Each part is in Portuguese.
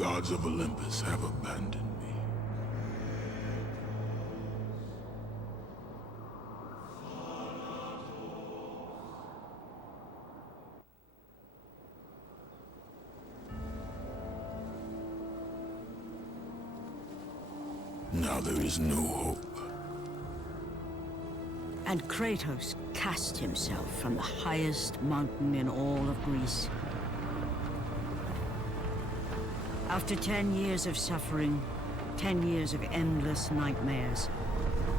gods of Olympus have abandoned me. Now there is no hope. And Kratos cast himself from the highest mountain in all of Greece. After 10 years of suffering, 10 years of endless nightmares,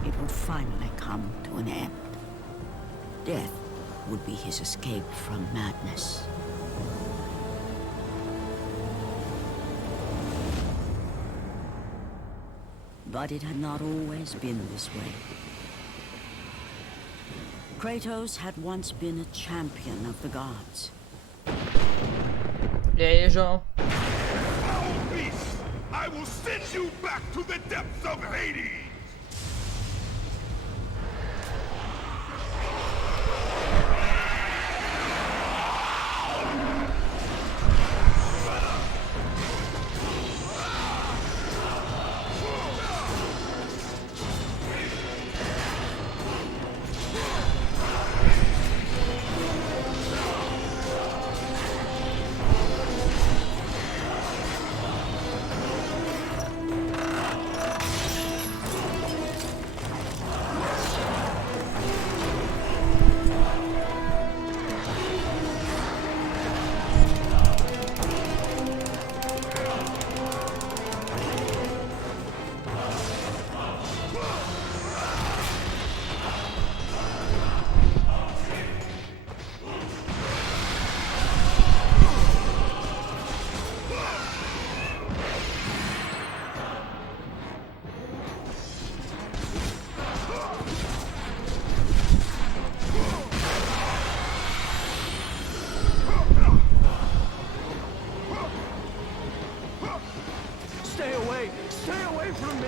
it would finally come to an end. Death would be his escape from madness. But it had not always been this way. Kratos had once been a champion of the gods. E aí, João? Foul beast! I will send you back to the depths of Hades! Stay away from me!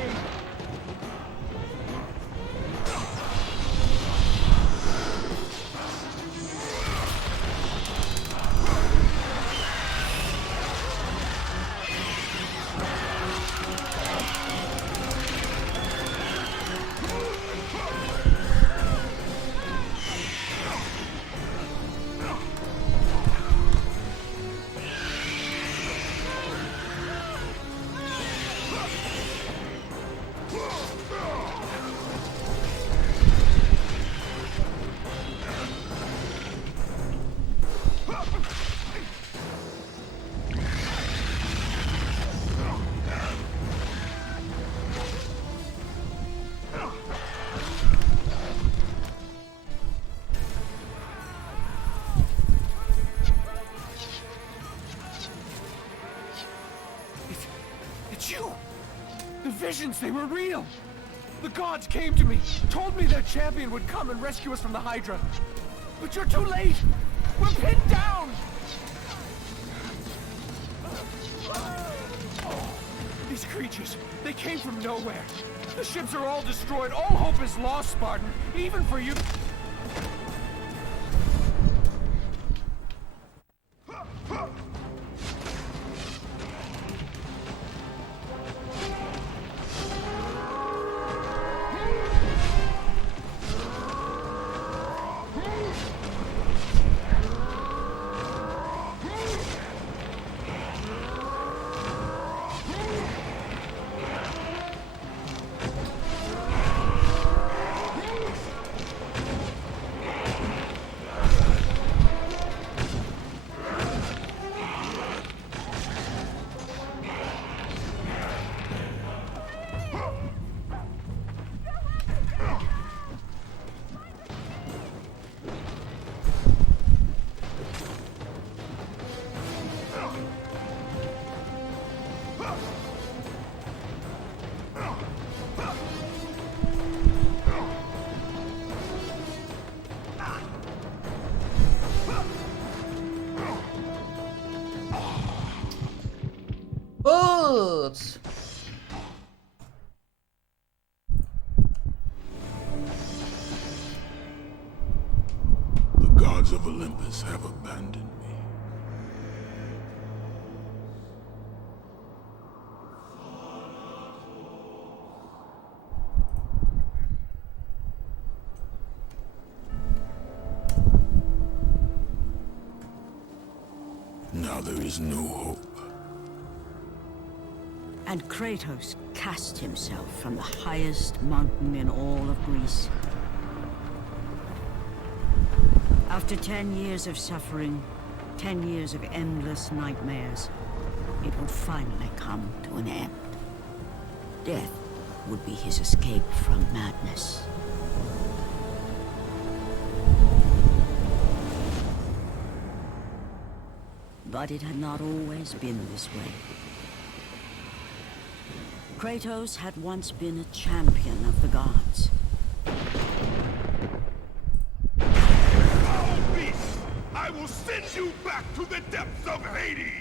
It's you! The visions, they were real! The gods came to me, told me their champion would come and rescue us from the Hydra. But you're too late! We're pinned down! These creatures, they came from nowhere. The ships are all destroyed. All hope is lost, Spartan. Even for you. Putz! The gods of Olympus have abandoned me. there is no hope. And Kratos cast himself from the highest mountain in all of Greece. After 10 years of suffering, 10 years of endless nightmares, it would finally come to an end. Death would be his escape from madness. But it had not always been this way. Kratos had once been a champion of the gods. Foul beast! I will send you back to the depths of Hades!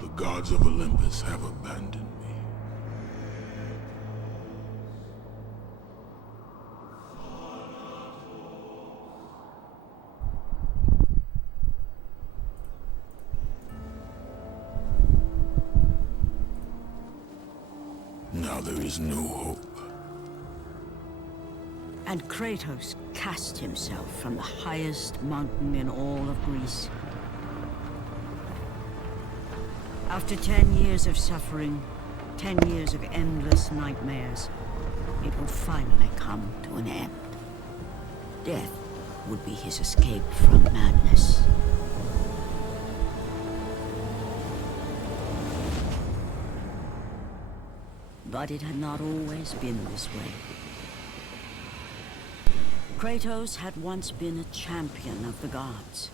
The gods of Olympus have abandoned me. Now there is no hope. And Kratos cast himself from the highest mountain in all of Greece. After 10 years of suffering, 10 years of endless nightmares, it would finally come to an end. Death would be his escape from madness. But it had not always been this way. Kratos had once been a champion of the gods.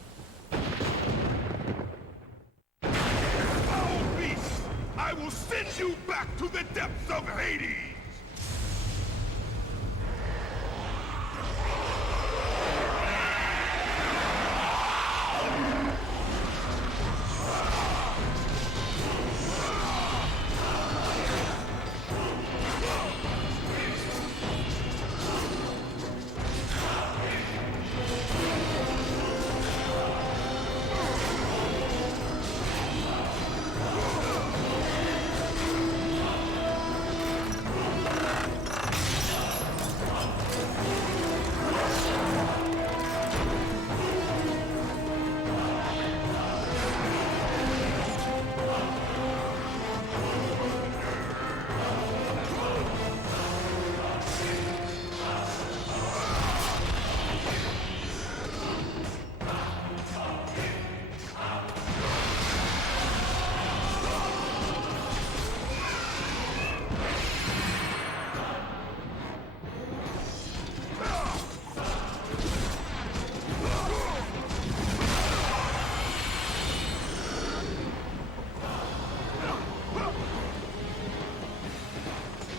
Foul beast! I will send you back to the depths of Hades!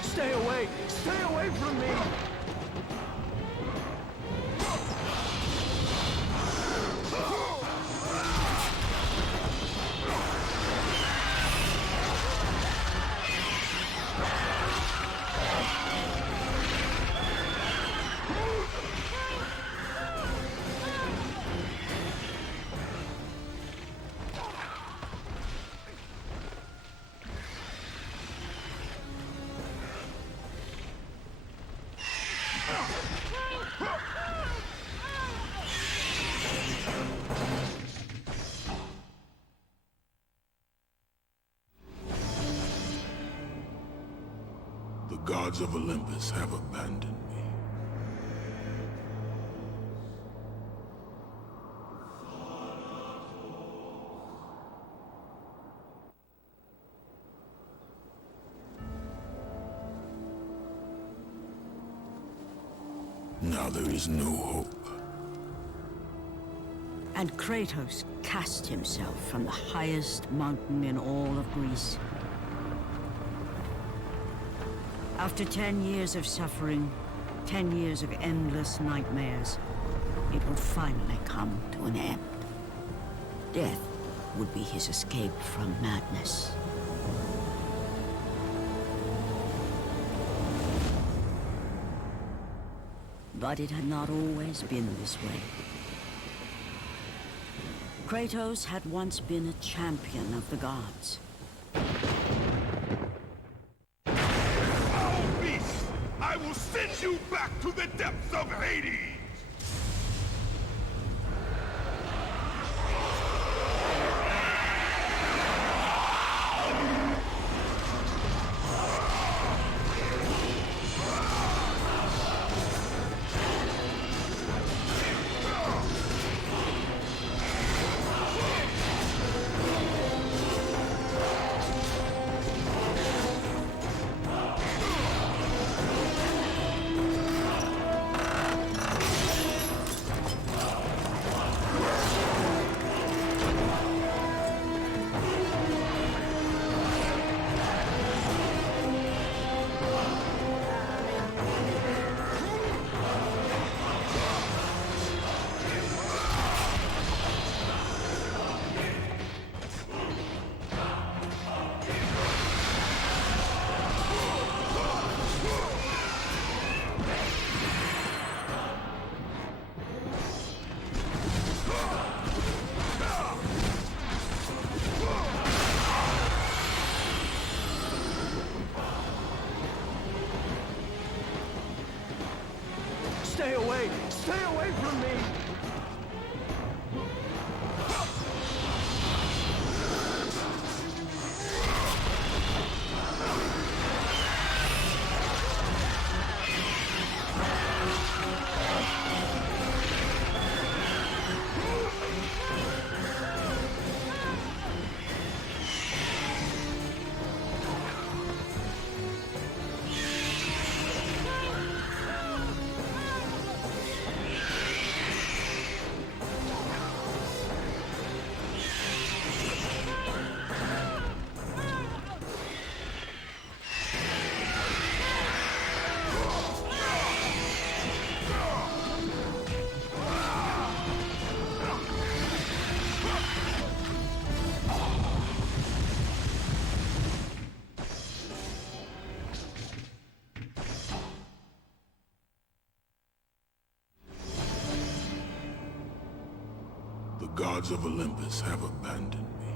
Stay away! Stay away from me! The gods of Olympus have abandoned me. Now there is no hope. And Kratos cast himself from the highest mountain in all of Greece. After 10 years of suffering, 10 years of endless nightmares, it would finally come to an end. Death would be his escape from madness. But it had not always been this way. Kratos had once been a champion of the gods. Foul beast! I will send you back to the depths of Hades! Stay away from me! The gods of Olympus have abandoned me.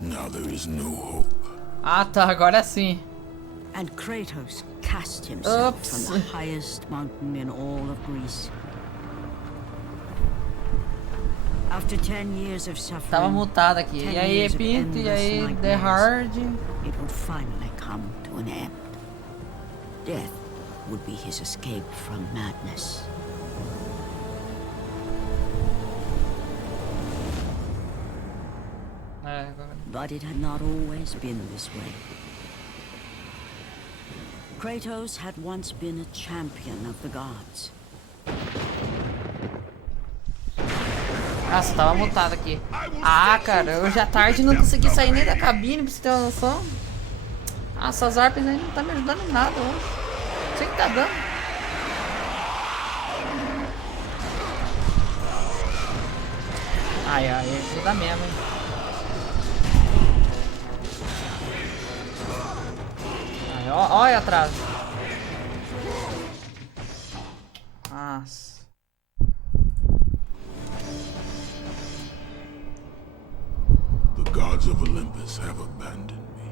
Now there is no hope. Ah, tá, agora sim. And Kratos cast himself Oops. from the highest mountain in all of Greece. After 10 years of suffering, Tava mutado aqui. 10 E aí, years of Pinto, e endless aí, The nightmares, Hard. it would finally come to an end. Death would be his escape from madness. É, agora. But it had not always been this way. Kratos had once been a champion of the gods. Nossa, tava mutado aqui. Ah, cara, hoje à tarde não consegui sair nem da cabine, pra você ter uma noção. Ah, essas harpas aí não tá me ajudando em nada hoje. Não sei o que tá dando. Ai, ai, ajuda mesmo, hein. Ai, ó, olha atrás. Nossa. The gods of Olympus have abandoned me.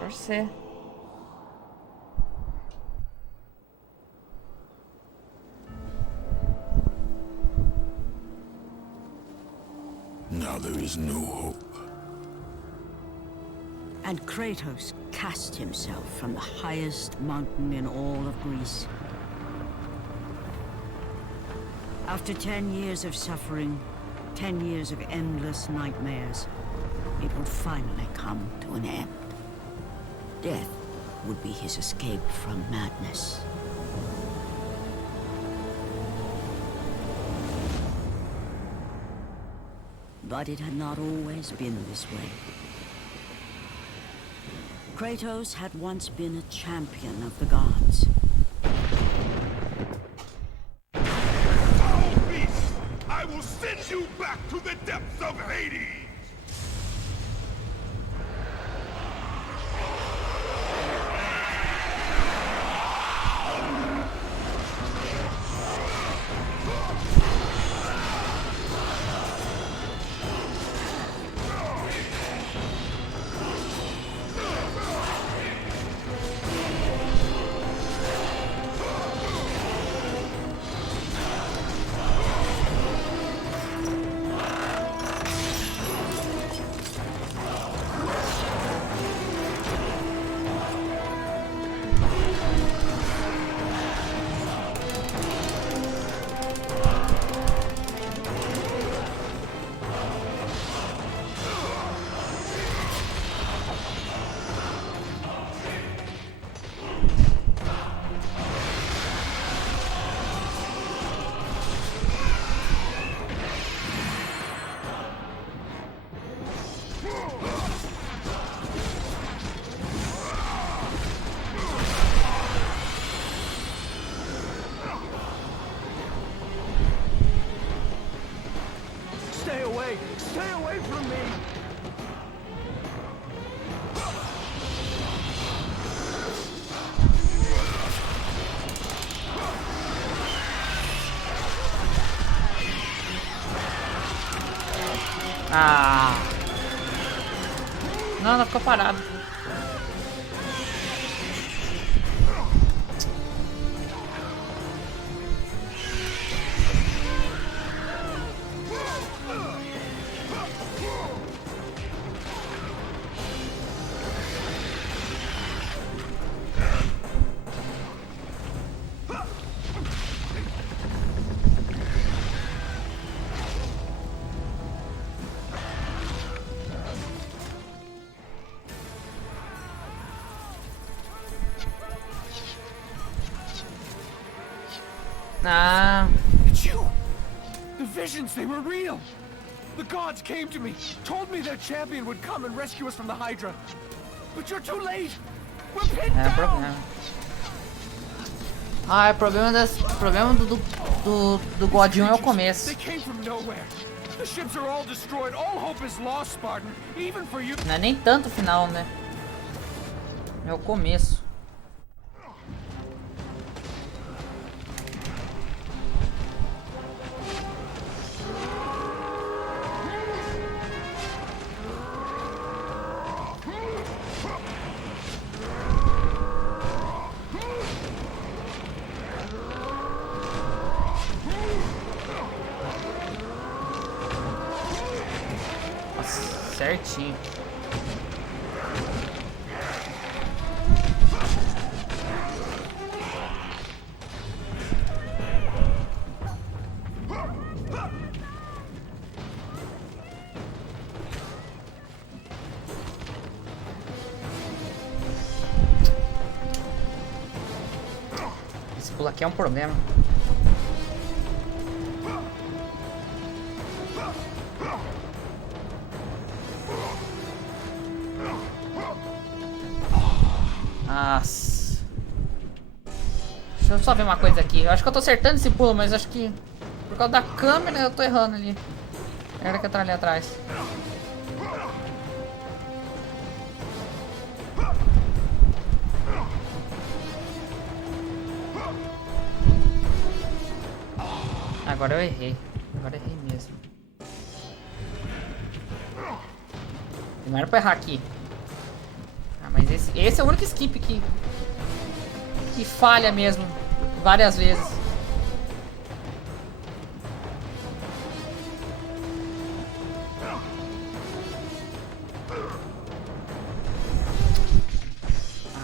Torcer. Now there is no hope. And Kratos cast himself from the highest mountain in all of Greece. After 10 years of suffering, 10 years of endless nightmares, it would finally come to an end. Death would be his escape from madness. But it had not always been this way. Kratos had once been a champion of the gods. Foul beast! I will send you back to the depths of Hades! Stay away from me! Ah! Não, ela ficou parada. Ah. It's you! The visions, they were real! The gods came to me, told me their champion would come and rescue us from the Hydra. But you're too late! We're pinned down! Problema. Ah, problema do Godinho é o começo. They came from nowhere. The ships are all destroyed. All hope is lost, Spartan. Even for you. Não é nem tanto o final, né? É o começo. Certinho. Esse pulo aqui é um problema. Nossa. Deixa eu só ver uma coisa aqui. Eu acho que eu tô acertando esse pulo, mas acho que por causa da câmera eu tô errando ali. Era que eu tô ali atrás. Agora eu errei. Agora eu errei mesmo. Não era pra errar aqui. Mas esse é o único skip que falha mesmo, várias vezes.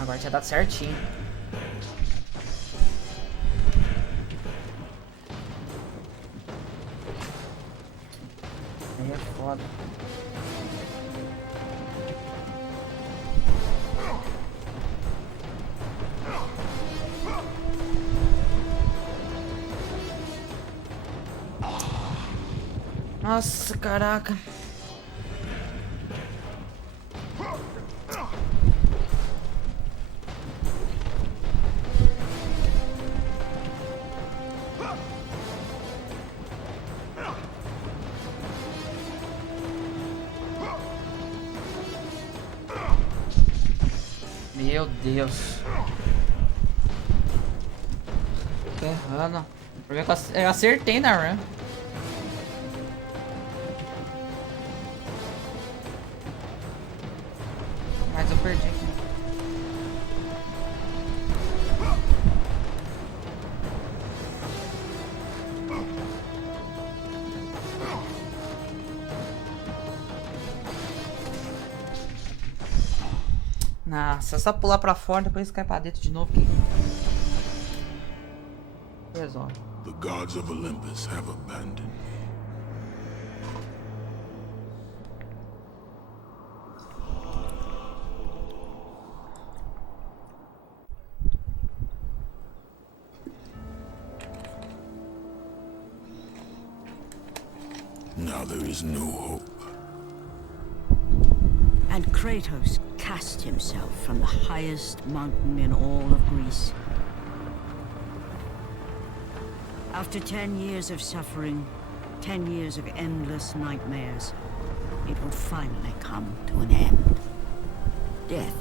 Agora tinha dado certinho. Aí é foda. Nossa, caraca. Meu Deus. Tô errando. Eu acertei na run. Mas eu perdi aqui. Nossa, é só pular pra fora, depois cai pra dentro de novo. Resolve. The gods of Olympus have abandoned me. Now there is no hope. And Kratos cast himself from the highest mountain in all of Greece. After 10 years of suffering, 10 years of endless nightmares, it would finally come to an end. Death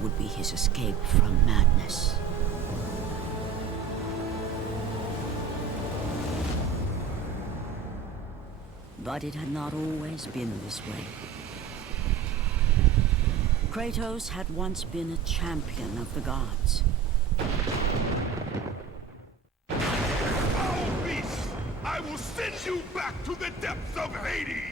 would be his escape from madness. But it had not always been this way. Kratos had once been a champion of the gods. Foul beast! I will send you back to the depths of Hades!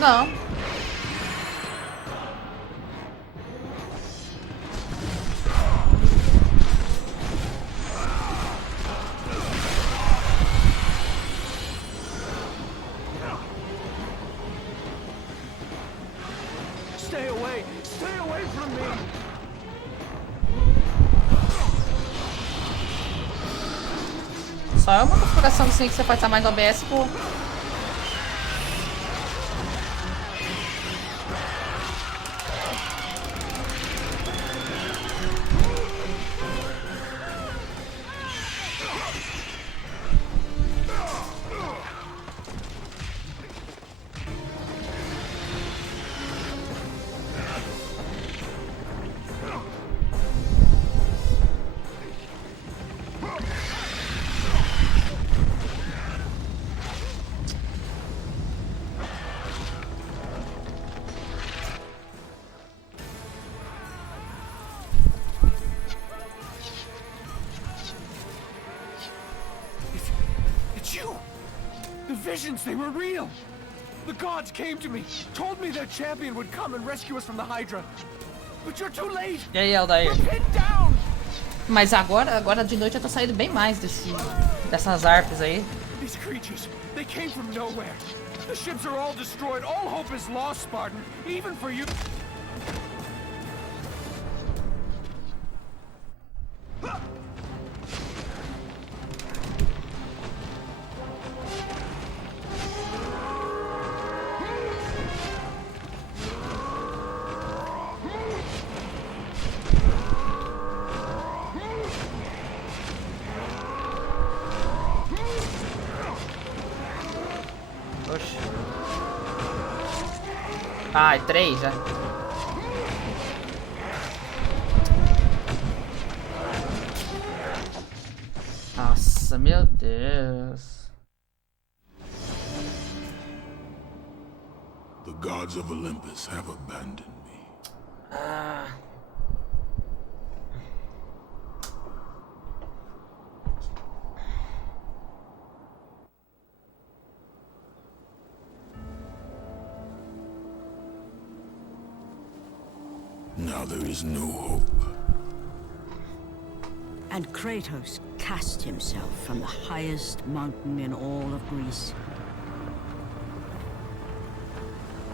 Não. Stay away! Stay away from me! Só é uma configuração assim que você pode estar mais OBS, pô. It's you! The visions, they were real! The gods came to me, told me their champion would come and rescue us from the Hydra. But you're too late! E aí, Aldair? We're pinned down! Mas agora de noite eu tô saindo bem mais dessas harpas aí. These creatures, they came from nowhere. The ships are all destroyed. All hope is lost, Spartan. Even for you. Ai, 3 já. Nossa, meu Deus. The gods of Olympus have abandoned me. Ah. Now there is no hope. And Kratos cast himself from the highest mountain in all of Greece.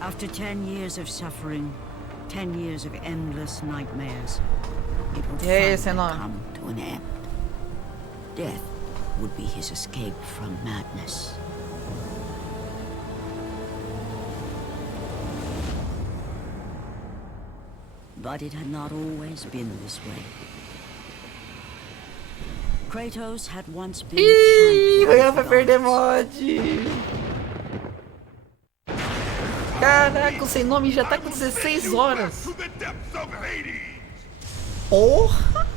After 10 years of suffering, 10 years of endless nightmares, it would finally come to an end. Death would be his escape from madness. But it had not always been this way. Kratos had once been Ih, champion eu of vou the perder gods. mod. Caraca, o sem nome já tá com 16 horas. To the depths of Hades! Porra!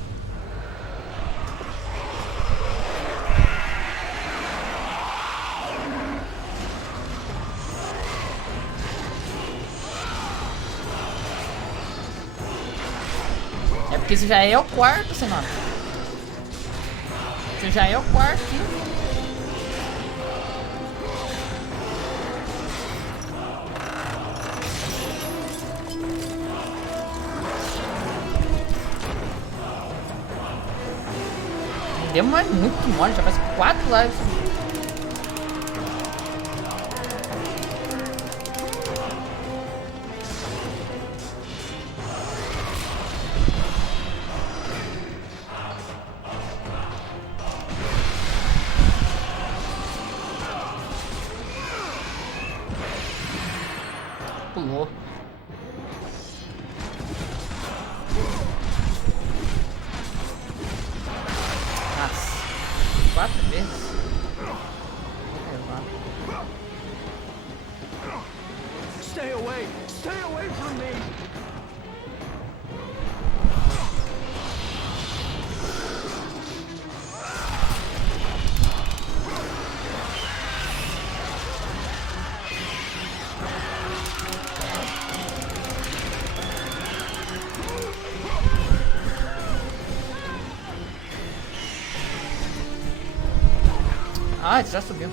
É porque esse já é o quarto, senão. Esse já é o quarto. Deu mais muito mole, já faz 4 lives. Pulou. Nossa, 4 vezes. Stay away! Stay away from me! Ah, já subiu.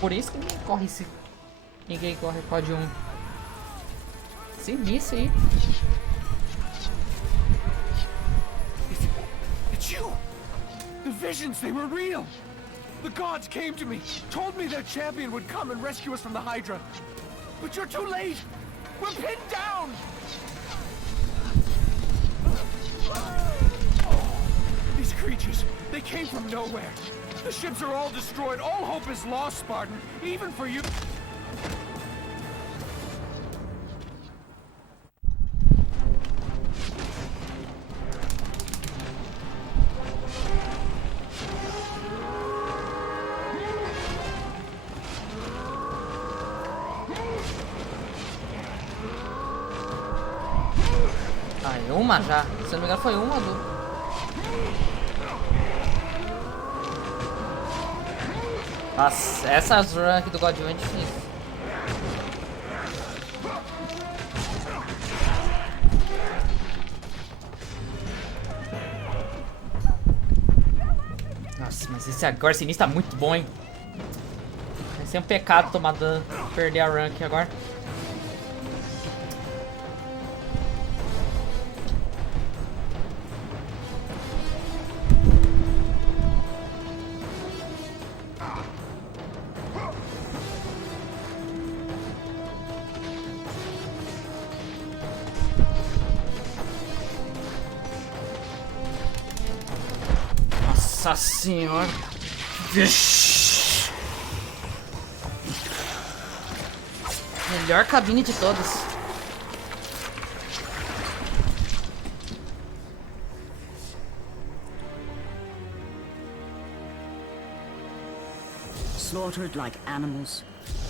Por isso que ninguém corre esse. Ninguém corre pódio 1. Sinistro aí. It's you! The visions, they were real! The gods came to me, told me their champion would come and rescue us from the Hydra. But you're too late! We're pinned down! These creatures, they came from nowhere. The ships are all destroyed. All hope is lost, Spartan. Even for you. Ah, uma já. Se não me engano foi uma do. Nossa, essas rank do God of War é difícil. Nossa, mas esse agora sinistro tá muito bom, hein? Vai ser um pecado tomar dano, perder a rank agora. Nossa senhora. Vixe. Melhor cabine de todas. Slaughtered like animals,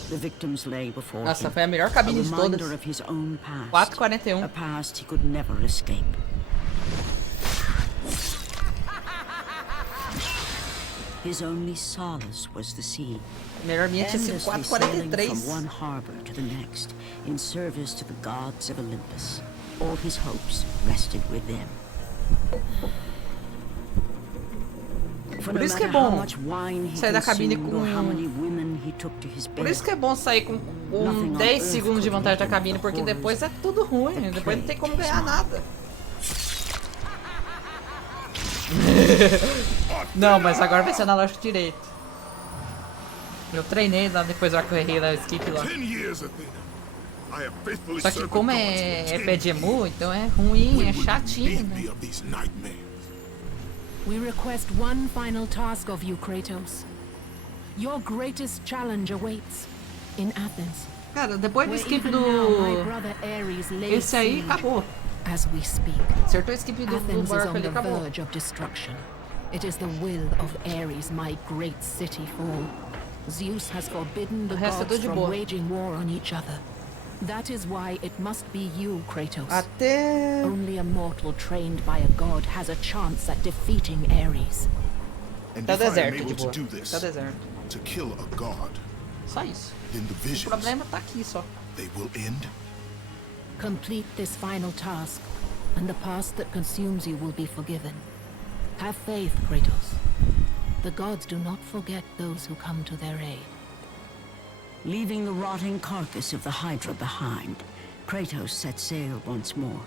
the victims lay before Nossa, him. foi a melhor cabine de A todas. reminder of his own past. 4:41. A past he could never escape. His only solace was the sea. Melhor minha tinha sido Endlessly sailing 4:43. from one harbor to the next, in service to the gods of Olympus. All his hopes rested with them. For Por no isso que é matter how bom much wine he sair da cabine consumed com- or how many women he took to his Por bed, isso que é bom sair com 10 segundos de vantagem da cabine, porque depois é tudo ruim. Depois não tem como ganhar nada. Não, mas agora vai ser analógico direito. Eu treinei lá depois da hora que eu errei lá o skip lá. 10 years, Athena. I have faithfully Só que served como the gods é for 10 pé de years. emu, então é ruim, é When will you chatinho, relieve né? me of these nightmares? We request one final task of you, Kratos. Your greatest challenge awaits in Athens. Cara, depois do Where skip even now my do... brother Ares lays Esse aí siege acabou. as we speak. Acertou o skip do Athens is barco on ali, the acabou. verge of destruction. It is the will of Ares my great city fall. Zeus has forbidden the O resto é gods tudo de from boa. waging war on each other. That is why it must be you, Kratos. Até... Only a mortal trained by a god has a chance at defeating Ares. And Tá if I am deserto de able to boa. do this, Tá deserto. to kill a god, Só isso. then the O visions, problema tá aqui só. they will end? Complete this final task, and the past that consumes you will be forgiven. Have faith, Kratos. The gods do not forget those who come to their aid. leaving the rotting carcass of the Hydra behind, Kratos set sail once more.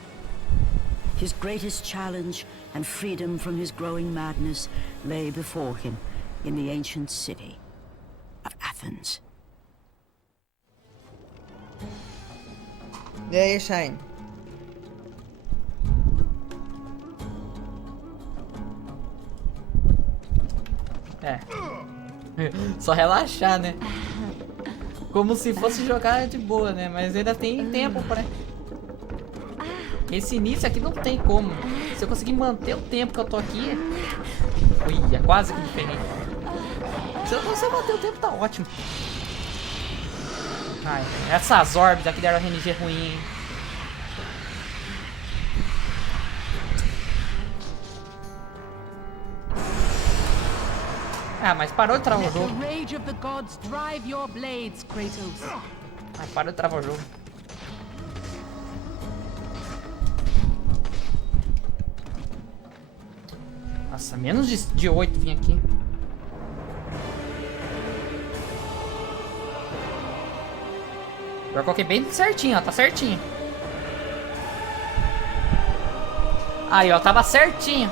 His greatest challenge and freedom from his growing madness lay before him in the ancient city of Athens. E aí, Shine? É. Só relaxar, né? Como se fosse jogar de boa, né? Mas ainda tem tempo pra... Esse início aqui não tem como. Se eu conseguir manter o tempo que eu tô aqui... Ui, quase que me ferrei. Se eu conseguir manter o tempo, tá ótimo. Ai, essas orbes aqui deram RNG ruim, hein? Ah, mas parou de travar o Let the jogo. rage of the gods drive your blades, Kratos. Ah, parou de travar o jogo. Nossa, menos de 8 vim aqui. Eu coloquei bem certinho, ó. Tá certinho. Aí, ó. Tava certinho.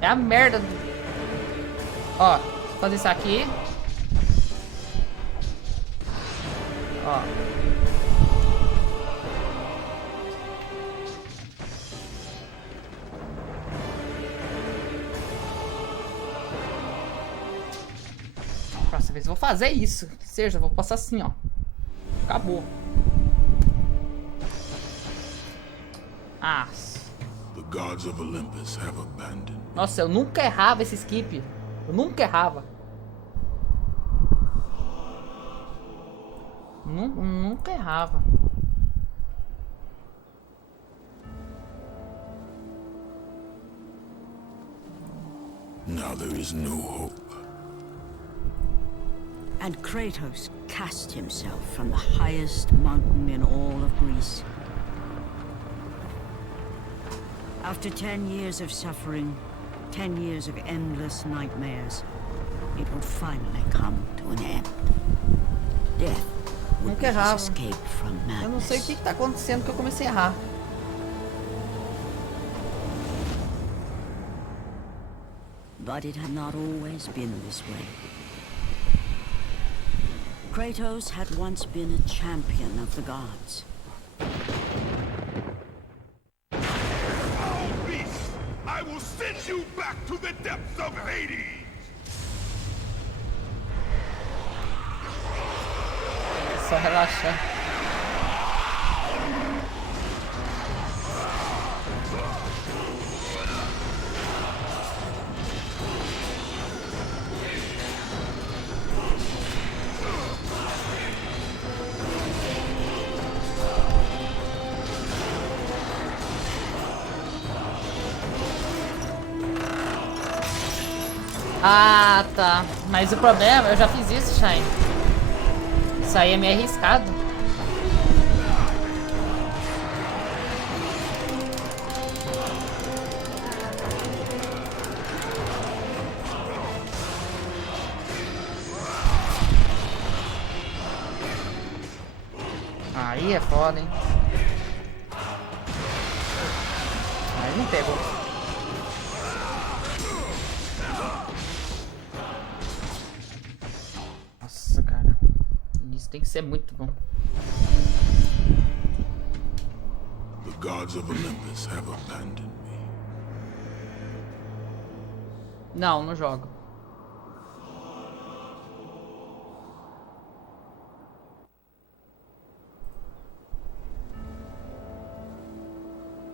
É a merda do... Ó, vou fazer isso aqui. Ó. Próxima vez eu vou fazer isso. Que seja, eu vou passar assim, ó. Acabou. Ah. The gods of Olympus have abandoned. Nossa, eu nunca errava esse skip. Eu nunca errava. Nunca errava. Now there is no hope. And Kratos cast himself from the highest mountain in all of Greece. After 10 years of suffering, 10 years of endless nightmares, it would finally come to an end. Death would be Nunca errava. his escape from Eu não sei o madness. que tá acontecendo que eu comecei a errar. But it had not always been this way. Kratos had once been a champion of the gods. Foul beast! I will send you back to the depths of Hades! Só relaxar. Ah, tá. Mas o problema, eu já fiz isso, Shine. Isso aí é meio arriscado. Aí é foda, hein? Aí não pegou. Nossa, cara. Isso tem que ser muito bom. The gods of Olympus have abandoned me. Não, não jogo.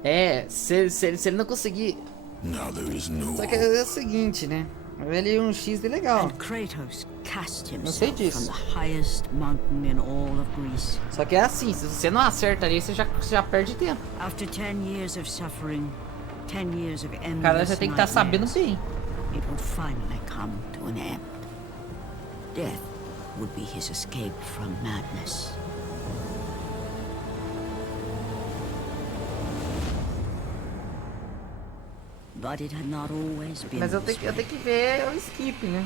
É, se ele não conseguir. Now there is no Só que é o seguinte, né? Ele é um X de legal. And Kratos cast Não sei himself from disso. the highest mountain in all of Greece. Só que é assim, se você não acerta ali, você já perde tempo. After 10 years of suffering, 10 years of O cara endless já tem que estar sabendo nightmares, bem. it would finally come to an end. Death would be his escape from madness. But it had not always been Mas eu this tenho way. que ver o skip, né?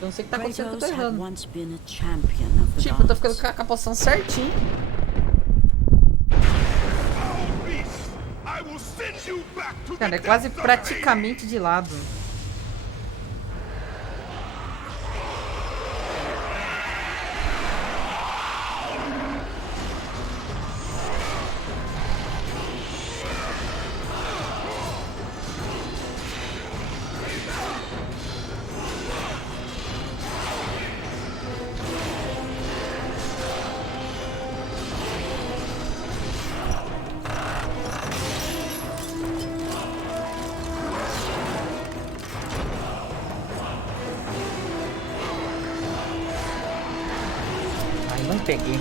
Eu não sei o que tá acontecendo que eu tô Kratos had errando. once been a champion of the Tipo, eu tô ficando gods. com a posição certinho. foul beast! I will send you back to Cara, the é quase depths of praticamente de lado. Ai, não peguei.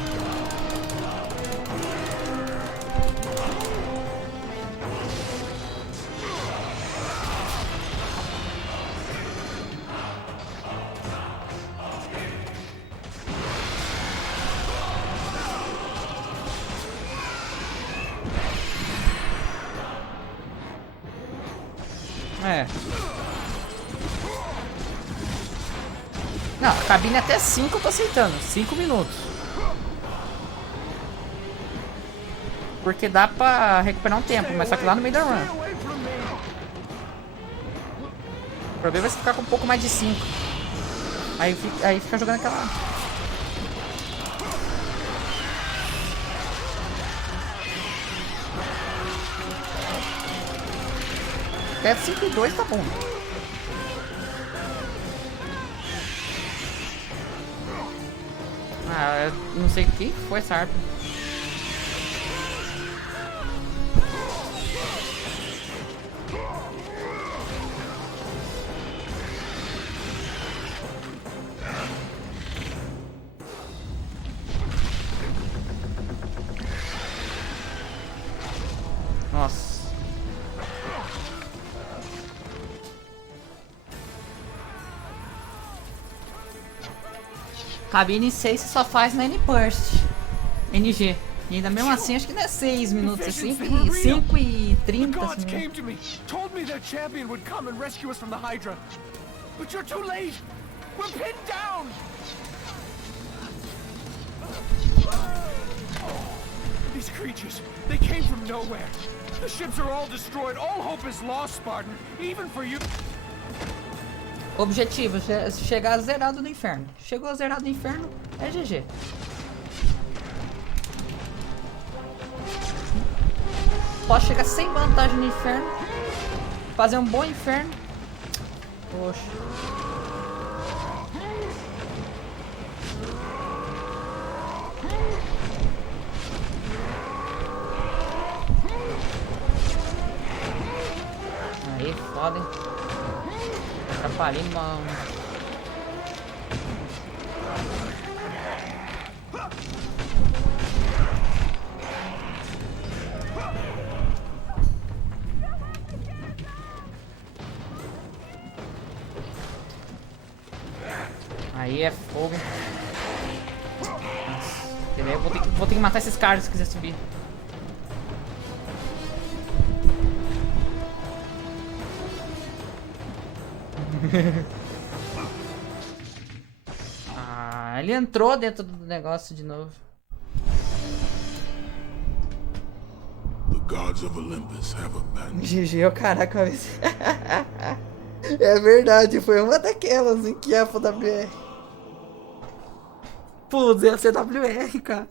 É. Não, a cabine até 5 eu tô aceitando. 5 minutos. Porque dá pra recuperar um tempo, mas só que lá no meio da run. Away from me! O problema é você ficar com um pouco mais de 5. Aí fica jogando aquela. Até 5 e 2 tá bom. Ah, eu não sei quem foi essa harpa. Nossa. Cabine 6 você só faz na N-Burst. NG. E ainda mesmo assim, acho que não é 6 minutos, é 5 e The 30. gods Assim, né? came to me, told me their champion would come and rescue us from the Hydra. But you're too late! We're pinned down! These creatures, they came from nowhere. The ships are all destroyed. All hope is lost, Spartan. Even for you. Objetivo, chegar zerado no inferno. Chegou zerado no inferno, é GG. Posso chegar sem vantagem no inferno. Fazer um bom inferno. Poxa. Aí, foda, hein? Atrapalhei, mano. Aí é fogo. Nossa, eu vou ter que matar esses caras se quiser subir. Ah, ele entrou dentro do negócio de novo. The gods of Olympus have abandoned. GG, o caraca, é verdade, foi uma daquelas em que é a FWR. Putz, é a CWR, cara.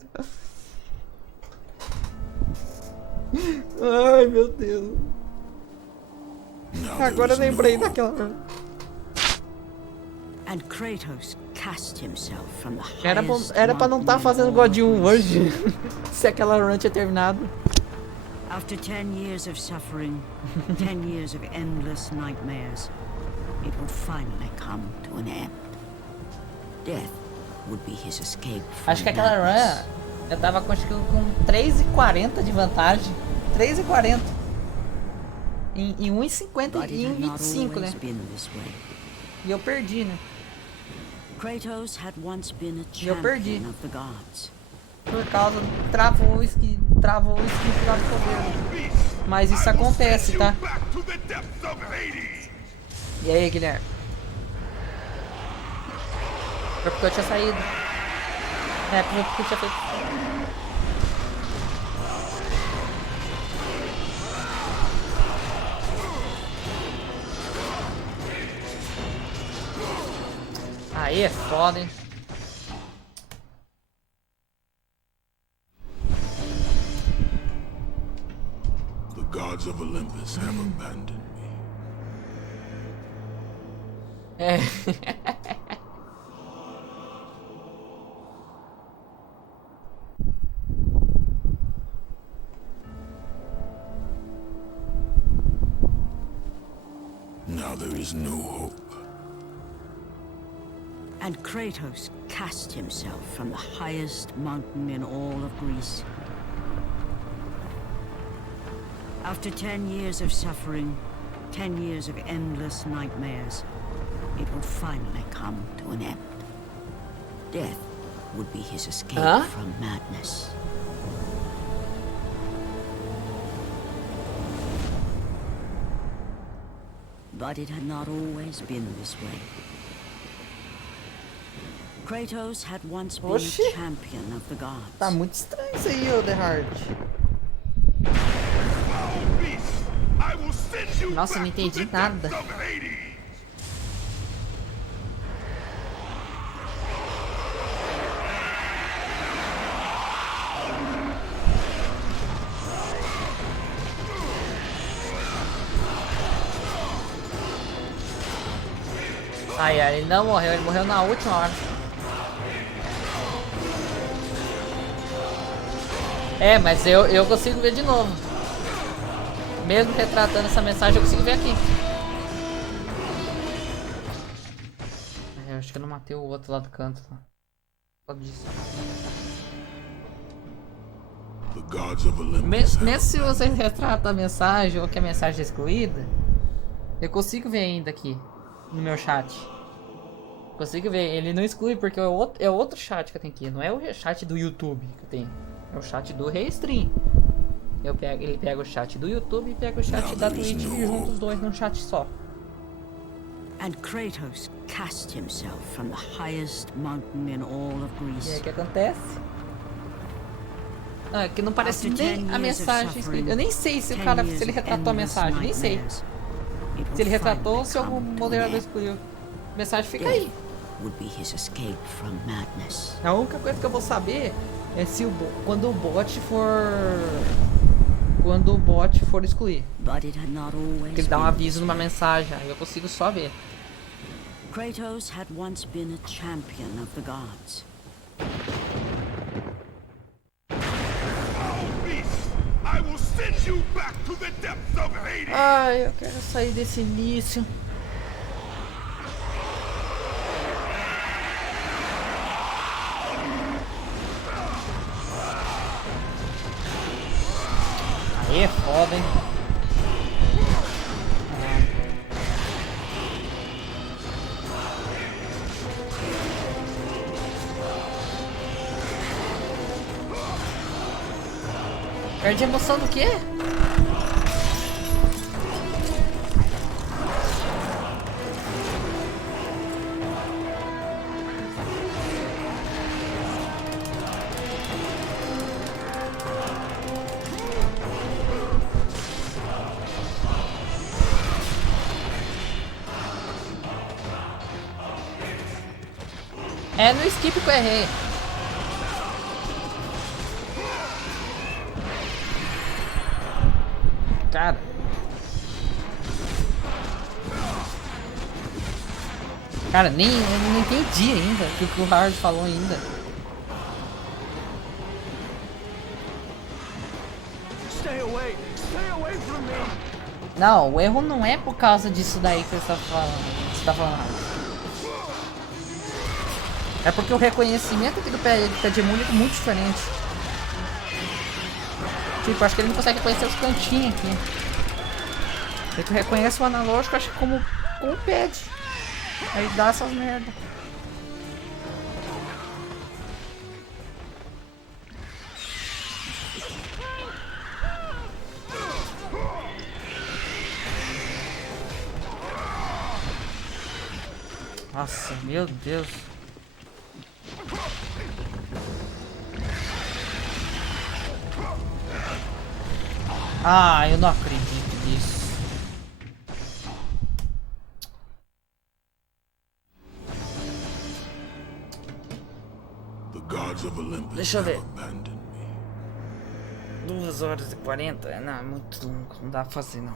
Ai, meu Deus. Agora eu lembrei daquela. And Kratos cast himself from the Era pra não estar fazendo God 1 hoje. Se aquela run tinha terminado. After 10 years of suffering, 10 years of endless nightmares, it would finally come to an end. Death would be his escape from Acho que aquela madness. run eu tava com 3,40 de vantagem. 3,40. Em 1,50 But e it had not 1,25, né? always been this way. E eu perdi, né? Kratos had once been a Eu perdi. champion of the gods. Por causa travou o skin lá do poder. Mas isso acontece, tá? Back to the depths of Hades. E aí, Guilherme? Foi porque eu tinha saído. É, porque eu tinha feito. Aí é foda, hein? The gods of Olympus have abandoned me. É. Now there is no hope. And Kratos cast himself from the highest mountain in all of Greece. After 10 years of suffering, 10 years of endless nightmares, it would finally come to an end. Death would be his escape from madness. But it had not always been this way. Kratos had once been Oxi. champion of the gods. Tá muito estranho isso aí, ô The Hard. Foul beast, I will send you Nossa, eu não back to entendi the nada. depths of Hades. Ai, ai, ele não morreu, ele morreu na última hora. É, mas eu consigo ver de novo. Mesmo retratando essa mensagem, eu consigo ver aqui. Eu acho que eu não matei o outro lá do canto. Só disso. The gods of Olympus have Mesmo se você retrata a mensagem ou que a mensagem é excluída, eu consigo ver ainda aqui no meu chat. Consigo ver, ele não exclui porque é outro chat que eu tenho aqui, não é o chat do YouTube que eu tenho, é o chat do Restream. Ele pega o chat do YouTube e pega o chat da Twitch e junta os dois num chat só. And Kratos cast himself from the highest mountain in all of E aí Greece. o que acontece? Ah, que não parece nem a mensagem escrita. Eu nem sei se o cara, se ele retratou a mensagem, nem sei. Se ele retratou ou se algum moderador excluiu. A mensagem fica aí. Would be his escape from madness. A única coisa que eu vou saber é se quando o bot for quando o bot for excluir. But it had not always Ele dá um been aviso this numa way. mensagem, aí eu consigo só ver. Kratos had once been a champion of the gods. Foul beast! I will send you back to the depths of Hades! Ai, eu quero sair desse início. Aí é foda, hein? Perde a emoção do quê? É no skip que eu errei. Cara. Cara, eu não entendi ainda o que o Hard falou ainda. Stay away from me. Não, o erro não é por causa disso daí que você tá falando. Você tá falando. É porque o reconhecimento aqui do pé de mulher é muito diferente. Tipo, acho que ele não consegue reconhecer os cantinhos aqui. Ele reconhece o analógico, acho que como o pad. Aí dá essas merda. Nossa, meu Deus. Ah, eu não acredito nisso. The gods of Olympus Deixa eu ver. have abandoned me. 2 horas e 40? Não, é muito longo. Não dá pra fazer, não.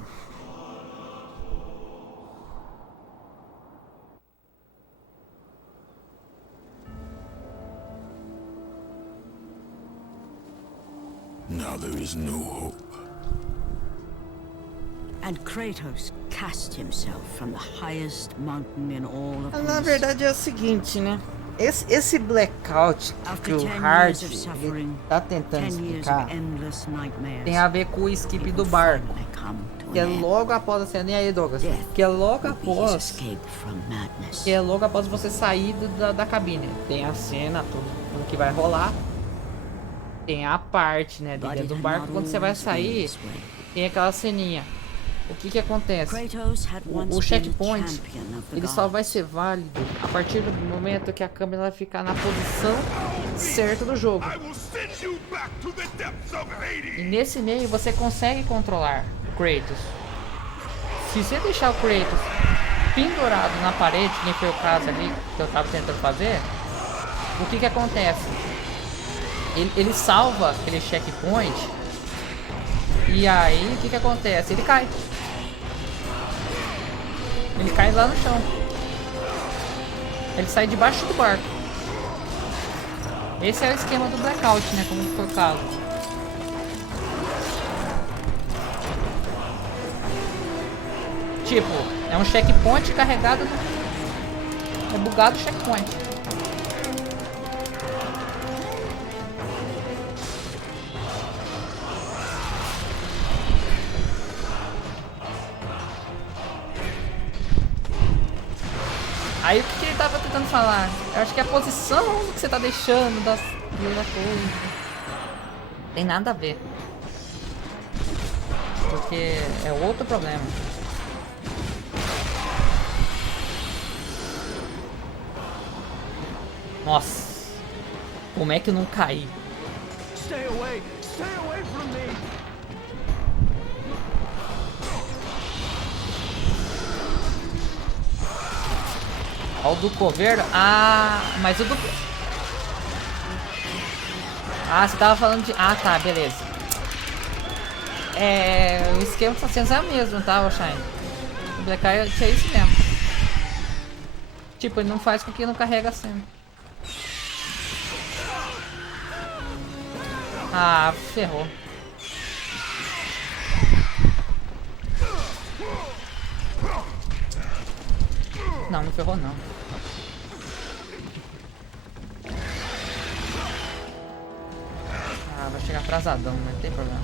Now there is no hope. And Kratos cast himself from the highest mountain in all of Na Greece. verdade é o seguinte, né? Esse blackout que After o 10 Hard years of ele suffering, tá tentando 10 years explicar of endless nightmares, tem a ver com o skip it do would barco. finally come to Que é an end. logo após a cena. E aí, Douglas? Death Que é logo would be his após. escape from madness. Que é logo após você sair da cabine. Tem a cena, tudo que vai rolar. Tem a parte, né? De But dentro it do had barco. not Quando você vai always been sair, this way. tem aquela ceninha. O que acontece? Kratos had once O been a checkpoint, champion of the ele só gods. vai ser válido a partir do momento que a câmera vai ficar na posição certa do jogo. I will send you back to the depths of E Hades! nesse meio você consegue controlar o Kratos. Se você deixar o Kratos pendurado na parede, que nem foi o caso ali que eu tava tentando fazer, o que acontece? Ele salva aquele checkpoint e aí o que acontece? Ele cai. Ele cai lá no chão. Ele sai debaixo do barco. Esse é o esquema do blackout, né? Como foi o caso. Tipo, é um checkpoint carregado no... É bugado o checkpoint. Aí o que ele tava tentando falar? Eu acho que é a posição que você tá deixando da coisa. Tem nada a ver. Porque é outro problema. Nossa. Como é que eu não caí? Stay away from me. Ó, o do coveiro. Ah, mas o do... Ah, você tava falando de... Ah, tá, beleza. O esquema tá sendo o mesmo, tá, Shine? O Black Eye é isso mesmo. Tipo, ele não faz com que não carrega sempre. Ah, ferrou. Não, não ferrou não. Ah, vai chegar atrasadão, mas não tem problema.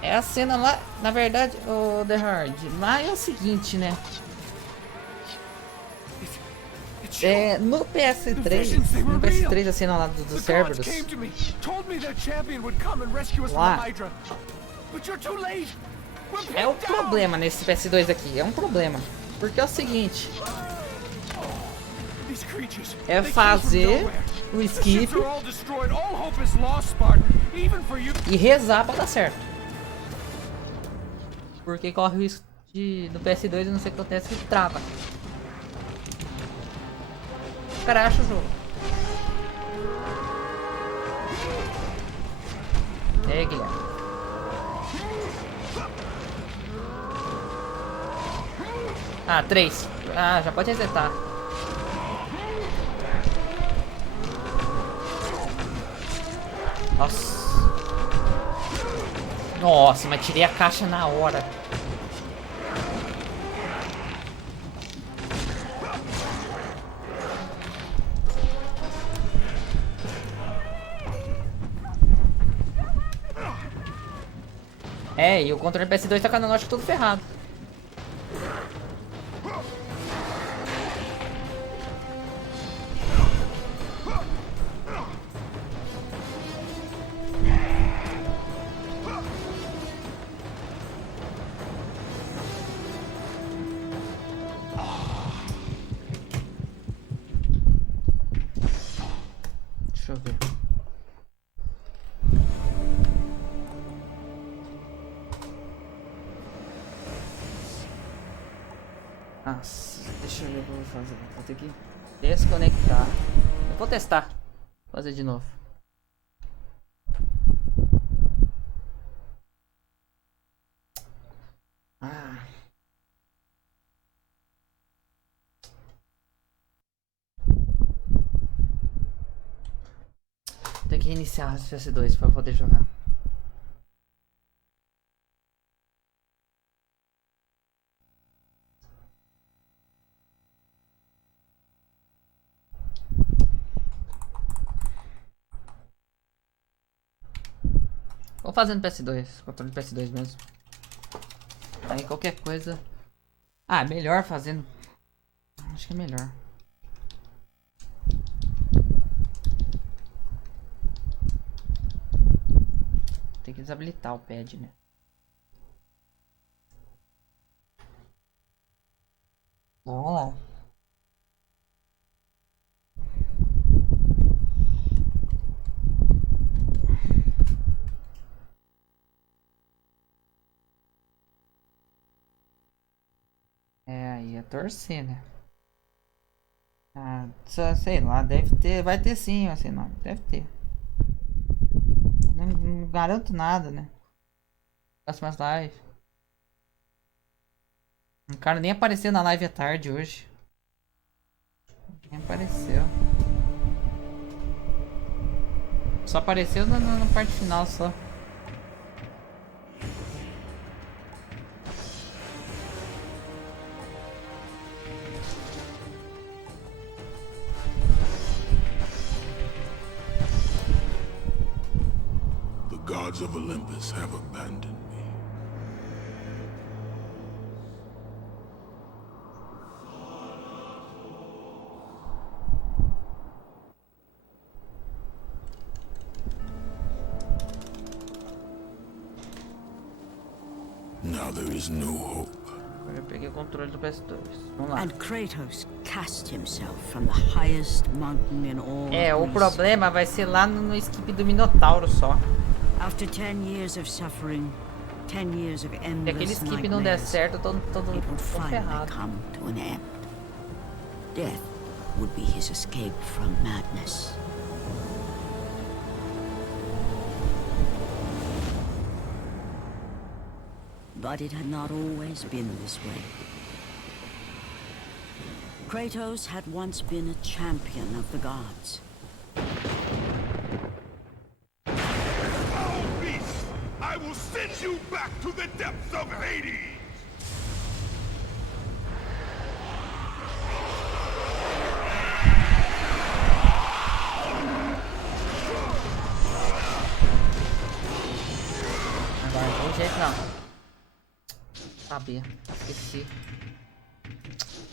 É a cena lá, na verdade, o The Hard, lá é o seguinte, né? No PS3 a cena lá dos Cerberus. Lá. É um problema nesse PS2 aqui, é um problema. Porque é o seguinte. É fazer o skip e rezar pra dar certo. Porque corre o risco de no PS2 não sei o que acontece que trava. O cara acha o jogo. E aí, Guilherme? Ah, 3. Ah, já pode resetar. Nossa. Nossa, mas tirei a caixa na hora. E o controle PS2 tá com a analógico todo ferrado. Deixa eu ver. Nossa, deixa eu ver o que eu vou fazer. Vou ter que desconectar. Eu vou testar. Vou fazer de novo. Tem que reiniciar o PS2 para poder jogar. Vou fazer no PS2, controle do PS2 mesmo. Aí qualquer coisa. Ah, melhor fazendo. Acho que é melhor. Tem que desabilitar o pad, né? Vamos lá. Aí é torcer, né? Ah, sei lá, deve ter, vai ter sim, assim, não, deve ter. Não garanto nada, né? Próximas lives. O cara nem apareceu na live à tarde hoje. Nem apareceu. Só apareceu na parte final só. The gods of Olympus have abandoned me. Now there is no hope. Agora eu peguei o controle do PS2. Vamos lá. And Kratos cast himself from the highest mountain in all O Greece. problema vai ser lá no skip do Minotauro só. After 10 years of suffering, 10 years of Se aquele endless skip não der nightmares, certo, eu tô it would finally ferrado. come to an end. Death would be his escape from madness. But it had not always been this way. Kratos had once been a champion of the gods. Foul beast! I will send you back to the depths of Hades! Agora não tem jeito não. Sabia, esqueci.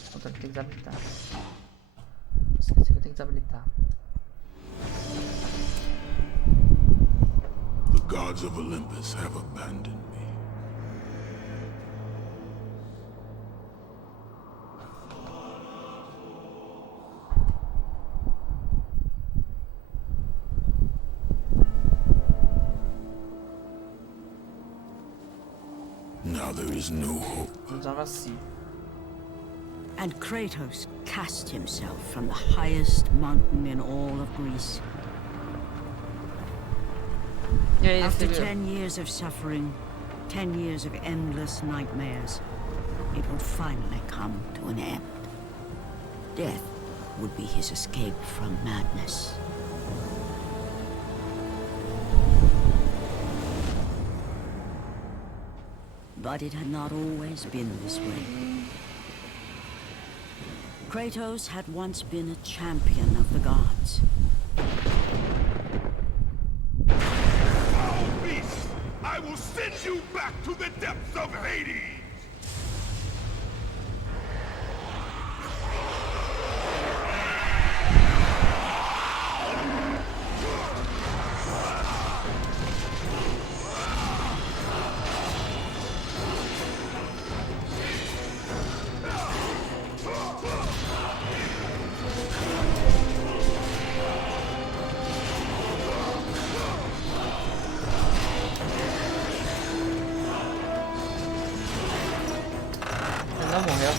O controle tem que desabilitar. Esqueci que eu tenho que desabilitar. The gods of Olympus have abandoned me. Now there is no hope. Usava assim. And Kratos cast himself from the highest mountain in all of Greece. E aí, After você viu? 10 years of suffering, 10 years of endless nightmares, it would finally come to an end. Death would be his escape from madness. But it had not always been this way. Kratos had once been a champion of the gods. Foul beast! I will send you back to the depths of Hades! Ele não morreu.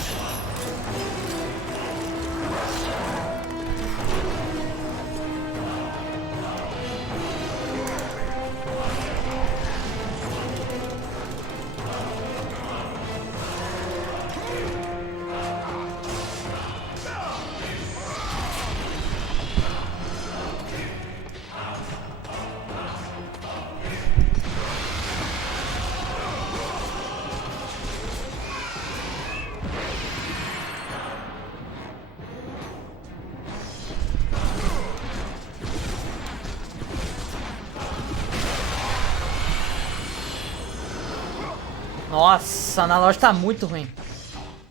Nossa, a analógica tá muito ruim.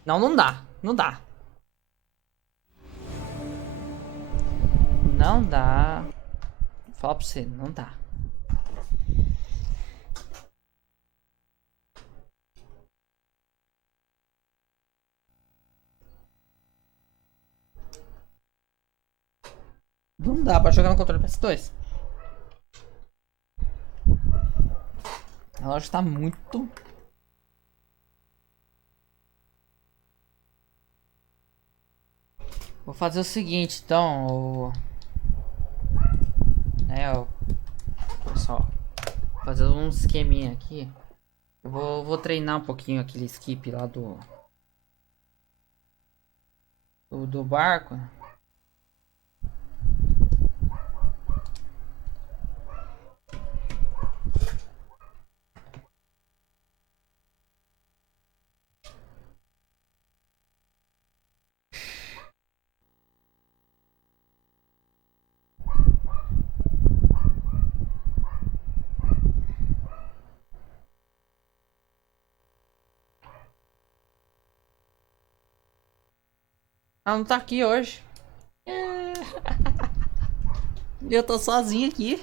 Não, não dá. Não dá. Não dá. Vou falar pra você, não dá. Não dá pra jogar no controle PS2. A analógica tá muito... Vou fazer o seguinte, então, pessoal, vou fazer um esqueminha aqui. Eu vou treinar um pouquinho aquele skip lá do barco. Ela não tá aqui hoje. Eu tô sozinho aqui.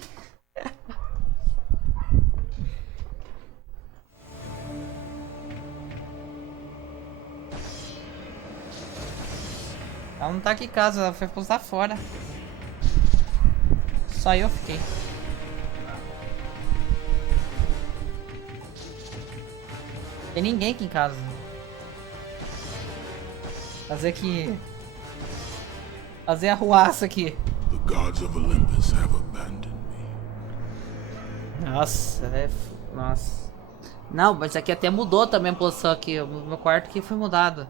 Ela não tá aqui em casa, ela foi postar fora. Só eu fiquei. Tem ninguém aqui em casa. Fazer que Fazer arruaça aqui. The gods of Olympus have abandoned me. Nossa, nossa. Não, mas aqui até mudou também a posição aqui. O meu quarto aqui foi mudado.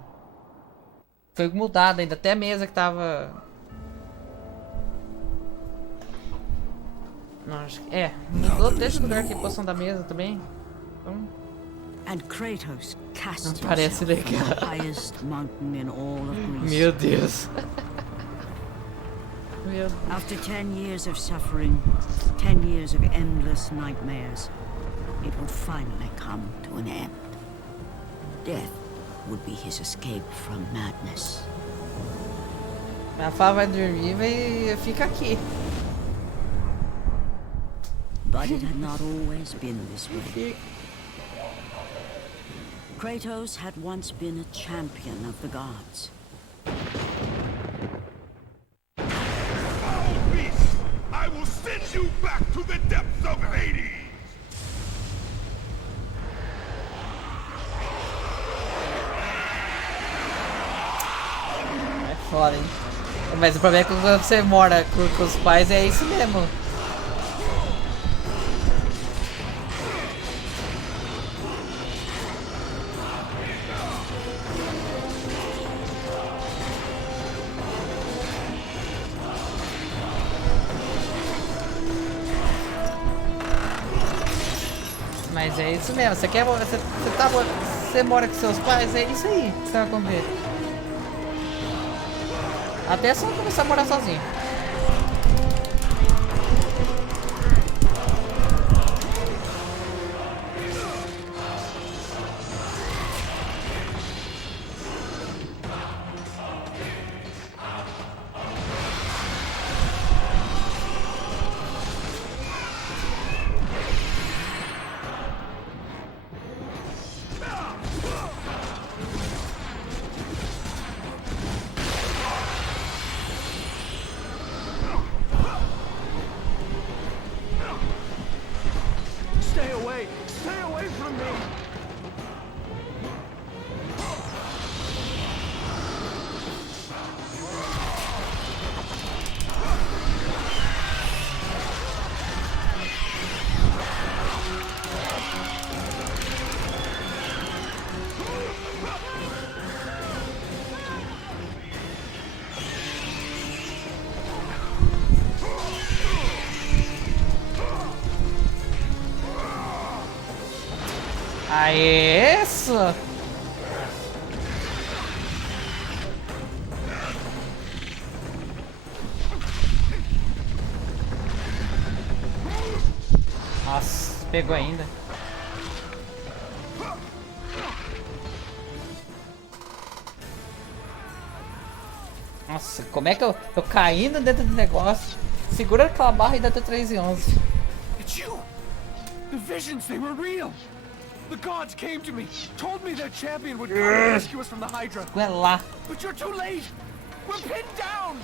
Foi mudado ainda, até a mesa que tava... Não, acho que... mudou desde o lugar aqui, a posição da mesa também. Então... And Kratos cast Parece himself from legal. the highest mountain in all of Greece. Meu Deus. Meu... After 10 years of suffering, 10 years of endless nightmares, it would finally come to an end. Death would be his escape from madness. A Fá vai dormir e fica aqui. But it had not always been this way. Kratos had once been a champion of the gods. Foul beast! I will send you back to the depths of Hades! É foda, hein? Mas o problema é que quando você mora com os pais é isso mesmo. Mas é isso mesmo, você quer você mora com seus pais, é isso aí que você vai comer. Até só começar a morar sozinho. Stay away from me! Aê, isso! Nossa, pegou ainda. Nossa, como é que eu caindo dentro do negócio, segura aquela barra e dá até 3 e 11. It's you! The visions, they were real! The gods came to me, told me their champion would come and rescue us from the Hydra. Vai lá. But you're too late! We're pinned down!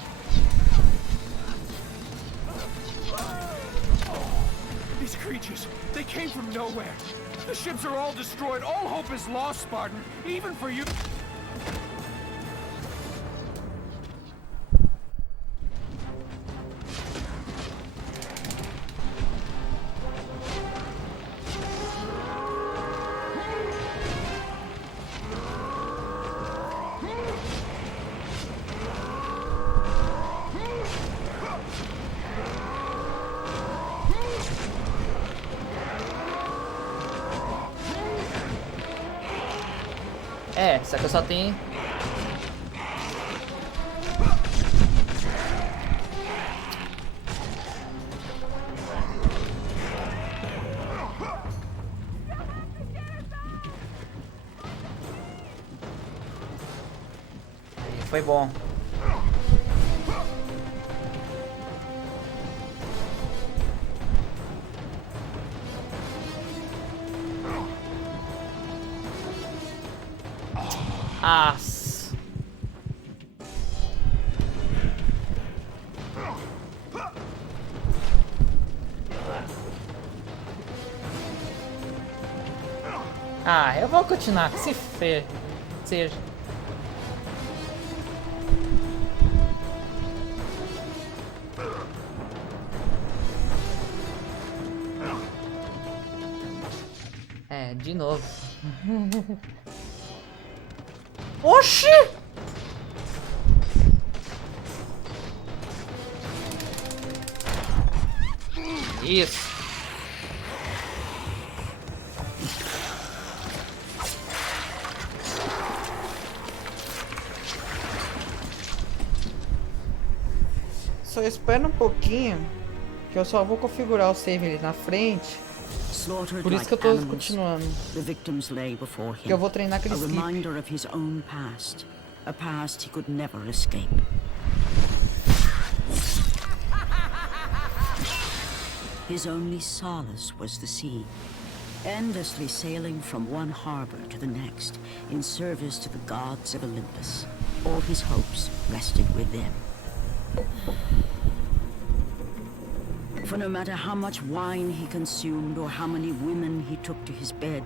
These creatures, they came from nowhere. The ships are all destroyed. All hope is lost, Spartan. Even for you. É, só que eu só tenho... Foi bom. Ah. Ah, eu vou continuar, que se seja. De novo. Oxi! Isso. Só espera um pouquinho, que eu só vou configurar o save ali na frente. Por isso que eu tô continuando. Que eu vou treinar aquele skip. A reminder of his own past, a past he could never escape. His only solace was the sea, endlessly sailing from one harbor to the next in service to the gods of Olympus. All his hopes rested with them. For no matter how much wine he consumed or how many women he took to his bed,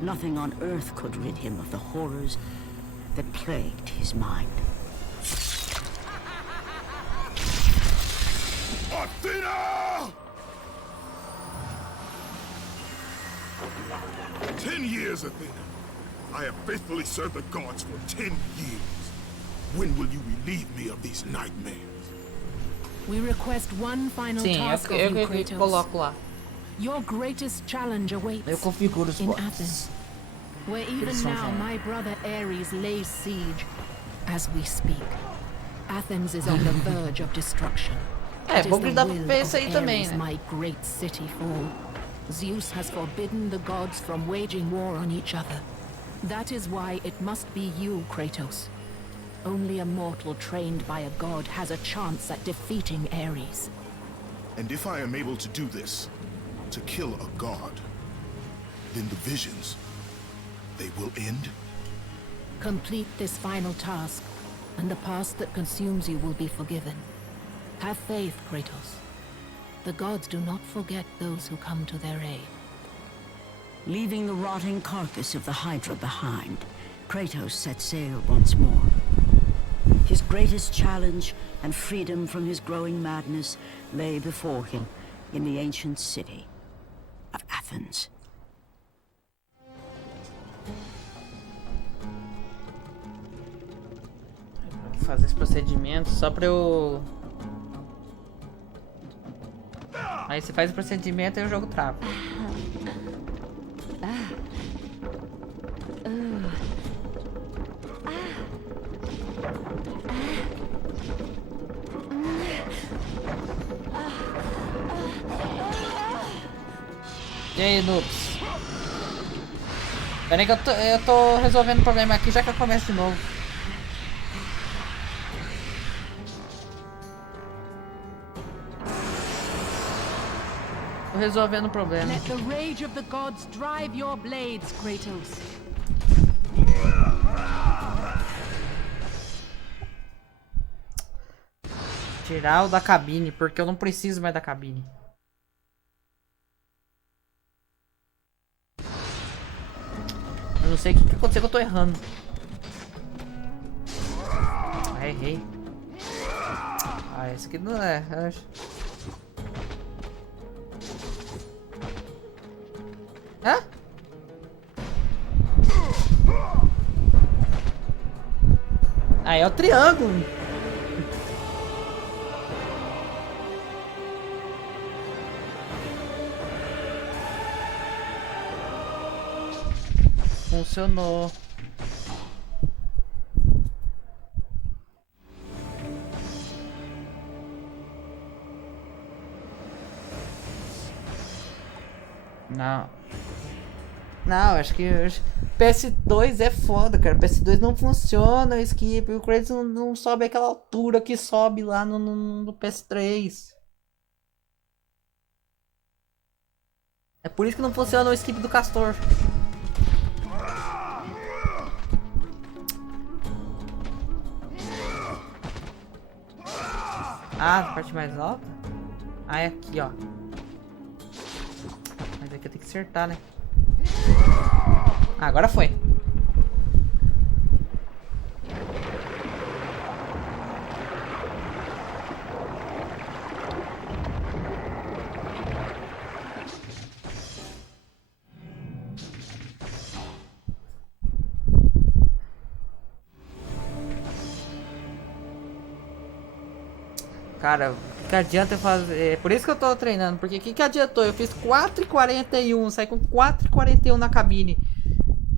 nothing on earth could rid him of the horrors that plagued his mind. Athena! 10 years, Athena. I have faithfully served the gods for 10 years. When will you relieve me of these nightmares? We request one final Sim, task eu of you, que Kratos. coloco lá. Your greatest challenge awaits Eu configuro os in bots. Athens, where even now my brother Ares lays siege as we speak. Athens is on the verge of destruction. É, It vou is the grindar pro will PS of aí também, Ares né? my great city fall. Zeus has forbidden the gods from waging war on each other. That is why it must be you, Kratos. Only a mortal trained by a god has a chance at defeating Ares. And if I am able to do this, to kill a god, then the visions, they will end? Complete this final task, and the past that consumes you will be forgiven. Have faith, Kratos. The gods do not forget those who come to their aid. Leaving the rotting carcass of the Hydra behind, Kratos set sail once more. His greatest challenge and freedom from his growing madness lay before him in the ancient city of Athens. Vou fazer esse procedimento só pra eu... Aí você faz o procedimento e o jogo trava. E aí, noobs? Pera aí que eu tô resolvendo o problema aqui, já que eu começo de novo. Tô resolvendo o problema. Let the rage of the gods drive your blades, Kratos. Tirar o da cabine, porque eu não preciso mais da cabine. Eu não sei o que aconteceu que eu tô errando. Ah, errei. Ah, esse aqui não é. Hã? Ah, é o triângulo. Funcionou. Não. Não, acho que PS2 é foda, cara. PS2 não funciona o skip. O Kratos não sobe aquela altura que sobe lá no PS3. É por isso que não funciona o skip do Castor. Ah, a parte mais alta? Ah, é aqui, ó. Mas aqui eu tenho que acertar, né? Ah, agora foi. Cara, o que adianta eu fazer? É por isso que eu tô treinando. Porque o que adiantou? Eu fiz 4:41, saí com 4:41 na cabine.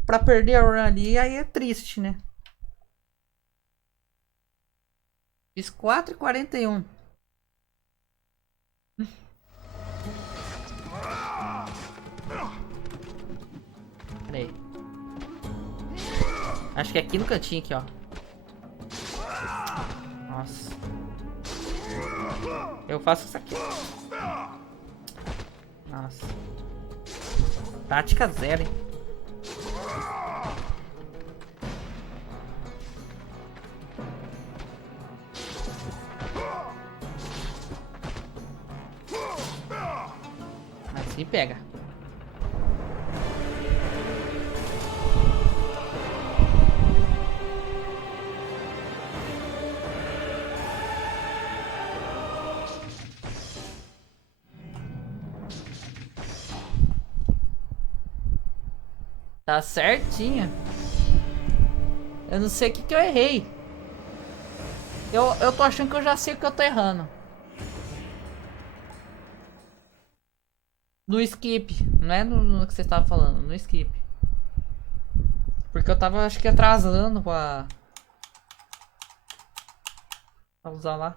Pra perder a run ali, aí é triste, né? Fiz 4:41. Peraí. Acho que é aqui no cantinho, aqui, ó. Nossa. Eu faço isso aqui. Nossa. Tática zero, hein? Assim pega. Tá certinho. Eu não sei o que eu errei. Eu tô achando que eu já sei o que eu tô errando. No skip. Não é no que você estava falando. No skip. Porque eu tava, acho que, atrasando pra usar lá.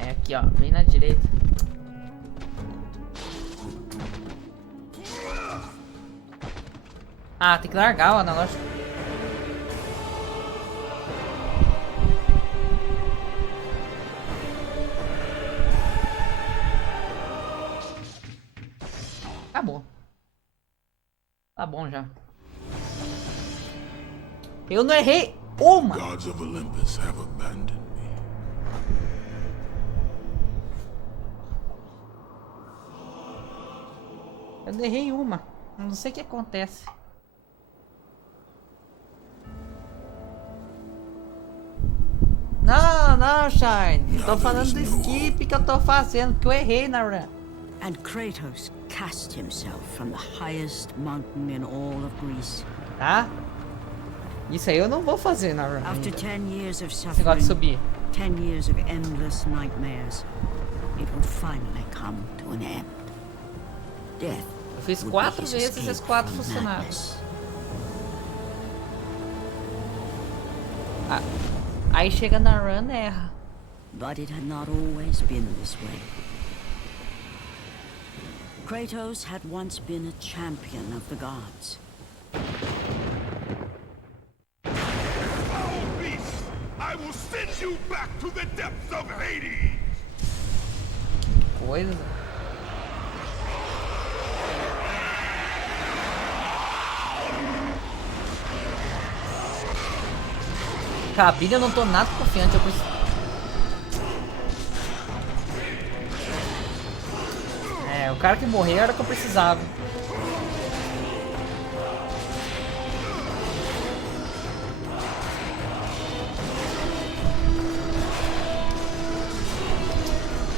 É aqui, ó. Bem na direita. Ah, tem que largar o analógico. Acabou. Tá bom já. Eu não errei uma. Gods of Olympus have abandoned me. Eu não errei uma. Não sei o que acontece. Não, Shine. Tô falando do skip que eu tô fazendo, porque eu errei na run. And Kratos cast himself from the highest mountain in all of Greece. Tá? Isso aí eu não vou fazer na run. After ainda. 10 years of Esse negócio de suffering, subir. 10 years of endless nightmares, it would finally come to an end. Death Eu fiz would 4 be his vezes escape esses 4 from funcionaram. madness. Aí chega na run, erra. But it had not always been this way. Kratos had once been a champion of the gods. Foul beast! I will send you back to the depths of Hades! Coisa. Cabine eu não tô nada confiante. Eu preciso... É, o cara que morreu era o que eu precisava.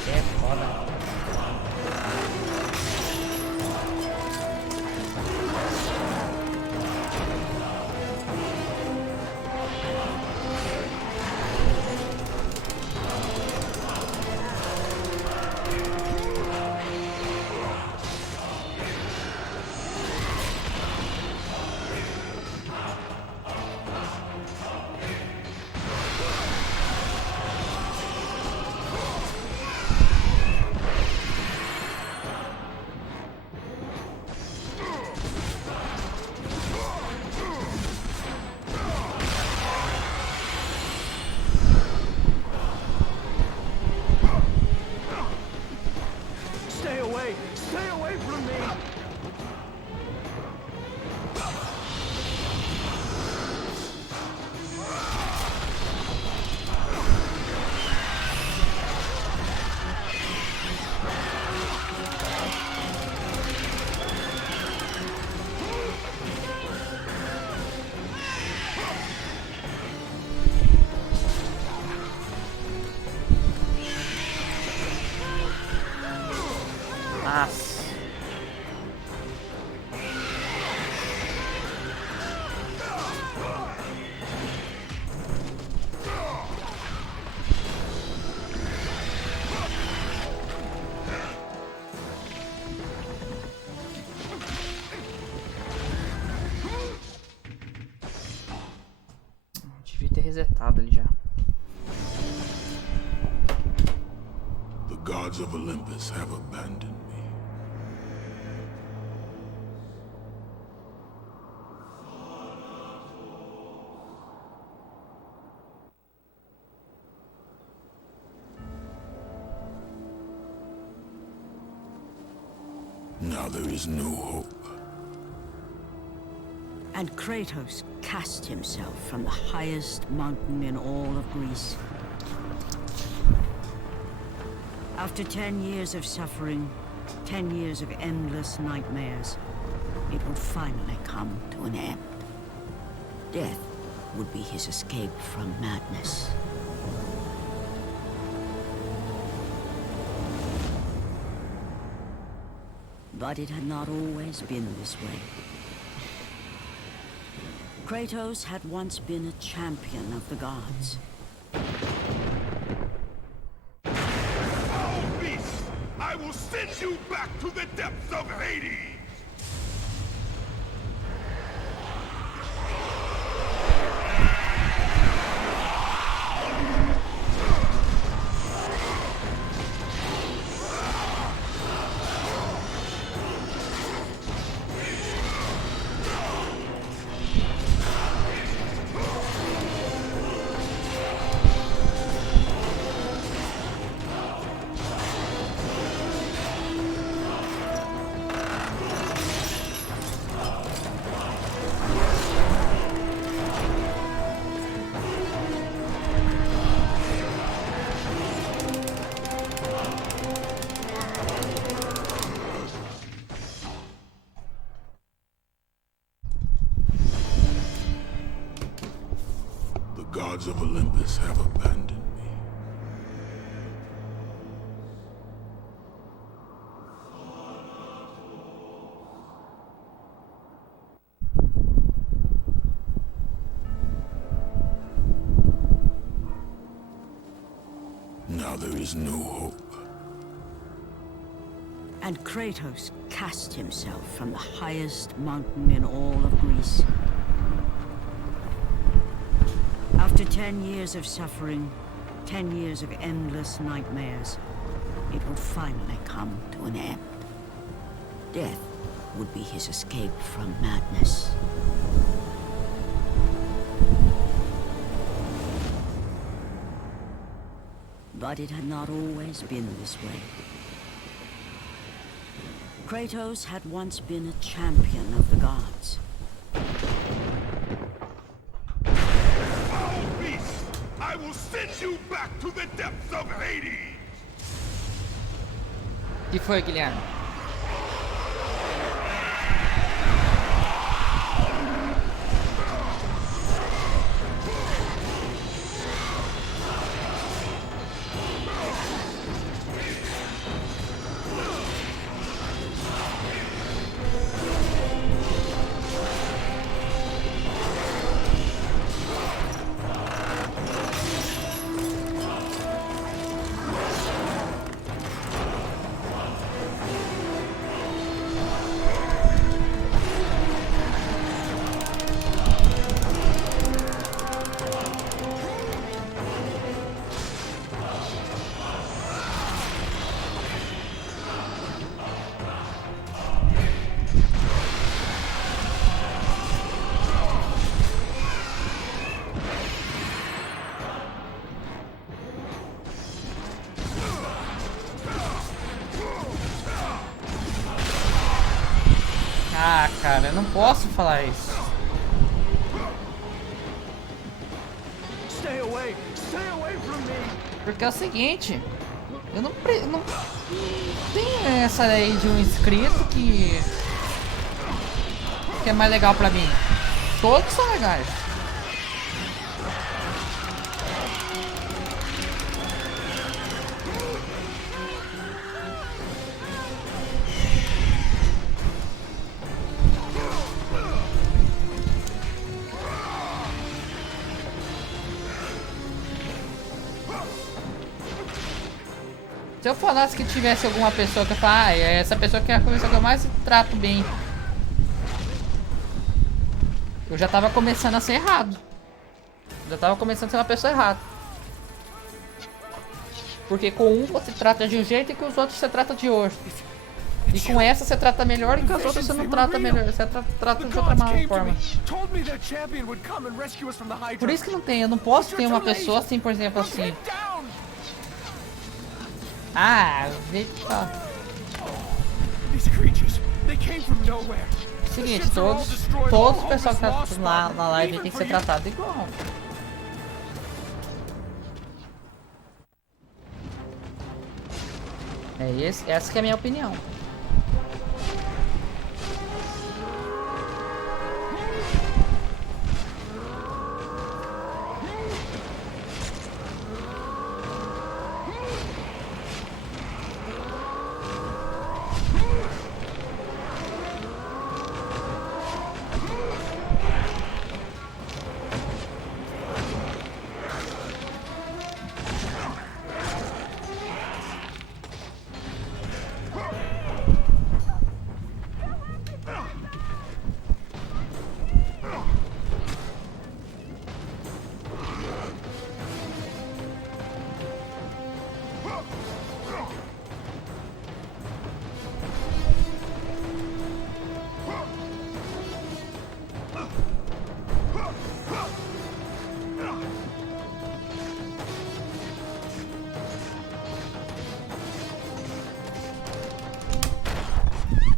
É foda. Stay away from me! Nossa. gods of Olympus have abandoned me. Now there is no hope. And Kratos cast himself from the highest mountain in all of Greece. After 10 years of suffering, 10 years of endless nightmares, it would finally come to an end. Death would be his escape from madness. But it had not always been this way. Kratos had once been a champion of the gods. Foul beast! I will send you back to the depths of Hades! The gods of Olympus have abandoned me. Now there is no hope. And Kratos cast himself from the highest mountain in all of Greece. After 10 years of suffering, 10 years of endless nightmares, it would finally come to an end. Death would be his escape from madness. But it had not always been this way. Kratos had once been a champion of the gods. Foul beast! I will send you back to the depths of Hades! O que foi, Guilherme? Ah, cara, eu não posso falar isso. Porque é o seguinte, eu não tenho essa aí de um inscrito que é mais legal pra mim. Todos são legais. Se eu falasse que tivesse alguma pessoa que eu falasse, essa pessoa que é a pessoa que eu mais trato bem, eu já tava começando a ser errado. Já tava começando a ser uma pessoa errada. Porque com um você trata de um jeito e com os outros você trata de outro. E com essa você trata melhor e com as outras você não trata melhor. Você trata de outra forma. Por isso que não tem, eu não posso ter uma pessoa assim, por exemplo, assim. Ah, vê que tá. Seguinte, todos os pessoal que tá na live tem que ser tratado igual. Essa que é a minha opinião.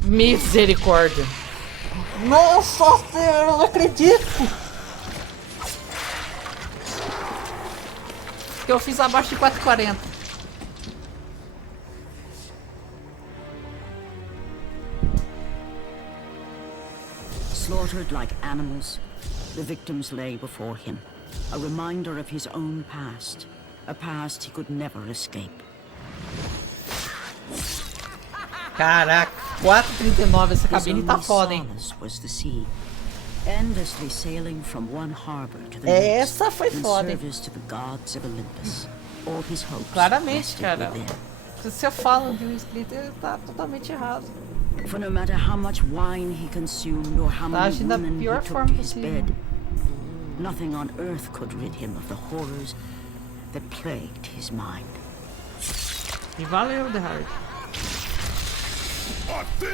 Misericórdia. Nossa senhora, eu não acredito. Que eu fiz abaixo de 4,40. Slaughtered like animals, the victims lay before him, a reminder of his own past, a past he could never escape. Caraca, 4,39, essa cabine tá foda, hein? Endlessly sailing from one harbor to the Essa foi next, foda, in hein? service to the gods of Olympus. All his hopes Claramente, rested cara. within. Se eu falo de um Splitter, tá totalmente errado. For no matter how much wine he consumed or how Tá many agindo da women he pior took forma to his possível. bed, nothing on earth could rid him of the horrors that plagued his mind. E valeu, The Hard.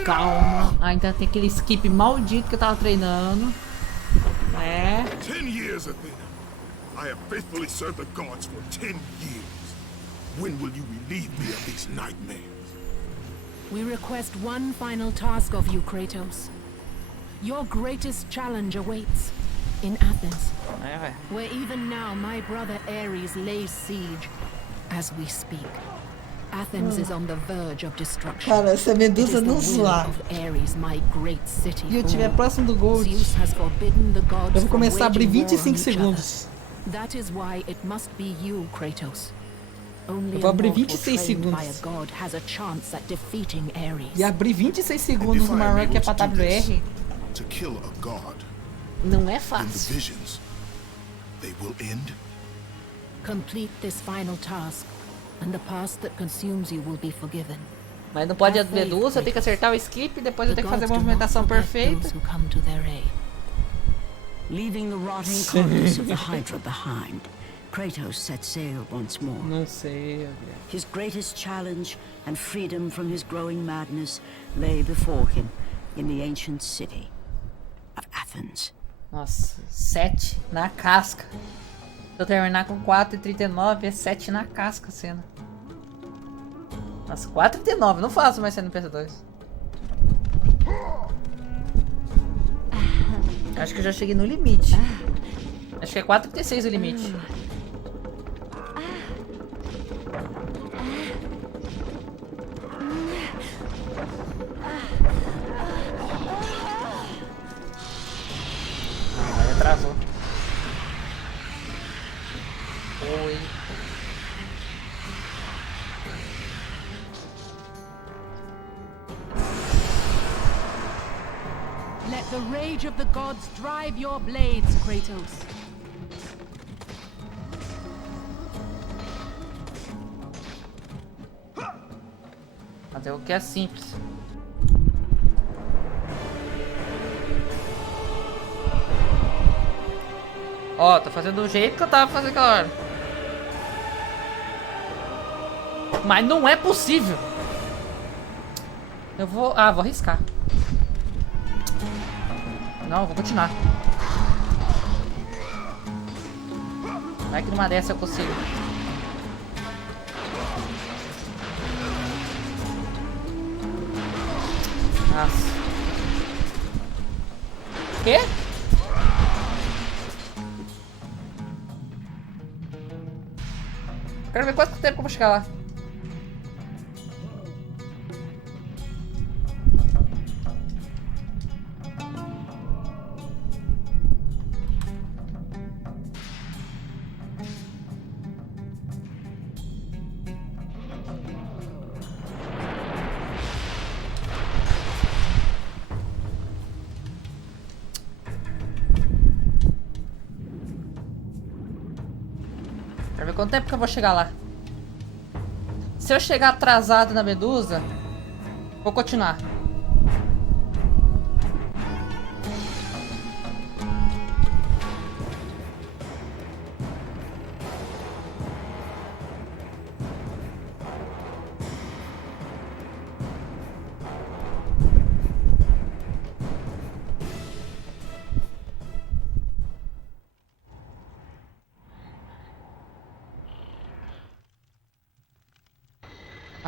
Calma. Ainda tem aquele skip maldito que eu tava treinando. É. 10 years, Athena. I have faithfully served the gods for 10 years. When will you relieve me of these nightmares? We request one final task of you, Kratos. Your greatest challenge awaits in Athens, É, velho. where even now my brother Ares lays siege as we speak. Athens is on the verge of destruction. Cara, essa It Medusa is the não will zoar. of Ares, my great city. E eu tiver born. próximo do Gold, Zeus has forbidden the gods eu vou from começar a abrir waging war 25 on each other. segundos. That is why it must be you, Kratos. Only Eu vou a abrir mortal 26 trained by a segundos. god has a chance at defeating Ares. E abrir 26 segundos numa run que é pra WR To kill a god, não é then the fácil. visions, they will end? Complete this final task, and the past that consumes you will be forgiven. Mas não pode a Medusa, eu tenho que acertar o skip, depois eu tenho que fazer a movimentação perfeita. Those who come to their aid. Leaving the rotting carcass of the Hydra behind, Kratos set sail once more. Não sei, velho. His greatest challenge and freedom from his growing madness lay before him in the ancient city of Athens. Nossa, 7 na casca. Se eu terminar com 4,39, é 7 na casca a cena. Nossa, 4,39, não faço mais cena no PS2. Acho que eu já cheguei no limite. Acho que é 4,36 o limite. Aí travou. Oi. Let the rage of the gods drive your blades, Kratos. Fazer o que é simples. Ó, tô fazendo do jeito que eu tava fazendo aquela hora. Mas não é possível. Eu vou... Ah, vou arriscar. Não, eu vou continuar. Vai que numa dessa eu consigo. Nossa. Quê? Quero ver quanto tempo que eu vou chegar lá. Quero ver quanto tempo que eu vou chegar lá. Se eu chegar atrasado na medusa, vou continuar.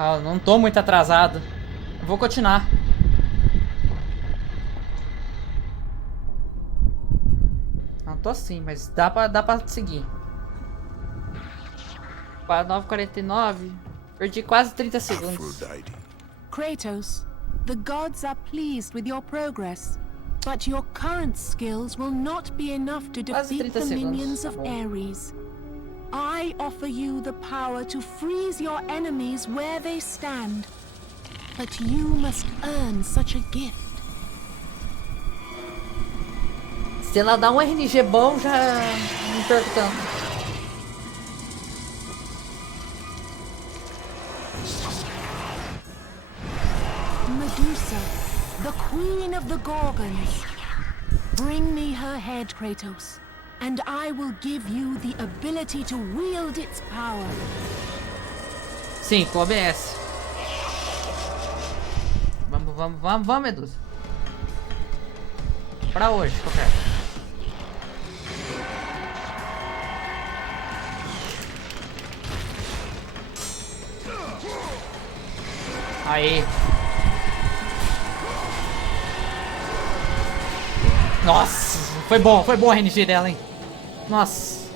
Ah, eu não tô muito atrasado. Eu vou continuar. Não tô sim, mas dá pra seguir. 9:49. Perdi quase 30 segundos. Aphrodite. Kratos, the gods are pleased with your progress, but your current skills will not be enough to Quase defeat 30 the segundos, minions tá of bom. Ares. I offer you the power to freeze your enemies where they stand, but you must earn such a gift. Se ela dá um RNG bom, já não perco tanto. Medusa, the queen of the Gorgons. Bring me her head, Kratos, and I will give you the ability to wield its power. Sim, com OBS. Vamos, Medusa. Pra hoje, qualquer. Aí. Nossa, foi bom a RNG dela, hein? Nossa.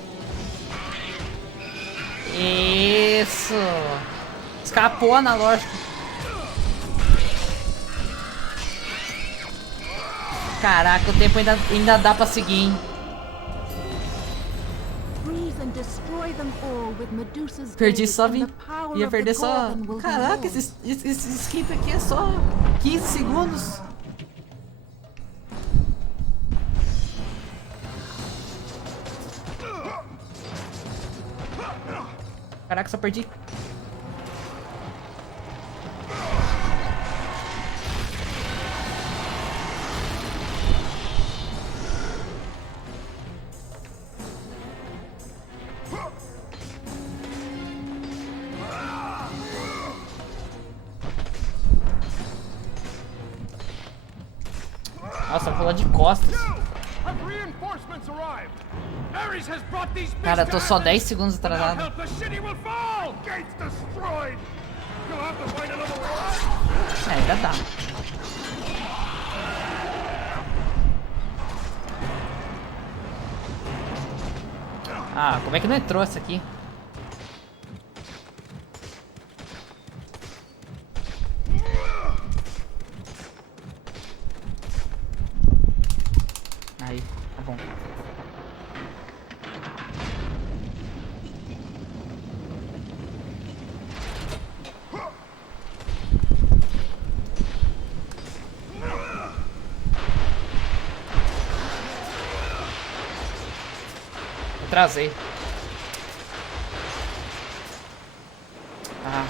Isso. Escapou analógico. Caraca, o tempo ainda dá pra seguir, hein? Perdi só 20. Ia perder só. Caraca, esse skip aqui é só 15 segundos. Caraca, só perdi. Nossa, vou pular de costas. Cara, eu tô só 10 segundos atrasado. É, ainda dá. Ah, como é que não entrou essa aqui? Aí, tá bom. Atrasei. Ah.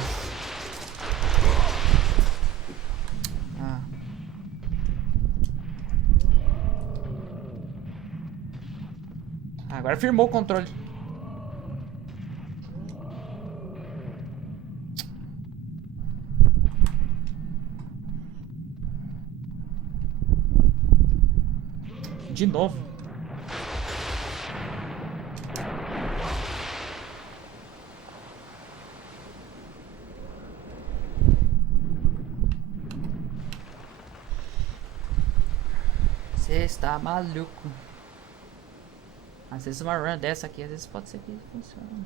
Ah. Agora firmou o controle. De novo. Você está maluco. Às vezes uma run dessa aqui, às vezes pode ser que funcione.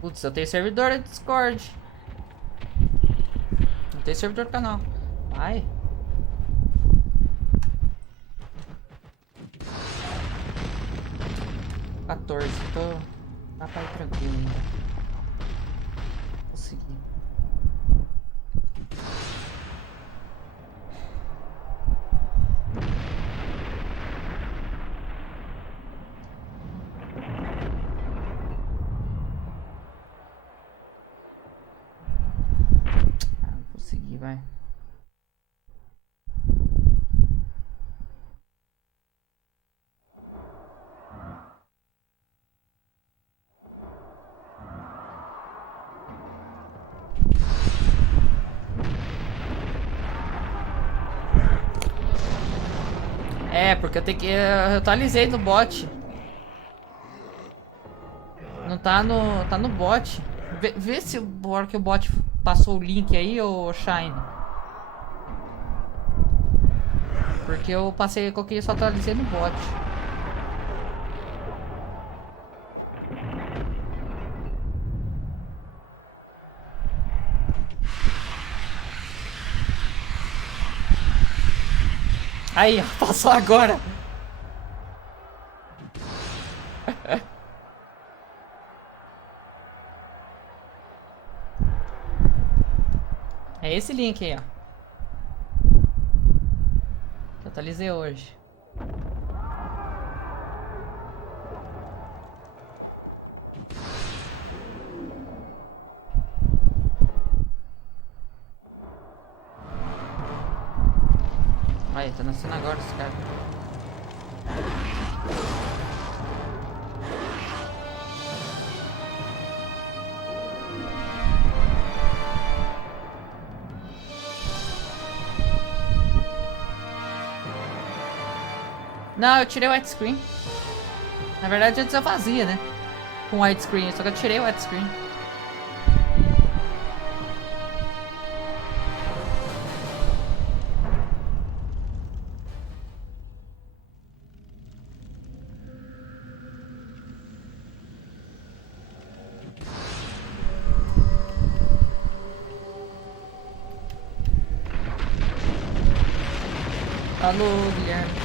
Putz, eu tenho servidor no Discord. Eu tenho servidor do canal. Vai. Dá pra ir tranquilo ainda. Consegui. Consegui, vai. É, porque eu tenho que... Eu atualizei no bot. Não tá no... Tá no bot. Vê se o bot passou o link aí, ô Shine. Porque eu passei... Coloquei, só atualizei no bot. Aí, passou agora. É esse link aí, ó. Que eu atualizei hoje. Aí, tá nascendo agora esse cara. Não, eu tirei o widescreen. Na verdade, antes eu fazia, né? Com widescreen, só que eu tirei o widescreen. Alô, Guilherme.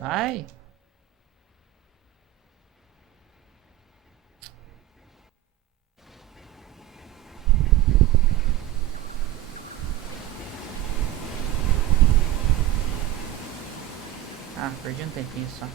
Vai. Ah, perdi um tempinho só.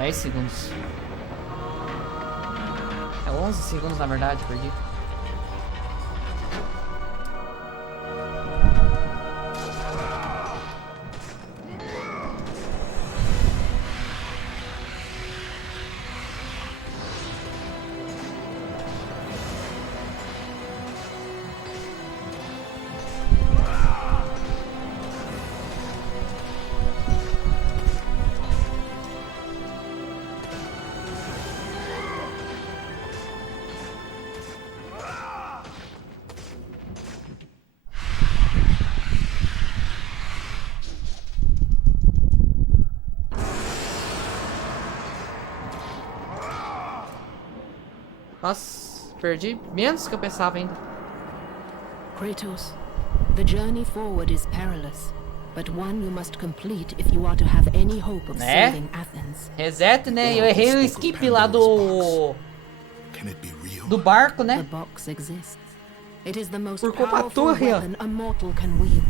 10 segundos. É 11 segundos na verdade, perdi. Nossa, perdi menos que eu pensava ainda. Kratos, the journey forward is perilous, but one you must complete if you are to have any hope of saving Athens. Reset, né? Eu errei o skip lá do barco, The né? box exists. It is the most Por culpa powerful tua, Rian. weapon a mortal can wield.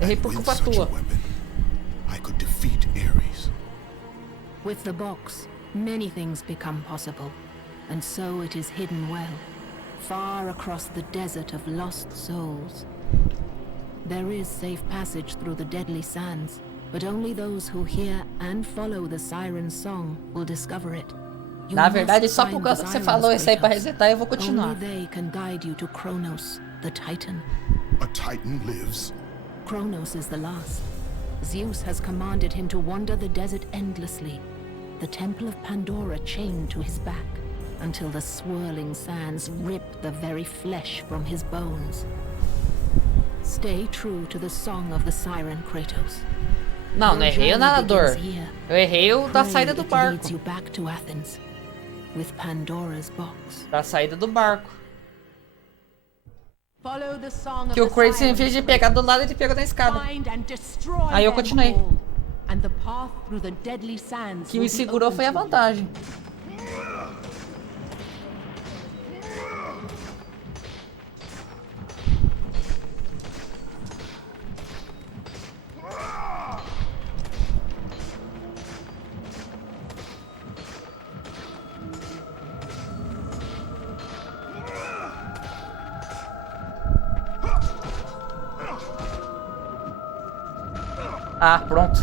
Errei por culpa tua. I could defeat Ares. With the box, many things become possible, and so it is hidden well, far across the desert of lost souls. There is safe passage through the deadly sands, but only those who hear and follow the siren's song will discover it. You Na verdade, must só por find causa the que você sirens, falou isso aí pra Kratos. resetar, eu vou continuar. Only they can guide you to Kronos, the Titan. A Titan lives. Kronos is the last. Zeus has commanded him to wander the desert endlessly, the temple of Pandora chained to his back, until the swirling sands rip the very flesh from his bones. Stay true to the song of the siren, Kratos. Não, não Your errei o journey nadador. begins here. Eu errei o da Pray saída do it leads barco. you back to Athens, with Pandora's box. Da saída do barco. Follow the song of Que o the Kratos, em sirens, vez de pegar do lado, ele pegou na escada. Find and destroy Aí eu them continuei. all, and the path through the deadly sands Que will me be segurou open foi a to you. vantagem. Ah, pronto.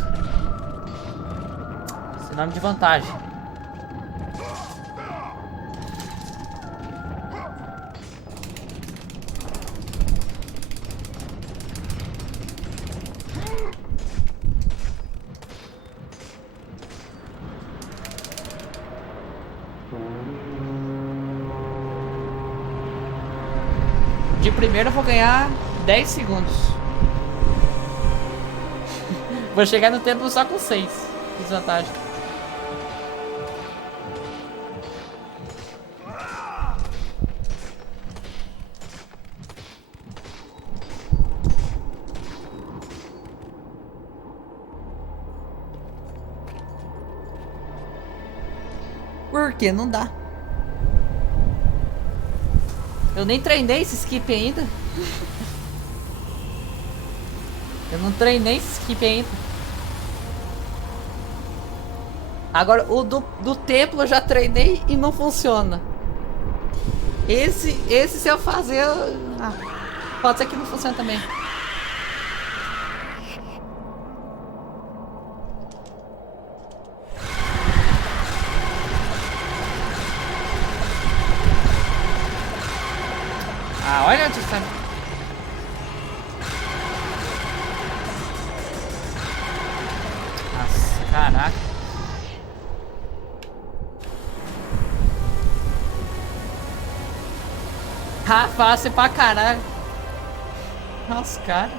Sinônimo de vantagem. De primeira eu vou ganhar 10 segundos. Vou chegar no tempo só com 6. Desvantagem. Por que não dá? Eu nem treinei esse skip ainda. Eu não treinei esse skip ainda. Agora o do templo eu já treinei e não funciona. Esse se eu fazer... Ah, pode ser que não funcione também. Ah, olha onde está. Nossa, caraca. Ah, fácil pra caralho. Nossa, cara.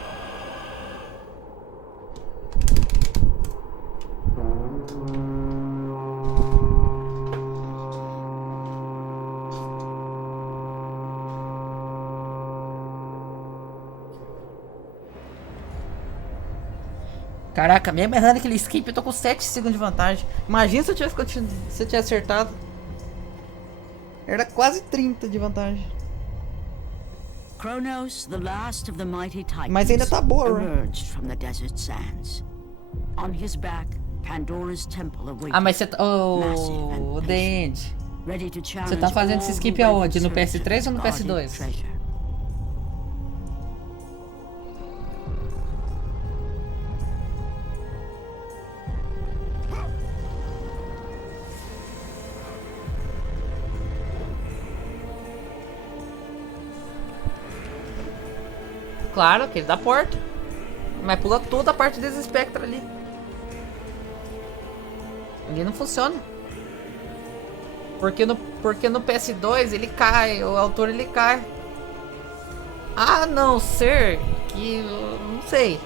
Caraca, mesmo errando aquele skip, eu tô com 7 segundos de vantagem. Imagina se eu tivesse se eu tivesse acertado. Era quase 30 de vantagem. Kronos, the last of the mighty Titans, Mas ainda tá boa, né? emerged from the desert sands. On his back, Pandora's temple awaits. Ah, mas você tá... Oh, Dende. Você tá fazendo esse skip aonde? No PS3 ou no PS2? Claro, aquele da porta. Mas pula toda a parte desse espectro ali. Ali não funciona. Porque no PS2 ele cai, o autor ele cai. A não ser que... não sei.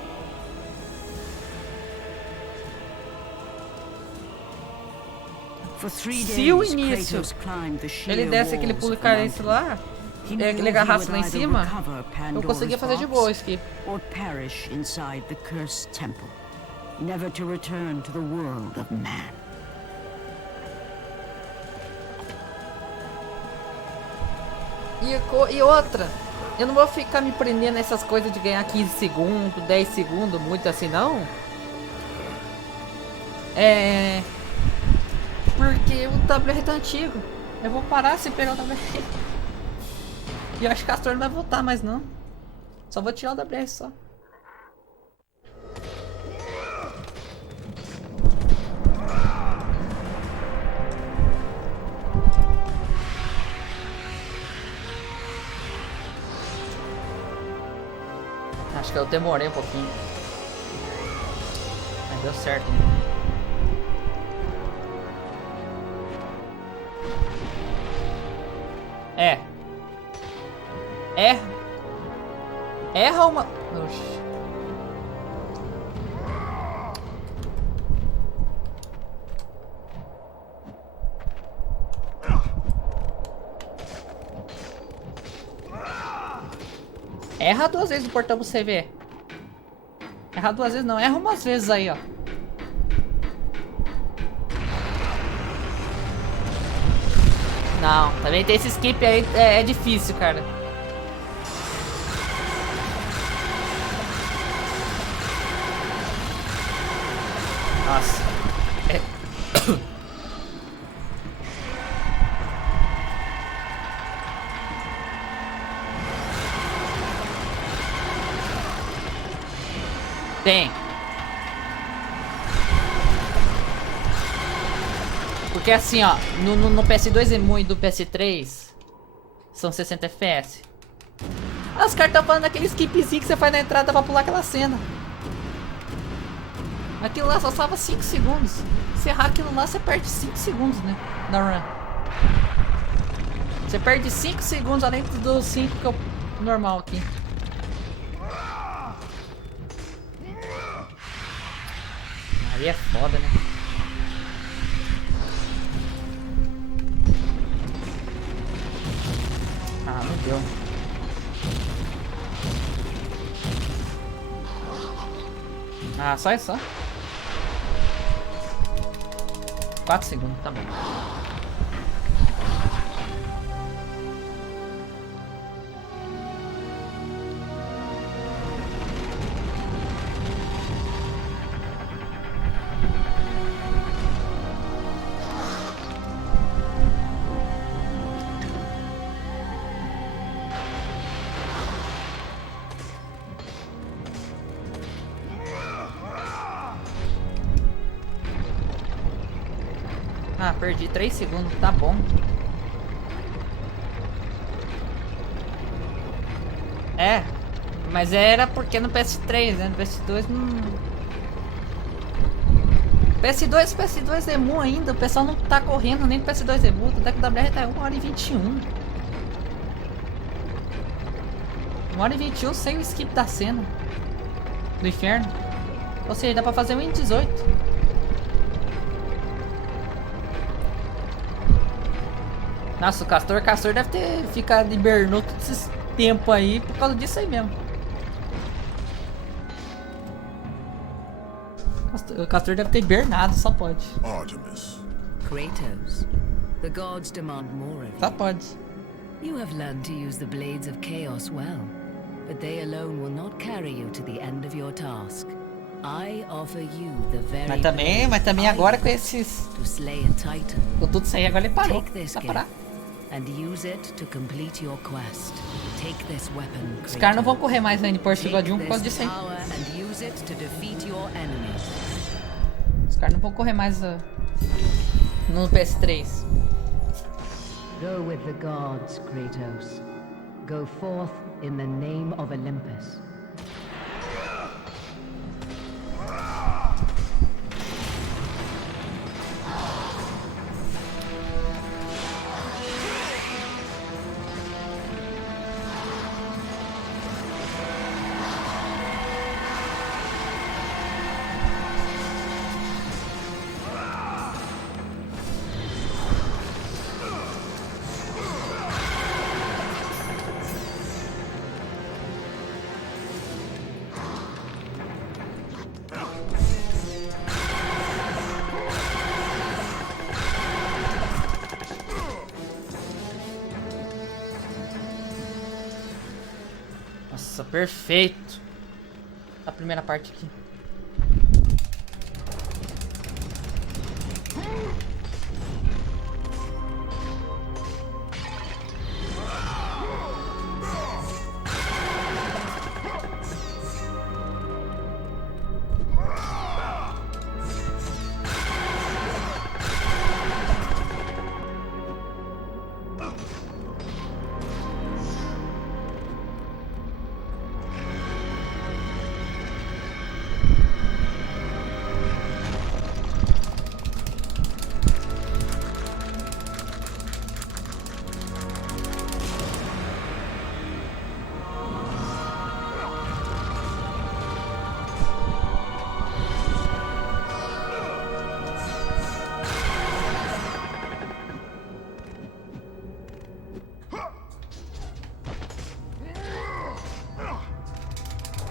Se o início ele desse aquele pulo e caísse lá, ele agarrasse lá em cima, eu conseguia fazer de boa skip. Or perish inside the cursed temple, never to return to the world of man. E outra, eu não vou ficar me prendendo nessas coisas de ganhar 15 segundos, 10 segundos, muito assim não. Porque o WR tá antigo. Eu vou parar se pegar o WR. E eu acho que o Castor não vai voltar mais não. Só vou tirar o WR só. Acho que eu demorei um pouquinho. Mas deu certo. Erra uma... Oxi. Erra 2 vezes o portão pra você ver. Erra 2 vezes não, erra umas vezes aí, ó. Não, também tem esse skip aí, é difícil, cara. Nossa. Tem. Porque assim, ó, no PS2 e muito do PS3 são 60 FPS. Ah, os caras estão falando daquele skipzinho que você faz na entrada pra pular aquela cena. Aquilo lá só salva 5 segundos. Se errar aquilo lá, você perde 5 segundos, né? Na run. Você perde 5 segundos além dos 5 que é o normal aqui. Aí é foda, né? Ah, não deu. Ah, só isso, só. 4 segundos, tá bom. Ah, perdi 3 segundos, tá bom. É, mas era porque no PS3, né? No PS2 não... PS2 Emu ainda, o pessoal não tá correndo nem no PS2 Emu, o deck WR tá 1h21. 1h21 sem o skip da cena do inferno. Ou seja, dá pra fazer 1h18. Nossa, o Castor deve ter ficado hibernou todo esse tempo aí por causa disso aí mesmo. O Castor deve ter hibernado, só pode. Artemis. Kratos, the gods demand more of you. Só pode. You have learned to use the blades of chaos well, but they alone will not carry you to the end of your task. I offer you the very Mas também agora com esses... to slay a titan. Com tudo isso aí, agora ele parou. Take this Tá gift parado. and use it to complete your quest. Take this weapon. Os caras não vão correr mais na Need-for-Speed Take 1 por causa this disso aí. power and use it to defeat your enemies. Os caras não vão correr mais no PS3. Go with the gods, Kratos. Go forth in the name of Olympus. Nossa, perfeito. A primeira parte aqui.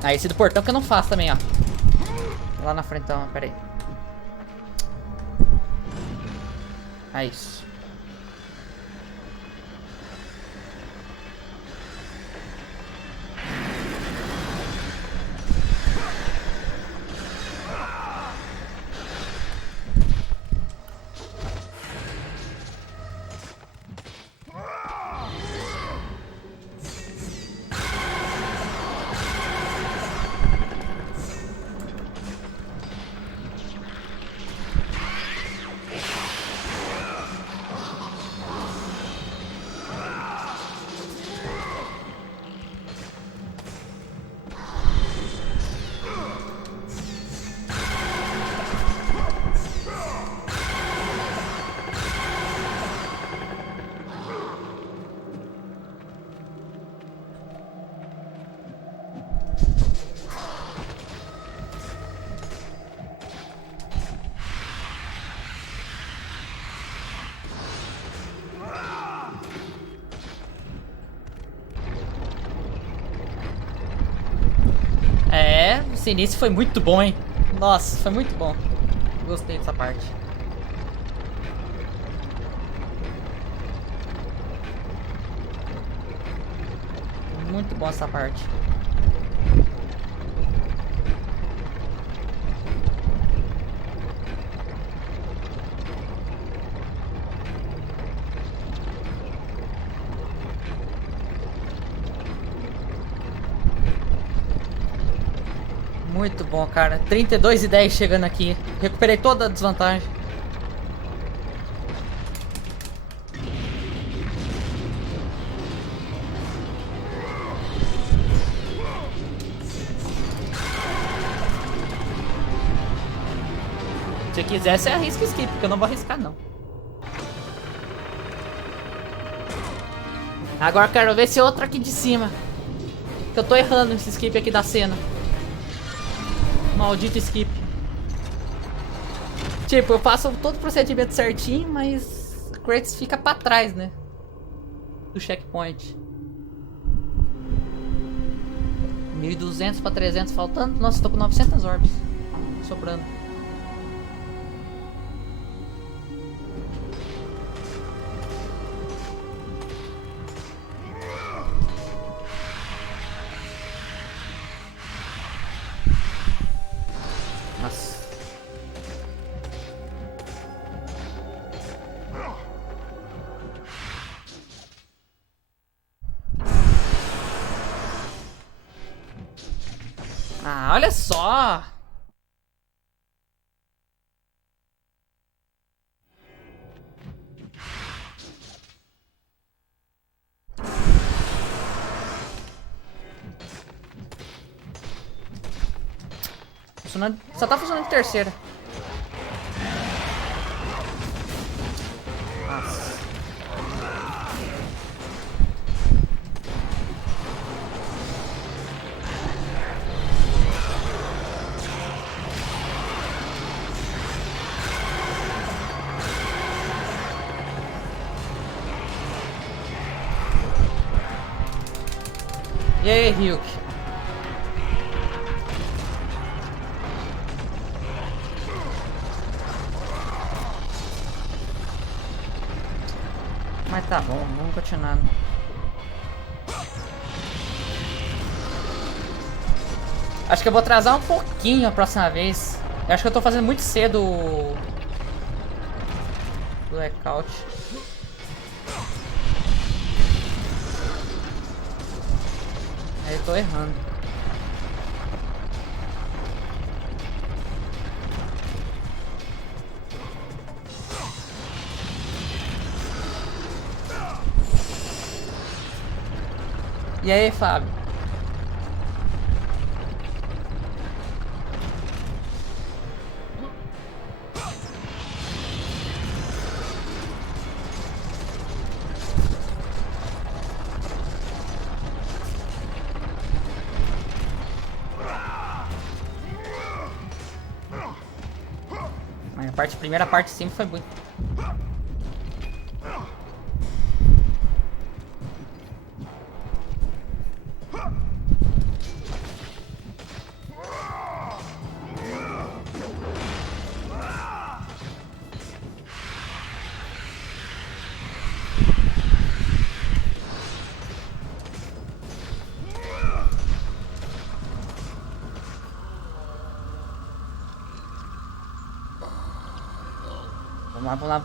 Ah, esse do portão que eu não faço também, ó. Lá na frente, então, pera aí. Ah, isso. É, esse início foi muito bom, hein? Nossa, foi muito bom. Gostei dessa parte. Muito bom essa parte. Muito bom, cara. 32 e 10 chegando aqui. Recuperei toda a desvantagem. Se quiser, você arrisca skip, porque eu não vou arriscar, não. Agora eu quero ver esse outro aqui de cima. Que eu tô errando esse skip aqui da cena. Maldito skip. Tipo, eu faço todo o procedimento certinho, mas o Kratos fica pra trás, né? Do checkpoint. 1200 pra 300 faltando. Nossa, tô com 900 orbs sobrando. Nossa. Ah, olha só! Só tá funcionando de terceira. Nossa. E aí, Ryuk? Mas tá bom, vamos continuar. Acho que eu vou atrasar um pouquinho a próxima vez. Eu acho que eu tô fazendo muito cedo o blackout. Aí eu tô errando. E aí, Fábio? A primeira parte sempre foi muito.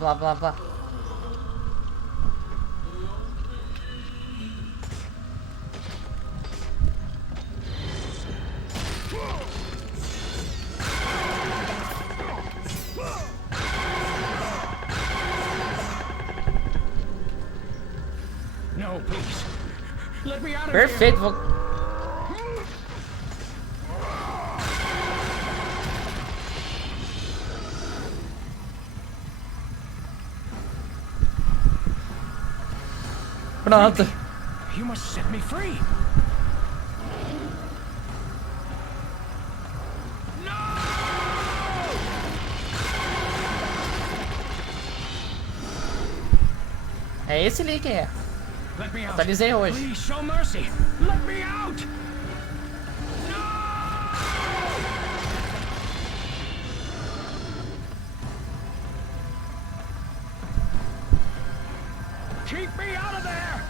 Vamos lá. No, please. Let me out of Perfeito, vou... Pronto. You must set me free. É esse link aí. Let me out. Atualizei hoje. Please show mercy. Let me out. Keep me out of there.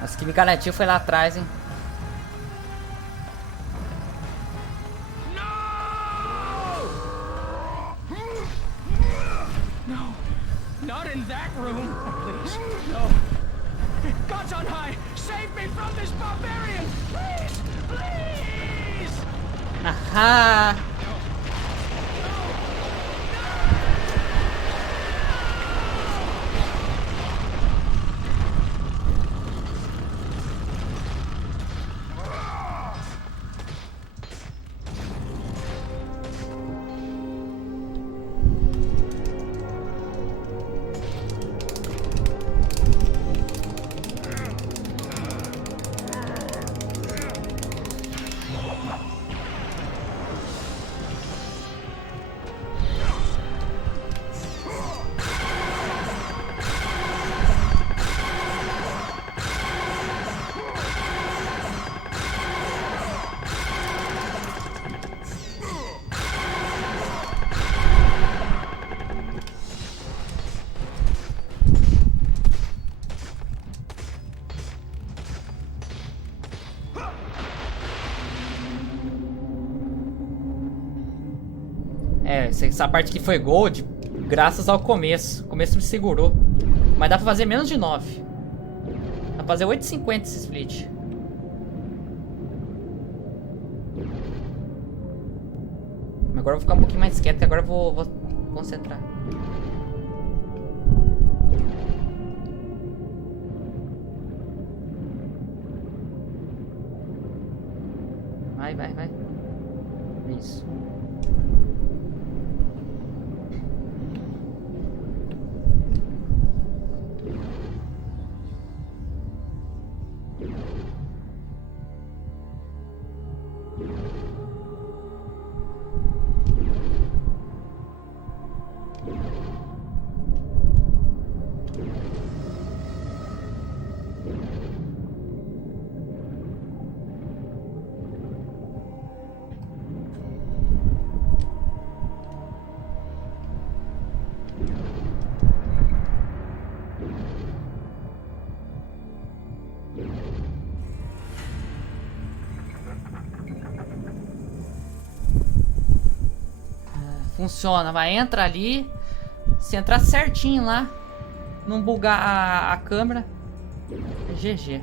Nossa, que me garantiu foi lá atrás, hein? No, not in that room. Please, no. God's on high. Save me from this barbarian. Please, please. Ahá! Essa parte que foi gold, graças ao começo. O começo me segurou. Mas dá pra fazer menos de 9. Dá pra fazer 8,50 esse split. Agora eu vou ficar um pouquinho mais quieto, que agora eu vou concentrar. Vai. Isso. Funciona, vai, entra ali. Se entrar certinho lá, não bugar a câmera, é GG.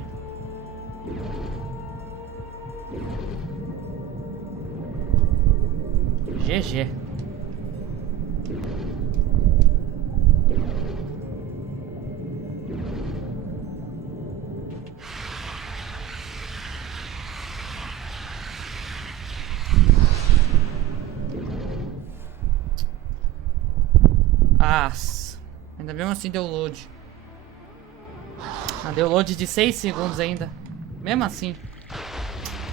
GG. Ainda mesmo assim deu load. Deu load de 6 segundos ainda. Mesmo assim,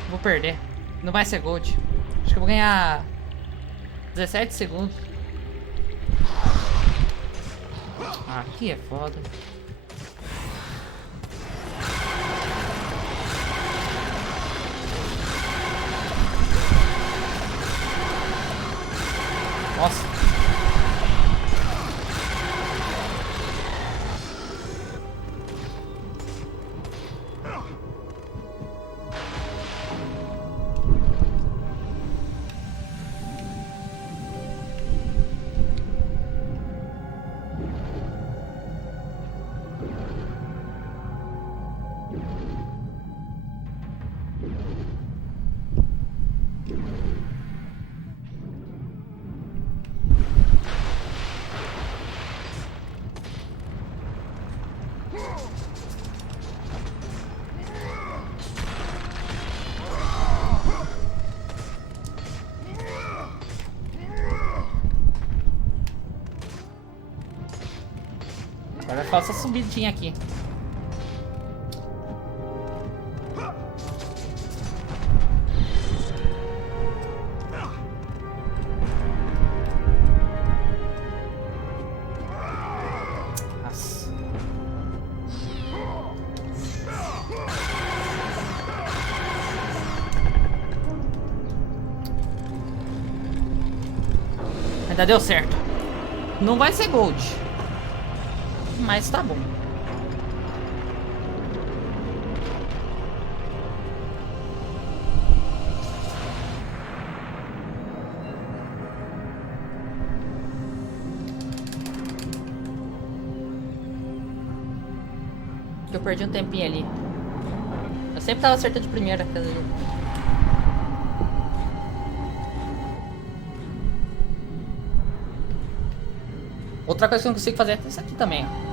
vou perder. Não vai ser gold. Acho que eu vou ganhar 17 segundos. Aqui é foda. Nossa. Agora vai fazer essa subidinha aqui. Nossa. Ainda deu certo. Não vai ser gold, mas tá bom. Eu perdi um tempinho ali. Eu sempre tava acertando de primeira, quer dizer. Outra coisa que eu não consigo fazer é isso aqui também, ó.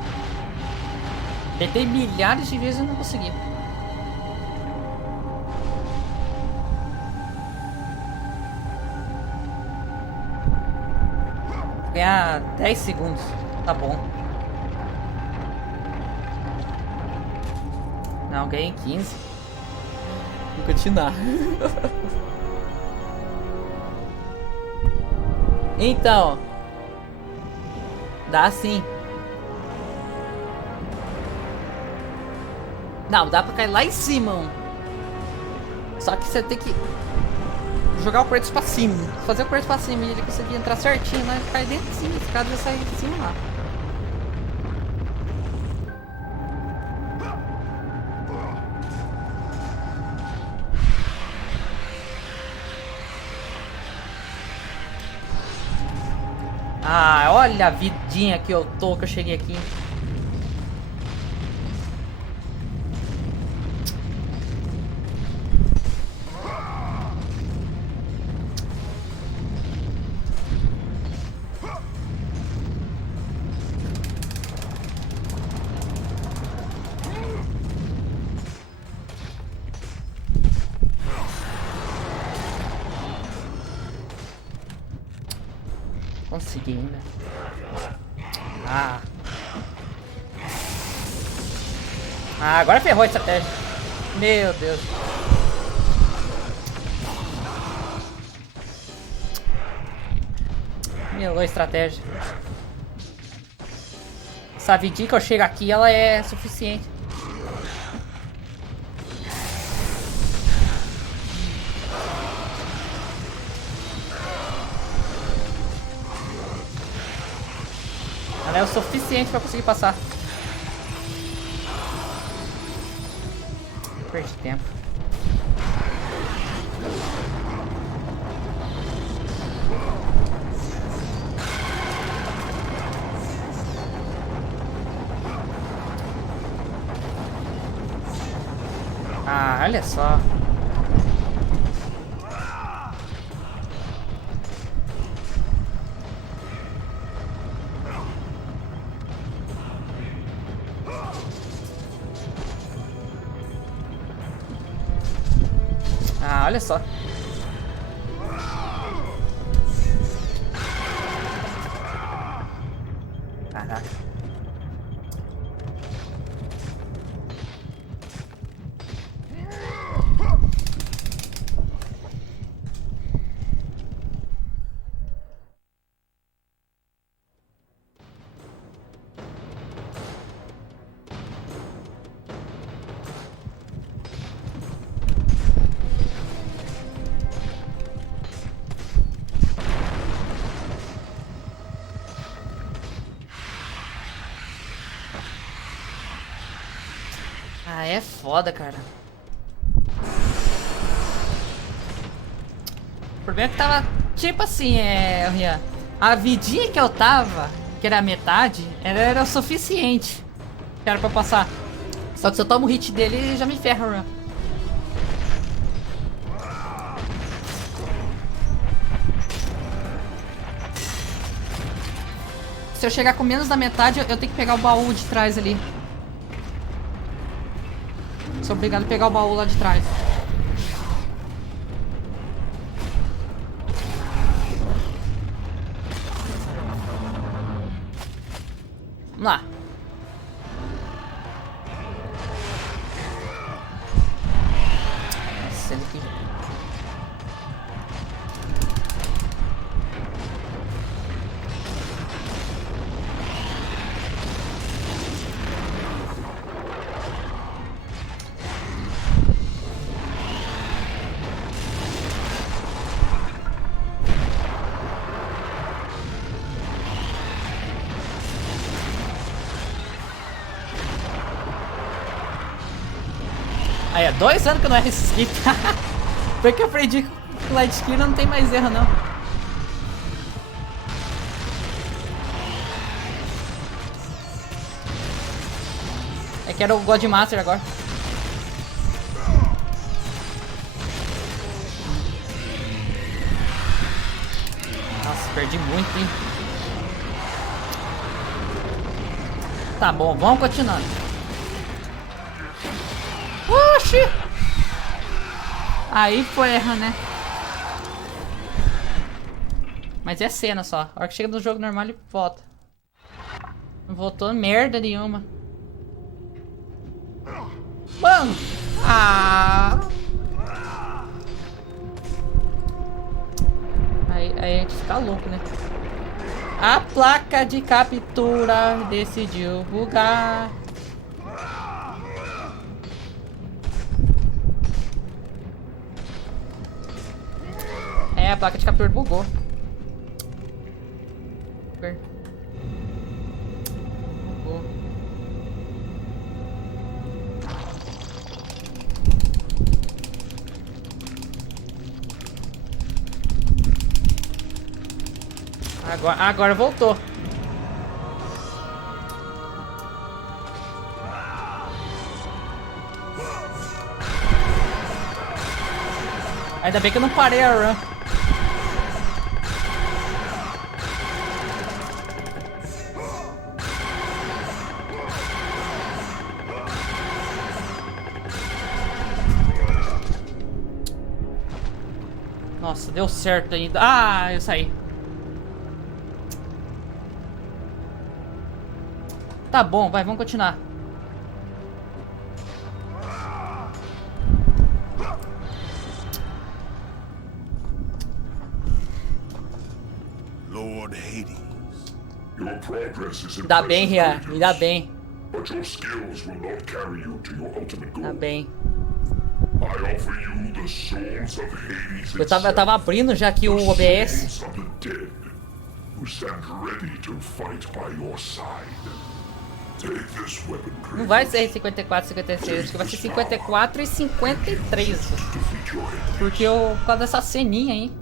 Tentei milhares de vezes e não consegui. Vou ganhar 10 segundos. Tá bom. Não, ganhei 15. Vou continuar. Então, dá sim. Não, dá pra cair lá em cima. Só que você tem que jogar o Kratos pra cima. Fazer o Kratos pra cima e ele conseguir entrar certinho lá e cair dentro de cima. Esse cara vai sair de cima lá. Ah, olha a vidinha que eu tô, que eu cheguei aqui. Consegui ainda. Ah. Ah, agora ferrou a estratégia. Meu Deus. Melou a estratégia. Essa vidinha que eu chego aqui, ela é suficiente. Ela é o suficiente pra conseguir passar. Perdi tempo. Ah, olha só. Ah, olha só. Caraca. Ah, é foda, cara. O problema é que tava, tipo assim, Rian, a vidinha que eu tava, que era a metade, era o suficiente. Que era pra passar. Só que se eu tomo o hit dele, ele já me ferra, Rian. Se eu chegar com menos da metade, eu tenho que pegar o baú de trás ali. Sou obrigado a pegar o baú lá de trás. Vamos lá. Nossa, ele aqui. Aí, 2 anos que eu não erro esse skip. Foi que eu aprendi que o light skill não tem mais erro, não. É que era o God Master agora. Nossa, perdi muito, hein. Tá bom, vamos continuando. Oxi! Aí foi erro, né? Mas é cena só. A hora que chega no jogo normal ele volta. Não voltou merda nenhuma. Mano! Ah! Aí a gente fica louco, né? A placa de captura decidiu bugar. É, a placa de captura bugou. Bugou. Agora voltou. Ainda bem que eu não parei a run. Nossa, deu certo ainda. Ah, eu saí. Tá bom, vai, vamos continuar. Lord Hades. Your progress is Ainda bem, impressive, Rian. Kratos, Ainda bem. but your skills will not carry you to your ultimate goal. Ainda bem. I offer you the souls of Hades Eu tava abrindo já aqui o OBS. souls of the dead, who stand ready to fight by your side. Take this weapon, Kratos. Não vai ser 54, 56. Acho que vai ser 54 e 53. Defeat your enemies. Porque por causa dessa ceninha aí.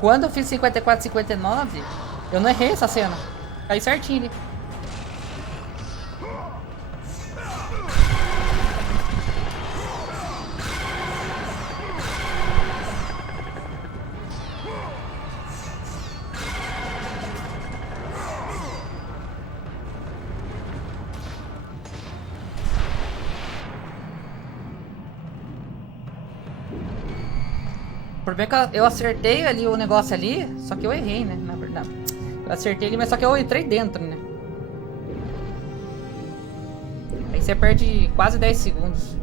Quando eu fiz 54 e 59, eu não errei essa cena. Caí certinho ali. O problema é que eu acertei ali o negócio ali, só que eu errei, né? Na verdade. Eu acertei ali, mas só que eu entrei dentro, né? Aí você perde quase 10 segundos.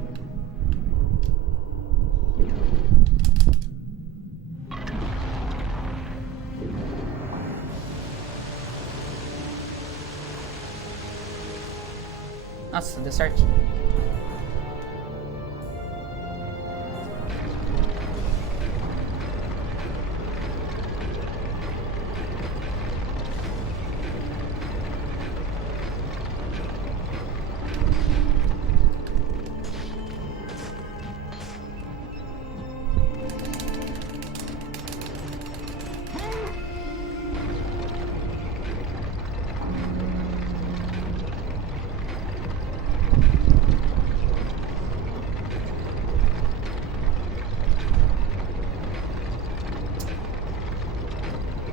Nossa, deu certinho.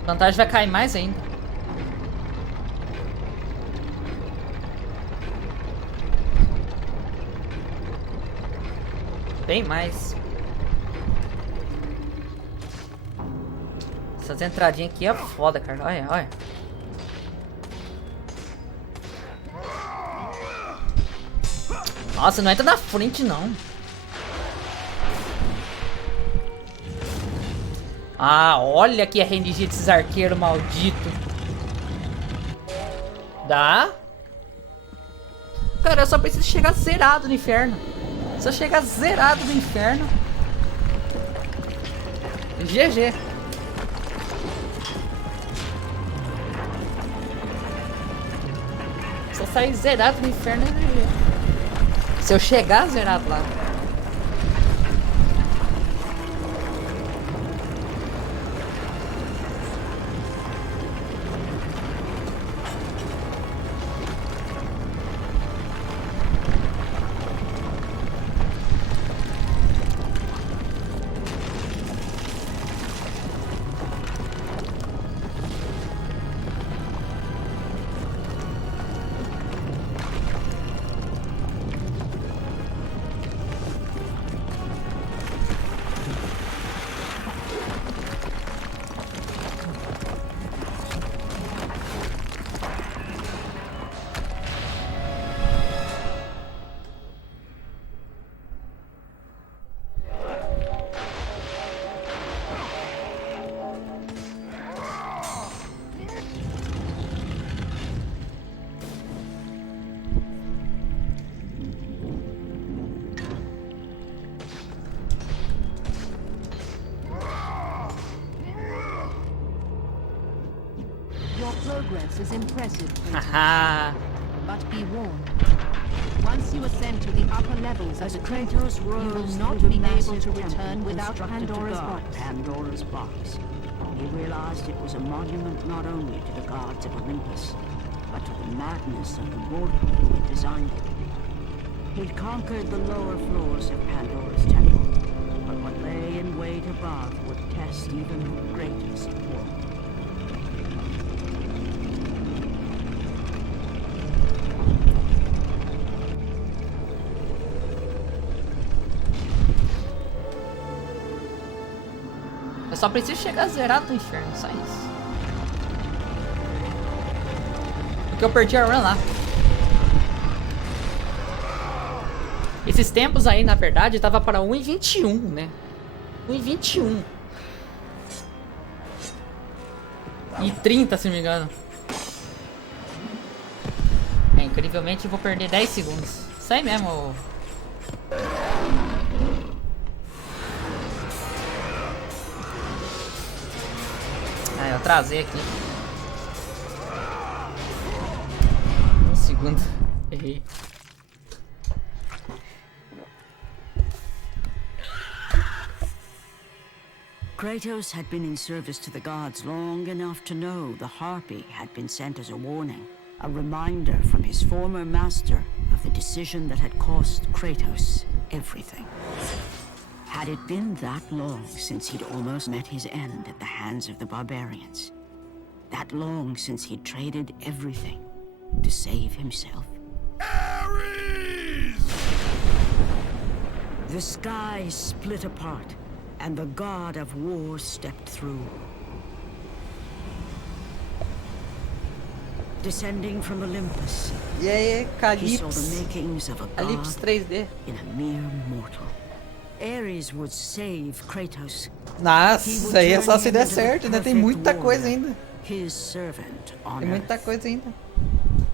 A vantagem vai cair mais ainda. Bem mais. Essas entradinhas aqui é foda, cara. Olha, olha. Nossa, não entra na frente, não. Ah, olha aqui a energia desses arqueiros malditos. Dá? Cara, eu só preciso chegar zerado no inferno. Se eu chegar zerado no inferno, GG. Se eu sair zerado no inferno, é GG. Se eu chegar zerado lá. Your progress is impressive, Kratos, Haha. but be warned. Once you ascend to the upper levels As of Kratos you will rose not through the be able massive to temple return without constructed to Pandora's guard box. Pandora's box. he realized it was a monument not only to the gods of Olympus, but to the madness of the mortal who had designed it. He'd conquered the lower floors of Pandora's temple, but what lay in wait above would test even the greatest war. Eu só preciso chegar zerado no inferno, só isso. Porque eu perdi a run lá. Esses tempos aí, na verdade, tava para 1:21, né? 1:21. E 30, se não me engano. É, incrivelmente eu vou perder 10 segundos. Isso aí mesmo. Ah, eu atrasei aqui. Um segundo. Errei. Kratos had been in service to the gods long enough to know the Harpy had been sent as a warning, a reminder from his former master of the decision that had cost Kratos everything. Had it been that long since he'd almost met his end at the hands of the barbarians? That long since he'd traded everything to save himself? Ares! The sky split apart, and the god of war stepped through. Descending from Olympus, E aí, he saw the Calypso. makings of a Calypso god 3D. in a mere mortal. Ares would save Kratos. Nossa, He isso would aí é turn só se him der into the certo, né? Tem perfect muita coisa warrior, ainda. his servant on Tem muita earth. coisa ainda.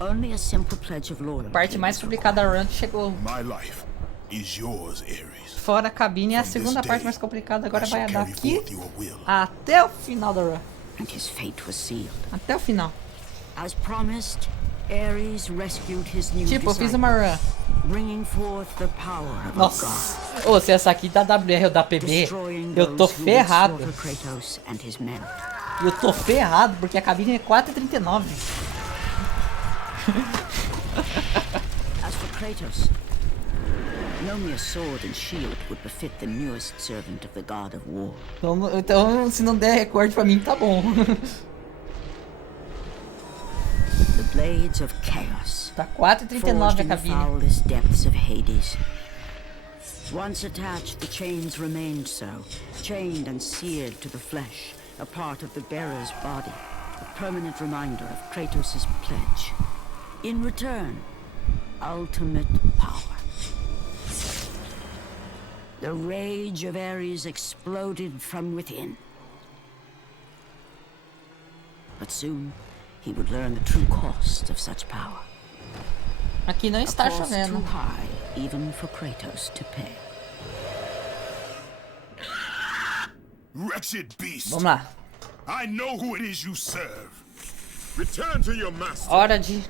Only a simple pledge of loyalty. A parte mais was complicada da run que chegou. My life is yours, Ares. Fora a cabine, a segunda parte mais complicada agora vai dar aqui até o final da run. and his fate was sealed. Até o final. As promised, Ares rescued his new Tipo, eu fiz disciple, uma run. bringing forth the power of a god, Nossa. Ô, se essa aqui dá WR ou dá PB, destroying eu tô those who would ferrado. slaughter Kratos and his men. Eu tô ferrado, porque a cabine é 4,39. As for Kratos, no mere sword and shield would befit the newest servant of the god of war. Então, se não der recorde pra mim, tá bom. The blades of chaos, Tá 4,39 forged a in the cabine. foulest depths of Hades. Once attached, the chains remained so, chained and seared to the flesh, a part of the bearer's body, a permanent reminder of Kratos' pledge. In return, ultimate power. The rage of Ares exploded from within. But soon, he would learn the true cost of such power. Aqui não A está cost chovendo. too high, even for Kratos to pay. Wretched beast! Vamos lá. I know who it is you serve. Return to your master. Hora de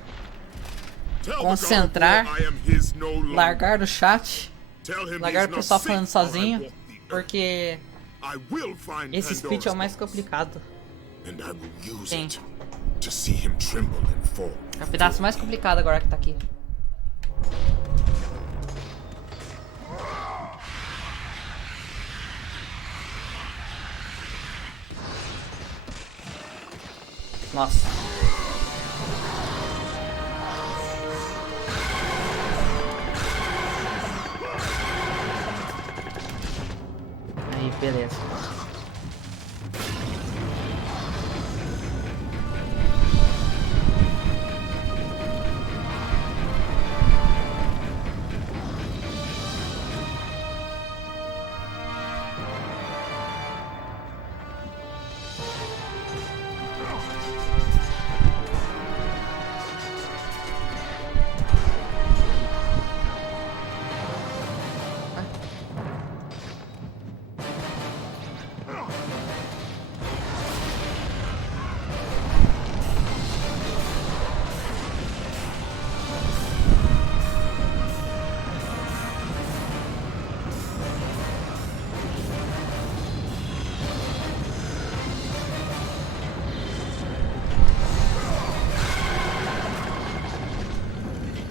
Tell the concentrar, God of War I am his no longer. largar do chat. Tell him Largar o he's not pessoal safe falando while I sozinho. walk the earth. Porque I will find esse speech é o mais Pandora's complicado. box, and I will use Sim. it to see him tremble and fall. É o pedaço mais complicado agora que tá aqui. Nossa. Aí, beleza.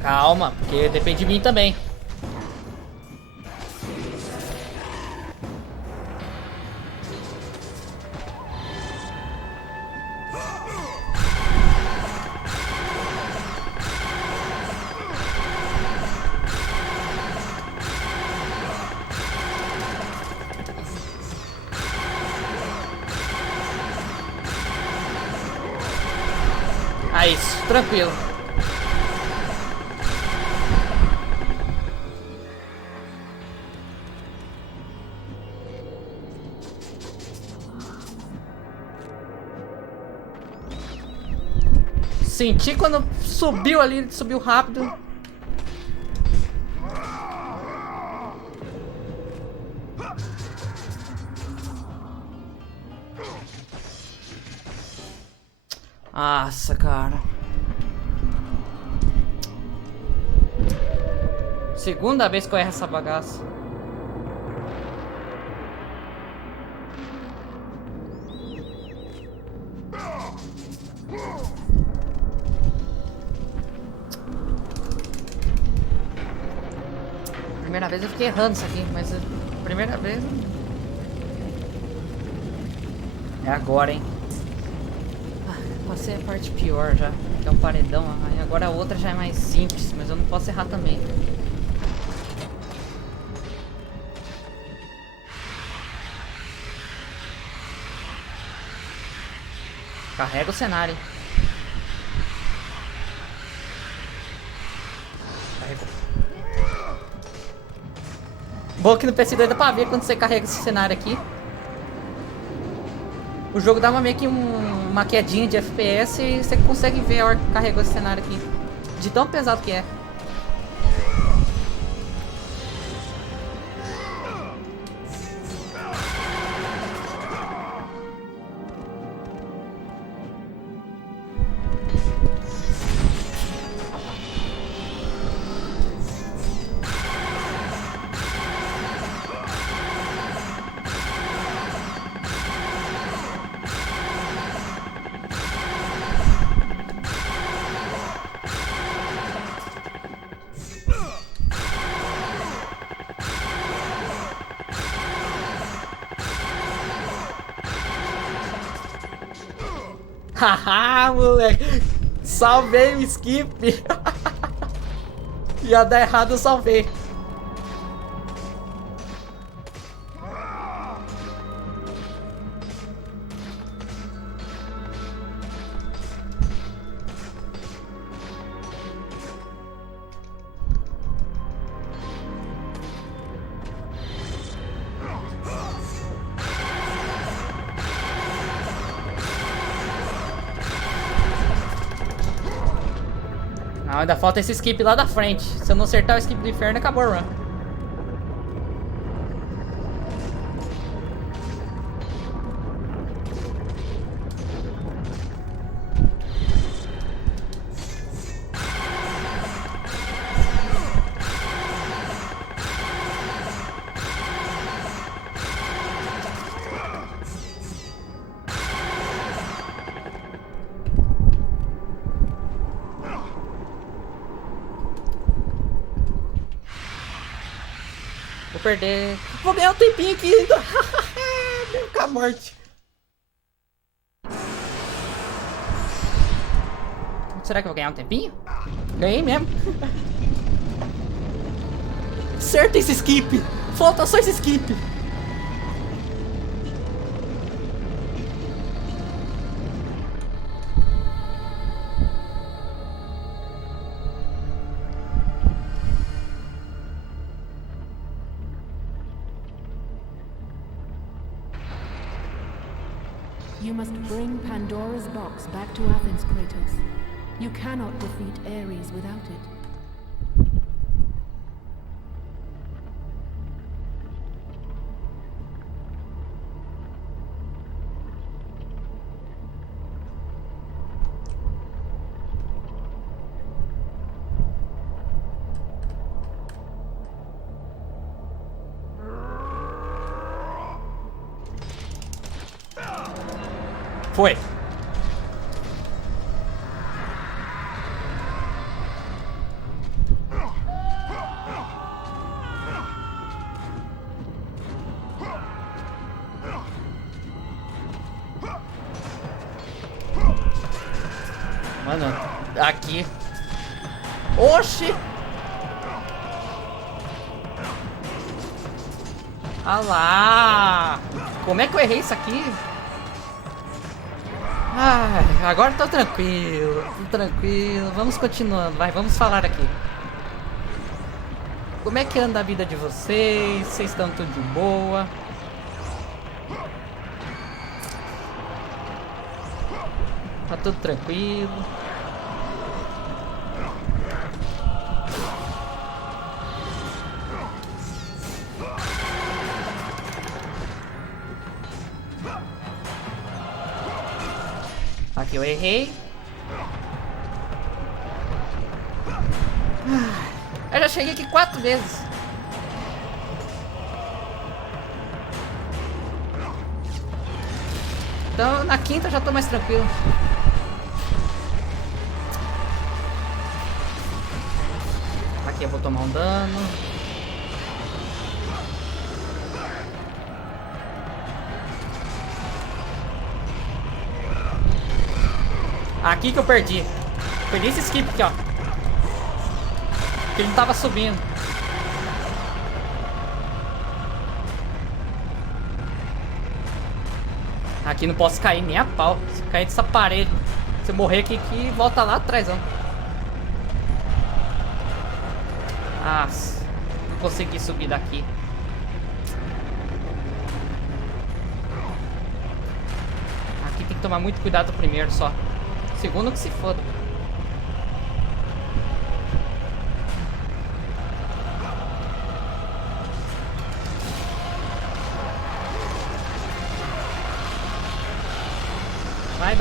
Calma, porque depende de mim também. Ah, isso, tranquilo. Senti quando subiu ali, ele subiu rápido. Nossa, cara. Segunda vez que eu erro essa bagaça. Primeira vez eu fiquei errando isso aqui, mas a primeira vez... É agora, hein? Passei a parte pior já, que é o paredão. Aí agora a outra já é mais simples, mas eu não posso errar também. Carrega o cenário. Carregou. Bom que no PS2 dá pra ver quando você carrega esse cenário aqui. O jogo dá meio que uma quedinha de FPS e você consegue ver a hora que carregou esse cenário aqui. De tão pesado que é. Haha, moleque. Salvei o skip. Ia dar errado, eu salvei. Não, ainda falta esse skip lá da frente. Se eu não acertar o skip do inferno, acabou a run. Vou perder. Vou ganhar um tempinho aqui ainda. Com a morte. Será que eu vou ganhar um tempinho? Ganhei mesmo. Acerta esse skip. Falta só esse skip. You must bring Pandora's box back to Athens, Kratos. You cannot defeat Ares without it. Foi. Mano, aqui. Oxi! Ah lá! Como é que eu errei isso aqui? Ah, agora tô tranquilo, Vamos continuando, vai, vamos falar aqui. Como é que anda a vida de vocês? Vocês estão tudo de boa? Tá tudo tranquilo? Aqui eu errei. Eu já cheguei aqui 4 vezes. Então na quinta eu já tô mais tranquilo. Aqui eu vou tomar um dano. Aqui que eu perdi. Perdi esse skip aqui, ó. Porque ele não tava subindo. Aqui não posso cair nem a pau. Se cair dessa parede, se eu morrer aqui, volta lá atrás, ó. Ah, não consegui subir daqui. Aqui tem que tomar muito cuidado primeiro só. Segundo que se foda. Vai.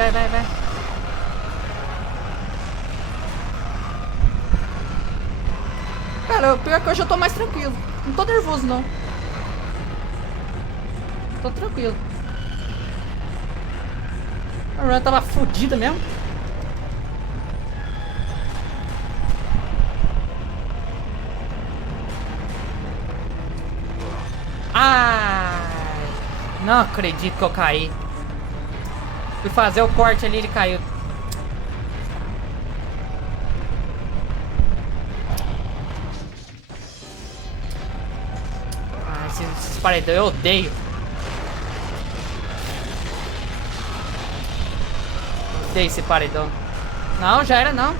Cara, o pior é que hoje eu tô mais tranquilo. Não tô nervoso, não. Tô tranquilo. A run tava fodida mesmo. Ai, não acredito que eu caí. Fui fazer o corte ali, ele caiu. Ah, esses paredão eu odeio. Odeio esse paredão. Não, já era não.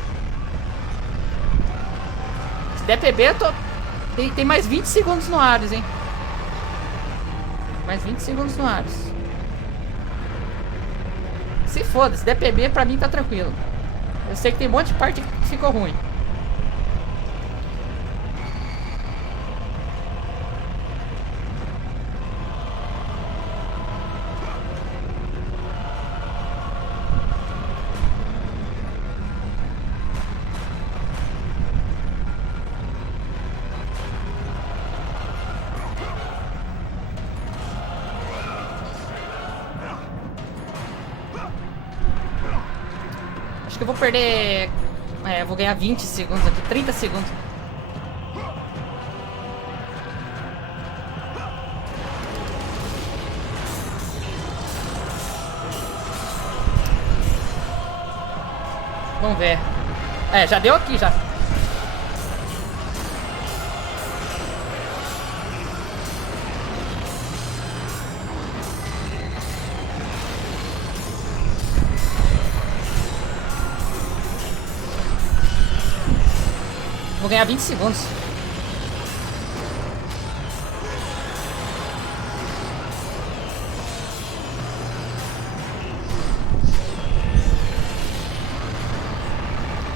Se der PB eu tô... Tem mais 20 segundos no Ares, hein. Mais 20 segundos no Ares. Se foda, se der PB pra mim tá tranquilo. Eu sei que tem um monte de parte que ficou ruim. Acho que eu vou perder... vou ganhar 20 segundos aqui, 30 segundos. Vamos ver. Já deu aqui já. Vou ganhar 20 segundos.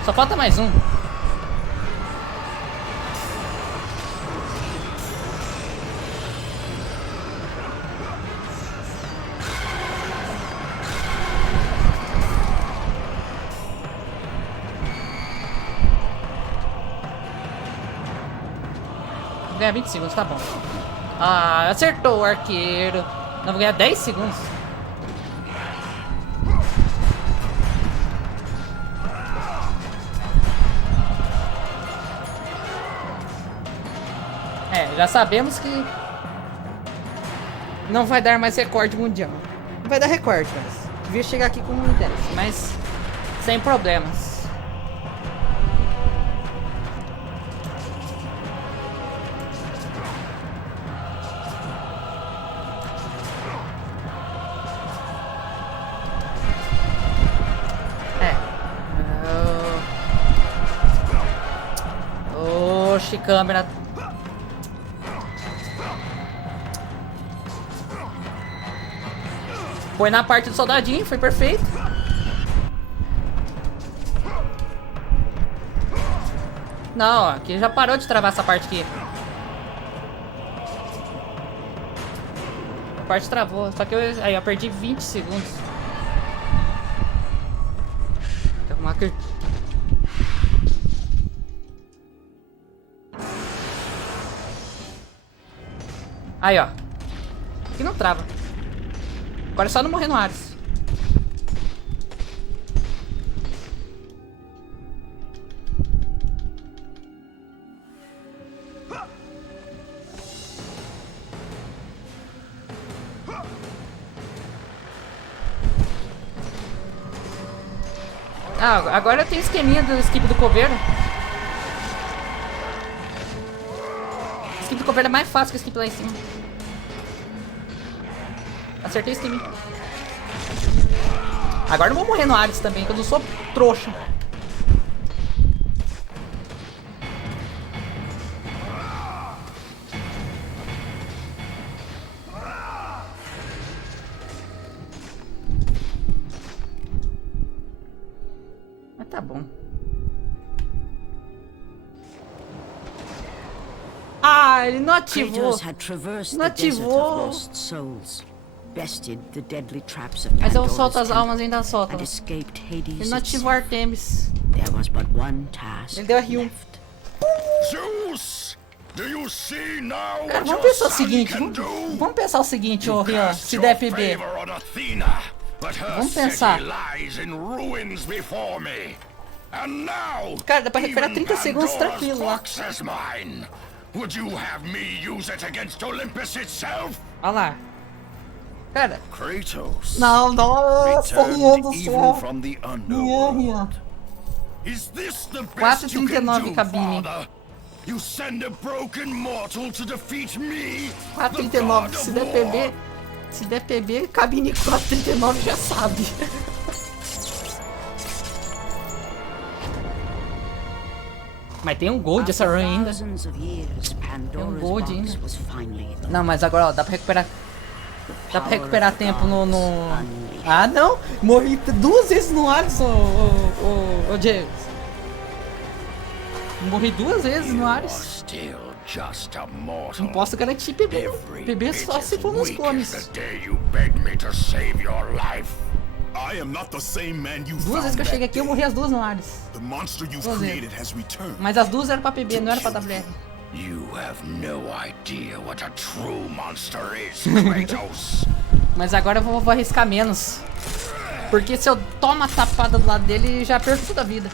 Só falta mais um. Vou ganhar 20 segundos, tá bom. Ah, acertou o arqueiro. Não, vou ganhar 10 segundos. Já sabemos que não vai dar mais recorde mundial. Não vai dar recorde, mas devia chegar aqui com 10, mas Sem problemas. Oxi, câmera. Foi na parte do soldadinho, foi perfeito. Não, aqui já parou de travar essa parte aqui. A parte travou, só que aí eu perdi 20 segundos. Tem que arrumar aqui. Aí, ó. Aqui não trava. Agora é só não morrer no Ares. Ah, agora eu tenho esqueminha do skip do coveiro. O skip do coveiro é mais fácil que o skip lá em cima. Acertei o skip. Agora eu não vou morrer no Ares também, que eu não sou trouxa. Mas tá bom. Ah, ele não ativou. Kratos had traversed the desert of lost souls, bested the deadly traps of Mas eu Pandora's solto as temple, almas, ainda solto. and escaped Hades Ele não ativou itself. Artemis. There was but one task Ele deu R1. left. Zeus! Do you see now Cara, what vamos your pensar o son seguinte, can do? vamos pensar o seguinte, ô Rian, Cast se your der PB. favor on Athena, but her Vamos pensar. city lies in ruins before me. And now, Cara, dá pra recuperar even 30 segundos Pandora's tranquilo lá. box is mine. Would you have me use it against Olympus itself? Olha lá. Cara, Kratos. não, nossa, Rian do Returned céu. even from the Rian, underworld. Rian. Is this the best you can 4,39 do, cabine. father? You send a broken mortal to defeat me, the 4,39, God se of der War? PB, se der PB, cabine 4,39 já sabe. Mas tem um gold essa run ainda. Thousands of years, Pandora's gold box ainda. was finally at Não, mas agora ó, dá pra recuperar. Dá pra recuperar tempo no. Ah não! Morri 2 vezes no Ares, ô James. Morri 2 vezes no Ares. Still just a mortal. Não posso garantir PB. Every PB bit só se as for nos weak clones. as the day you begged me to save your life. I am not the same man you 2 vezes que eu cheguei aqui, eu morri as 2 no Ares. The monster you've Duas vezes. created has returned. Mas as 2 eram pra PB, não era pra WR. You have no idea what a true monster is, Kratos. Mas agora eu vou arriscar menos. Porque se eu tomo a tapada do lado dele, já perco toda a vida.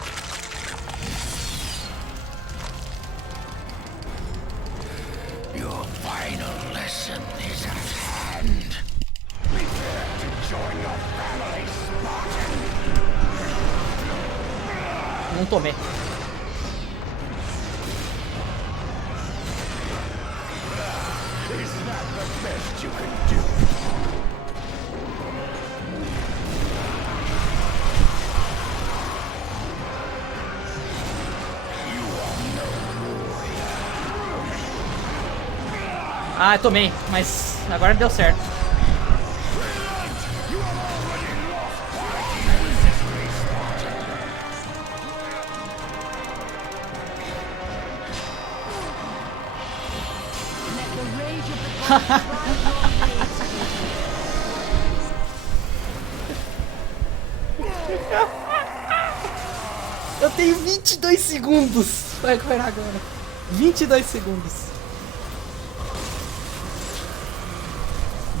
Your final lesson is at hand. Prepare to join your family, Spartan. Não tomei. Is that the best you can do? Ah, eu tomei, mas agora deu certo. Eu tenho 22 segundos pra recuperar agora. 22 segundos.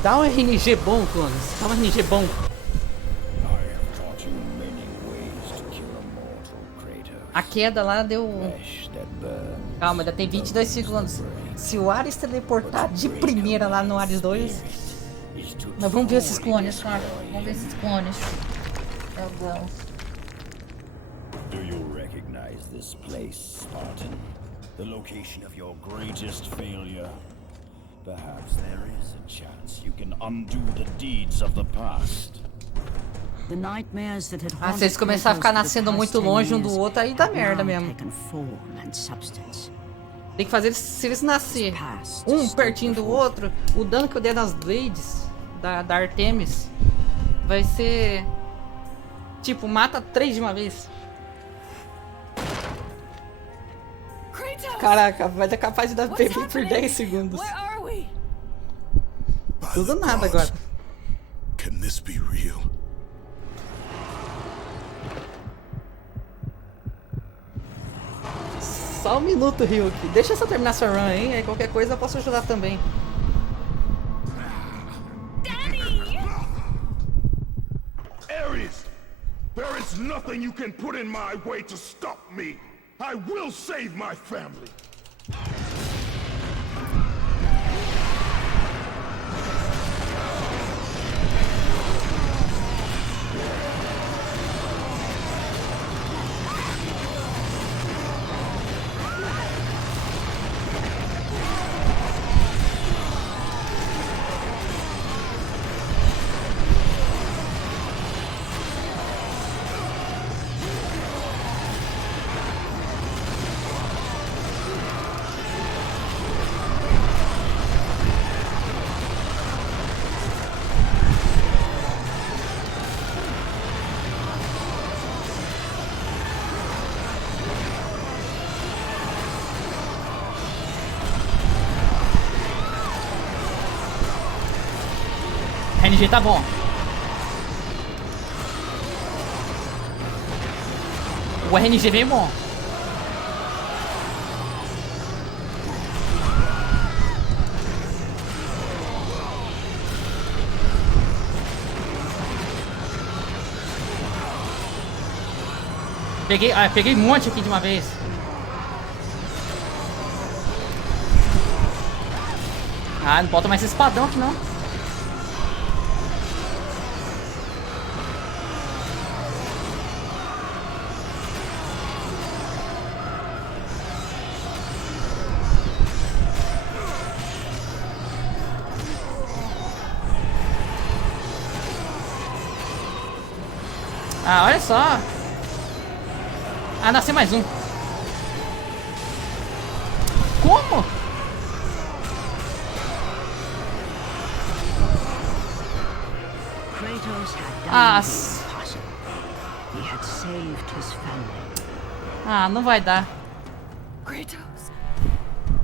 Dá um RNG bom, Clones. Dá um RNG bom. A queda lá deu... Calma, ainda tem 22 segundos. Se o Ares teleportar de primeira lá no Ares 2... Mas vamos ver esses clones, cara. Vamos ver esses clones. Meu Deus. is this place, Spartan? The location of your greatest failure? Perhaps there is a chance you can undo the deeds of the past. The nightmares that had Ah, se eles começarem a ficar nascendo muito longe um do outro, aí dá merda mesmo. Tem que fazer, se eles nascerem um pertinho do outro, o dano que eu der nas blades da Artemis vai ser tipo, mata 3 de uma vez. Caraca, vai ser capaz de dar PV por 10 segundos. Tudo nada agora. Can this be real? Só um minuto, Ryuk. Deixa eu só terminar sua run, hein? Aí qualquer coisa eu posso ajudar também. Ares, there is nothing you can put in my way to stop me. I will save my family. RNG tá bom. O RNG veio bom. Peguei um monte aqui de uma vez. Ah, não pode tomar esse espadão aqui não. Ah, olha só. Ah, nasceu mais um. Como? Ah, não vai dar. Kratos,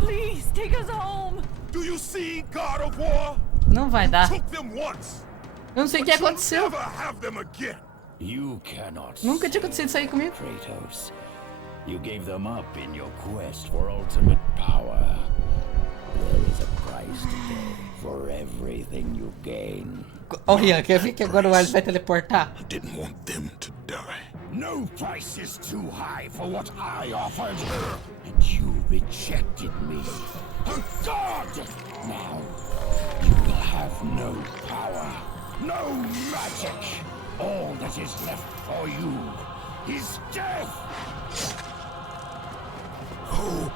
please take us home. Do you see, God of War? Não vai dar. Took them once. Eu não sei o que aconteceu. Never have them again. You cannot. Nunca tinha acontecido isso aí comigo. Kratos, you gave them up in your quest for ultimate power. There is a price to pay for everything you gain. Ô, Rian, quer ver que agora o Ares vai teleportar? I didn't want them to die. No price is too high for what I offered, and you rejected me. A god! Now, you will have no power, no magic. All that is left for you is death! Oh,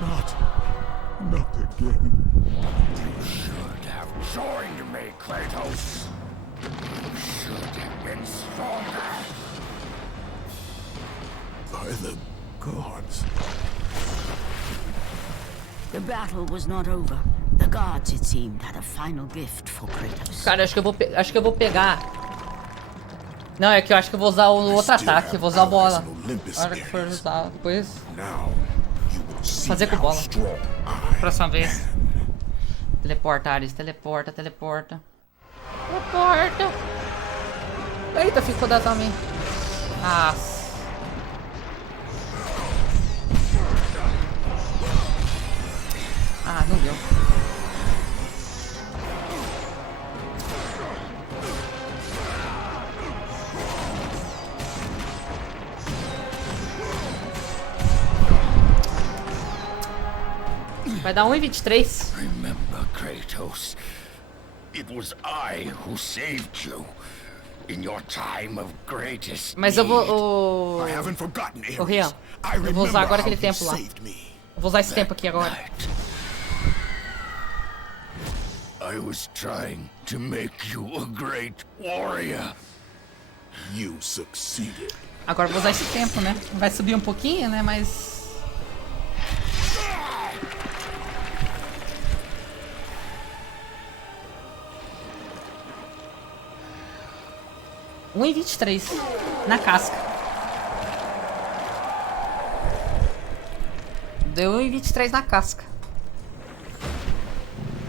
not again. You should have joined me, Kratos. You should have been stronger. By the gods. The battle was not over. The gods, it seemed, had a final gift for Kratos. Cara, acho que eu vou pegar. Não, é que eu acho que eu vou usar o outro ataque. Eu vou usar a bola. Na hora que for usar, depois. Fazer com bola. Próxima vez. Teleporta, Ares. Teleporta. Teleporta. Eita, ficou da também. Nossa. Ah, não deu. Vai dar 1,23. Remember, Kratos. It was I who saved you. In your time of greatest Mas eu need. vou... I haven't forgotten Ares. Ô, Rian, I eu vou usar remember agora how aquele you tempo lá. saved me. Eu vou usar esse tempo aqui agora. I was trying to make you a great warrior. You succeeded. Agora eu vou usar esse tempo, né? Vai subir um pouquinho, né? Mas... 1:23 na casca. Deu 1:23 na casca.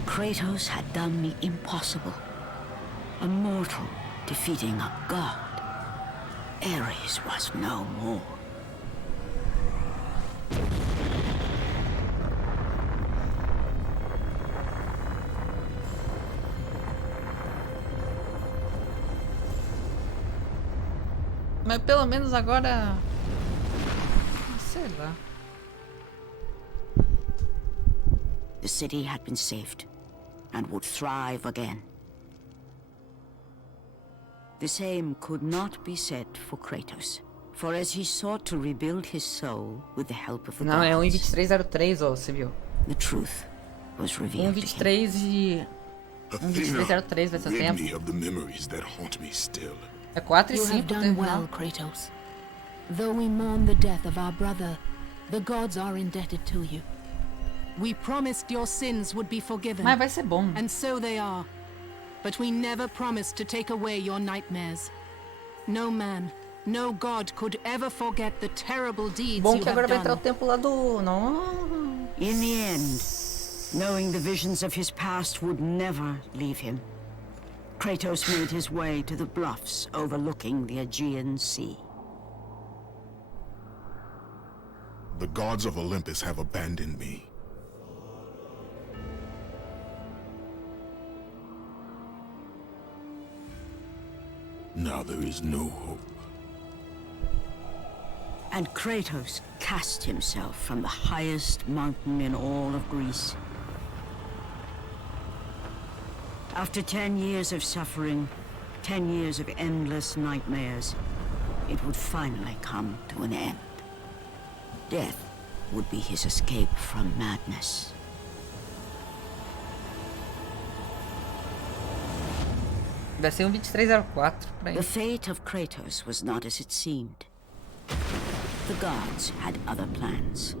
Kratos had done the impossible. A mortal defeating a god. Ares was no more. Mas pelo menos agora... sei lá. The city had been saved and would thrive again. The same could not be said for Kratos, for as he sought to rebuild his soul with the help of the Não, é gods, 1:23:03, ó, você viu? the truth was revealed to him. 1:23 e... 1:23:03 vai ser rid tempo. me of the memories that haunt me still. É 4 e You 5 have done tempo, well, não. Kratos. Though we mourn the death of our brother, the gods are indebted to you. We promised your sins would be forgiven, Mas vai ser bom. and so they are. But we never promised to take away your nightmares. No man, no god could ever forget the terrible deeds Bom you que agora have vai entrar o done. tempo lá do... Não. In the end, knowing the visions of his past would never leave him, Kratos made his way to the bluffs overlooking the Aegean Sea. The gods of Olympus have abandoned me. Now there is no hope. And Kratos cast himself from the highest mountain in all of Greece. After 10 years of suffering, 10 years of endless nightmares, it would finally come to an end. Death would be his escape from madness. Vai ser 1:23:04 pra The ele. fate of Kratos was not as it seemed. The gods had other plans.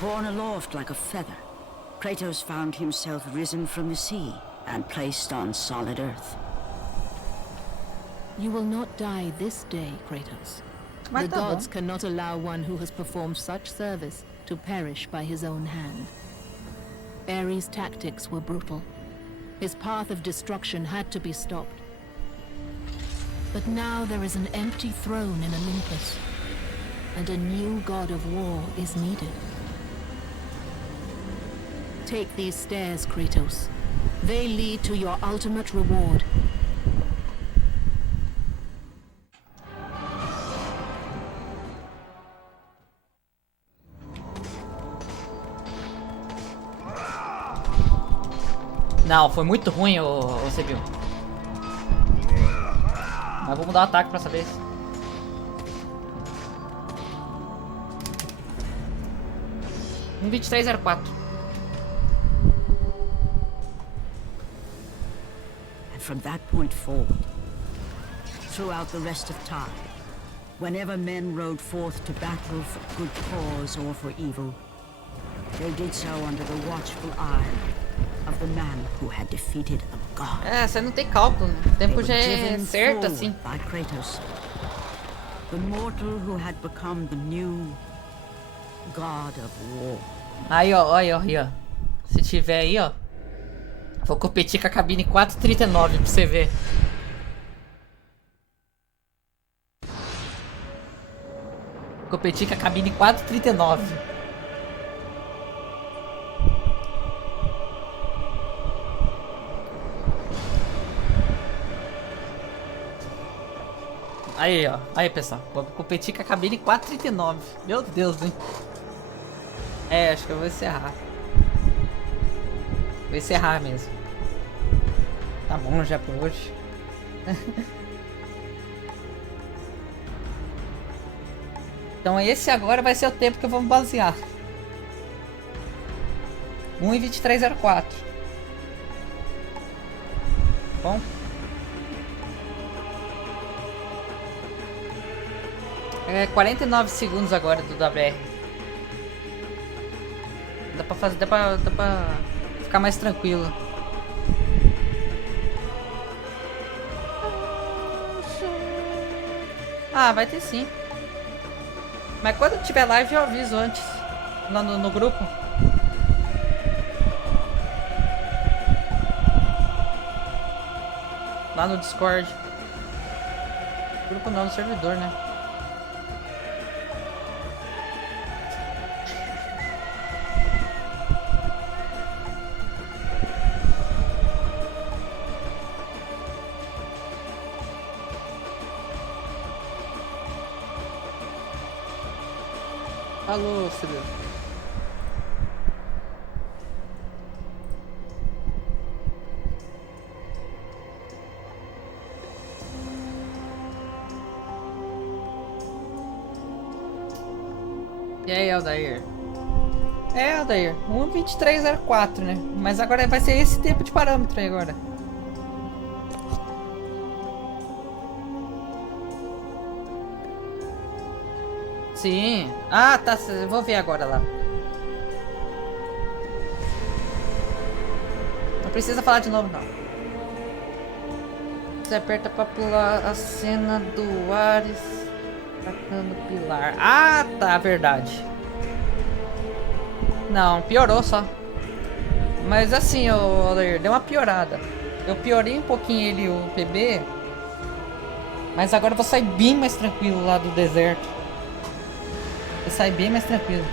Borne aloft like a feather, Kratos found himself risen from the sea and placed on solid earth. You will not die this day, Kratos. Mas The tá gods bom. cannot allow one who has performed such service to perish by his own hand. Ares' tactics were brutal. His path of destruction had to be stopped. But now there is an empty throne in Olympus, and a new god of war is needed. Take these stairs, Kratos. They lead to your ultimate reward. Não, foi muito ruim, você viu. Mas vou mudar o ataque pra saber. Um 23:04. And from that point forward, throughout the rest of time, whenever men rode forth to battle for good cause or for evil, they did so under the watchful eye of the man who had defeated a god. É, você não tem cálculo, né? O They tempo were já é driven certo forward assim. by Kratos, the mortal who had become the new god of war. Aí, ó, aí, ó, aí, ó. Se tiver aí, ó. Vou competir com a cabine 439 pra você ver. Competir com a cabine 439. Aí, ó. Aí, pessoal. Vou competir com a cabine 439. Meu Deus, hein? É, acho que eu vou encerrar. Vou encerrar mesmo. Tá bom já por hoje. Então esse agora vai ser o tempo que eu vou me basear. 1:23:04. Bom. É 49 segundos agora do WR. Dá pra fazer, dá pra ficar mais tranquilo. Ah, vai ter sim. Mas quando tiver live eu aviso antes. Lá no grupo. Lá no Discord. Grupo não, no servidor, né? Alô, Cirilo. E aí, Aldair? É, Aldair, 1:23:04, né? Mas agora vai ser esse tempo de parâmetro aí agora. Sim. Ah, tá. Eu vou ver agora lá. Não precisa falar de novo, não. Você aperta pra pular a cena do Ares atacando o pilar. Ah, tá. Verdade. Não, piorou só. Mas assim, Aldair, deu uma piorada. Eu piorei um pouquinho ele, o PB. Mas agora eu vou sair bem mais tranquilo lá do deserto. Eu saio bem mais tranquilo.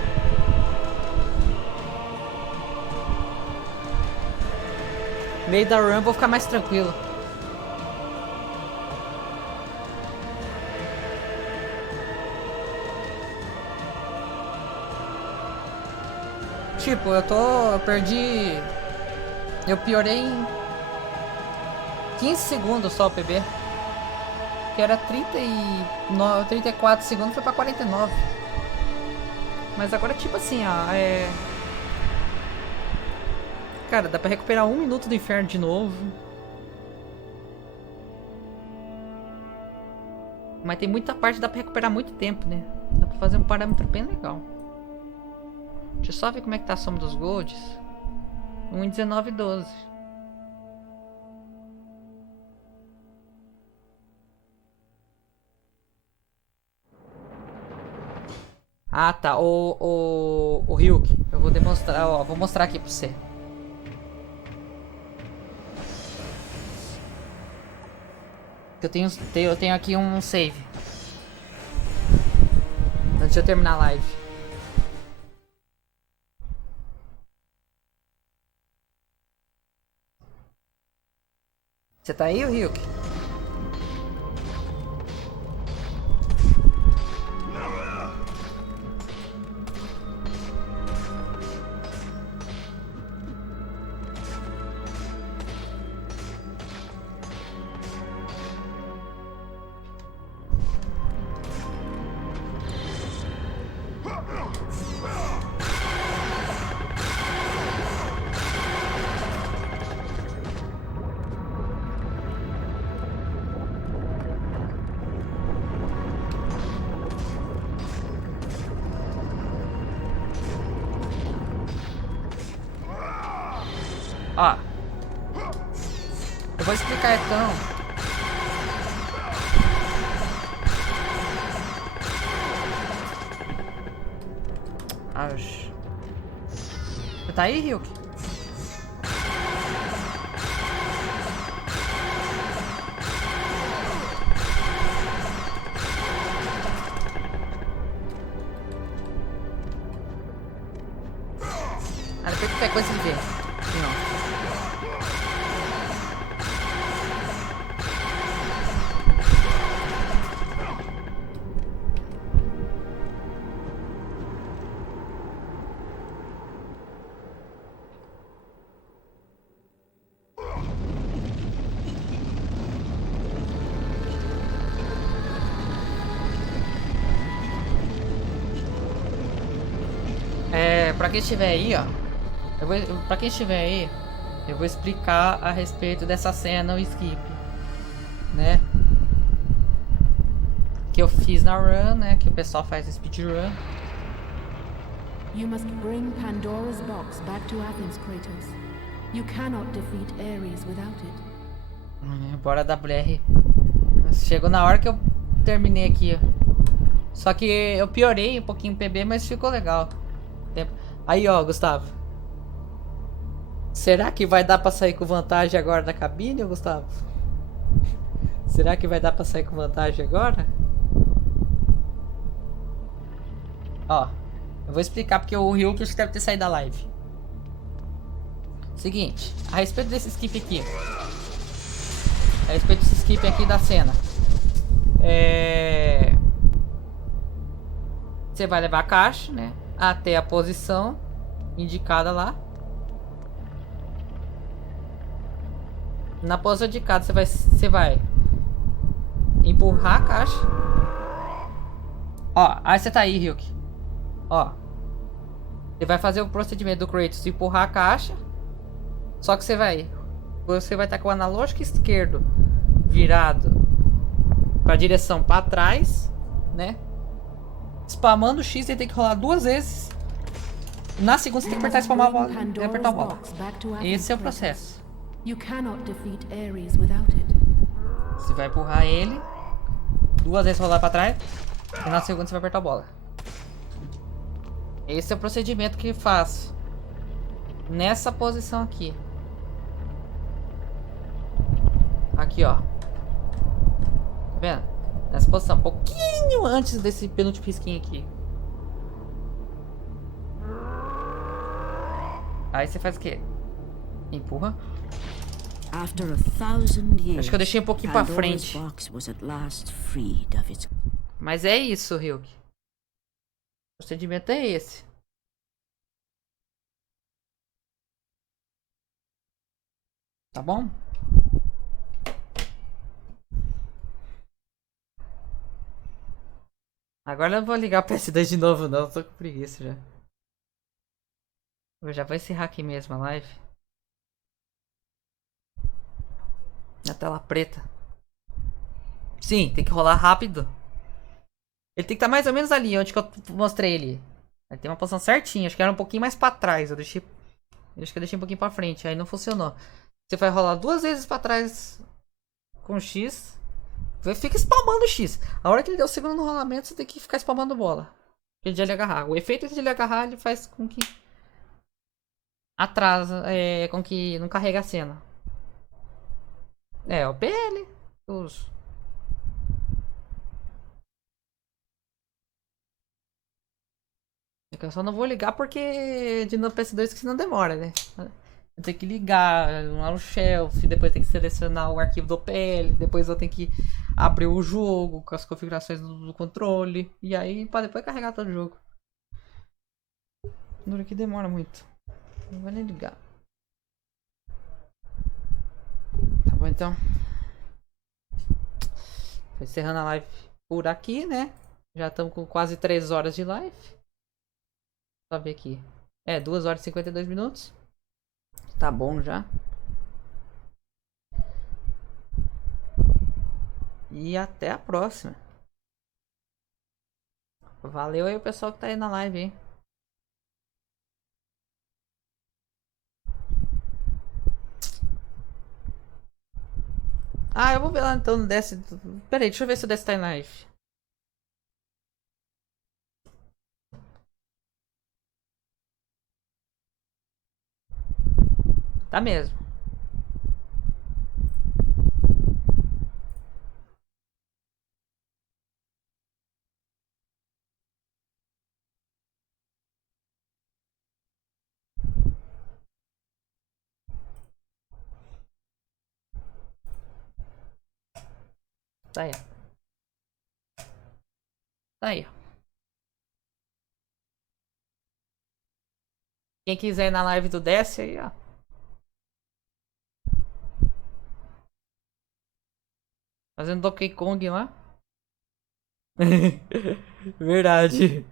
Meio da run vou ficar mais tranquilo. Tipo, eu perdi. Eu piorei em 15 segundos só o PB. Que era 34 segundos, foi pra 49. Mas agora, tipo assim, ó, cara, dá pra recuperar 1 minuto do inferno de novo. Mas tem muita parte que dá pra recuperar muito tempo, né? Dá pra fazer um parâmetro bem legal. Deixa eu só ver como é que tá a soma dos golds. 1:19:12. Ah, tá. O Ryuk, eu vou demonstrar, ó, vou mostrar aqui pra você. Eu tenho aqui um save. Antes de eu terminar a live. Você tá aí, Ryuk? Ó, eu vou explicar então. Acho. Você tá aí, Ryuk? Ah, depois qualquer coisa ele vê. Não. pra quem estiver aí, ó. Pra quem estiver aí, eu vou explicar a respeito dessa cena, o skip. Né? Que eu fiz na run, né? Que o pessoal faz speedrun. You must bring Pandora's box back to Athens, Kratos. You cannot defeat Ares without it. Bora WR. Chegou na hora que eu terminei aqui, ó. Só que eu piorei um pouquinho o PB, mas ficou legal. Aí, ó, Gustavo. Será que vai dar pra sair com vantagem agora da cabine, Gustavo? Será que vai dar pra sair com vantagem agora? Ó, eu vou explicar porque o Ryuk deve ter saído da live. Seguinte, a respeito desse skip aqui. A respeito desse skip aqui da cena. Você vai levar a caixa, né? Até a posição indicada lá. Na posição indicada você vai empurrar a caixa. Ó, aí você tá aí, Ryuk. Ó. Você vai fazer o procedimento do Kratos de empurrar a caixa. Só que você vai estar com o analógico esquerdo virado para a direção para trás, né? Spamando o X, você tem que rolar 2 vezes. Na segunda você tem que apertar spamar a bola e apertar a bola. Esse é o processo. Você vai empurrar ele 2 vezes, rolar para trás, e na segunda você vai apertar a bola. Esse é o procedimento que faço nessa posição aqui. Aqui, ó. Tá vendo? Nessa posição, um pouquinho antes desse penúltimo risquinho aqui. Aí você faz o quê? Empurra. Acho que eu deixei um pouquinho pra frente. Mas é isso, Ryuk. O procedimento é esse. Tá bom? Agora eu não vou ligar o PS2 de novo não, tô com preguiça já. Eu já vou encerrar aqui mesmo a live. Na tela preta. Sim, tem que rolar rápido. Ele tem que estar mais ou menos ali, onde que eu mostrei ele. Aí tem uma posição certinha, acho que era um pouquinho mais pra trás. Acho que eu deixei um pouquinho pra frente, aí não funcionou. Você vai rolar 2 vezes pra trás com X. Fica spamando o X. A hora que ele deu o segundo rolamento, você tem que ficar spamando bola. De ele agarrar. O efeito de ele agarrar, ele faz com que atrasa, com que não carrega a cena. O PL. Os... Eu só não vou ligar porque de novo PS2 que senão demora, né? Eu tenho que ligar lá no shelf, depois tem que selecionar o arquivo do PL, depois eu tenho que abrir o jogo com as configurações do controle, e aí para depois carregar todo o jogo. Dura que demora muito. Não vou nem ligar. Tá bom então. Tô encerrando a live por aqui, né? Já estamos com quase 3 horas de live. Só ver aqui. 2 horas e 52 minutos. Tá bom já. E até a próxima. Valeu aí o pessoal que tá aí na live, hein? Eu vou ver lá então no Desce. Pera aí, deixa eu ver se o Desce tá em live. Tá mesmo. Tá aí. Tá aí. Quem quiser ir na live do Desce aí, ó. Fazendo Donkey Kong lá. Verdade.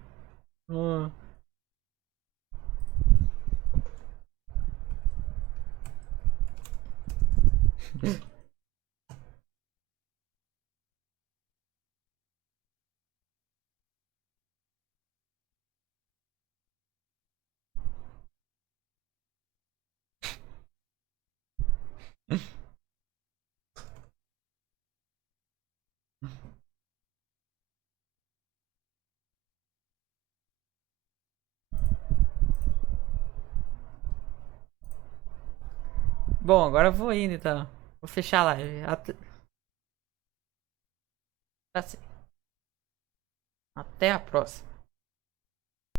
Bom, agora eu vou indo então. Vou fechar a live. Até a próxima.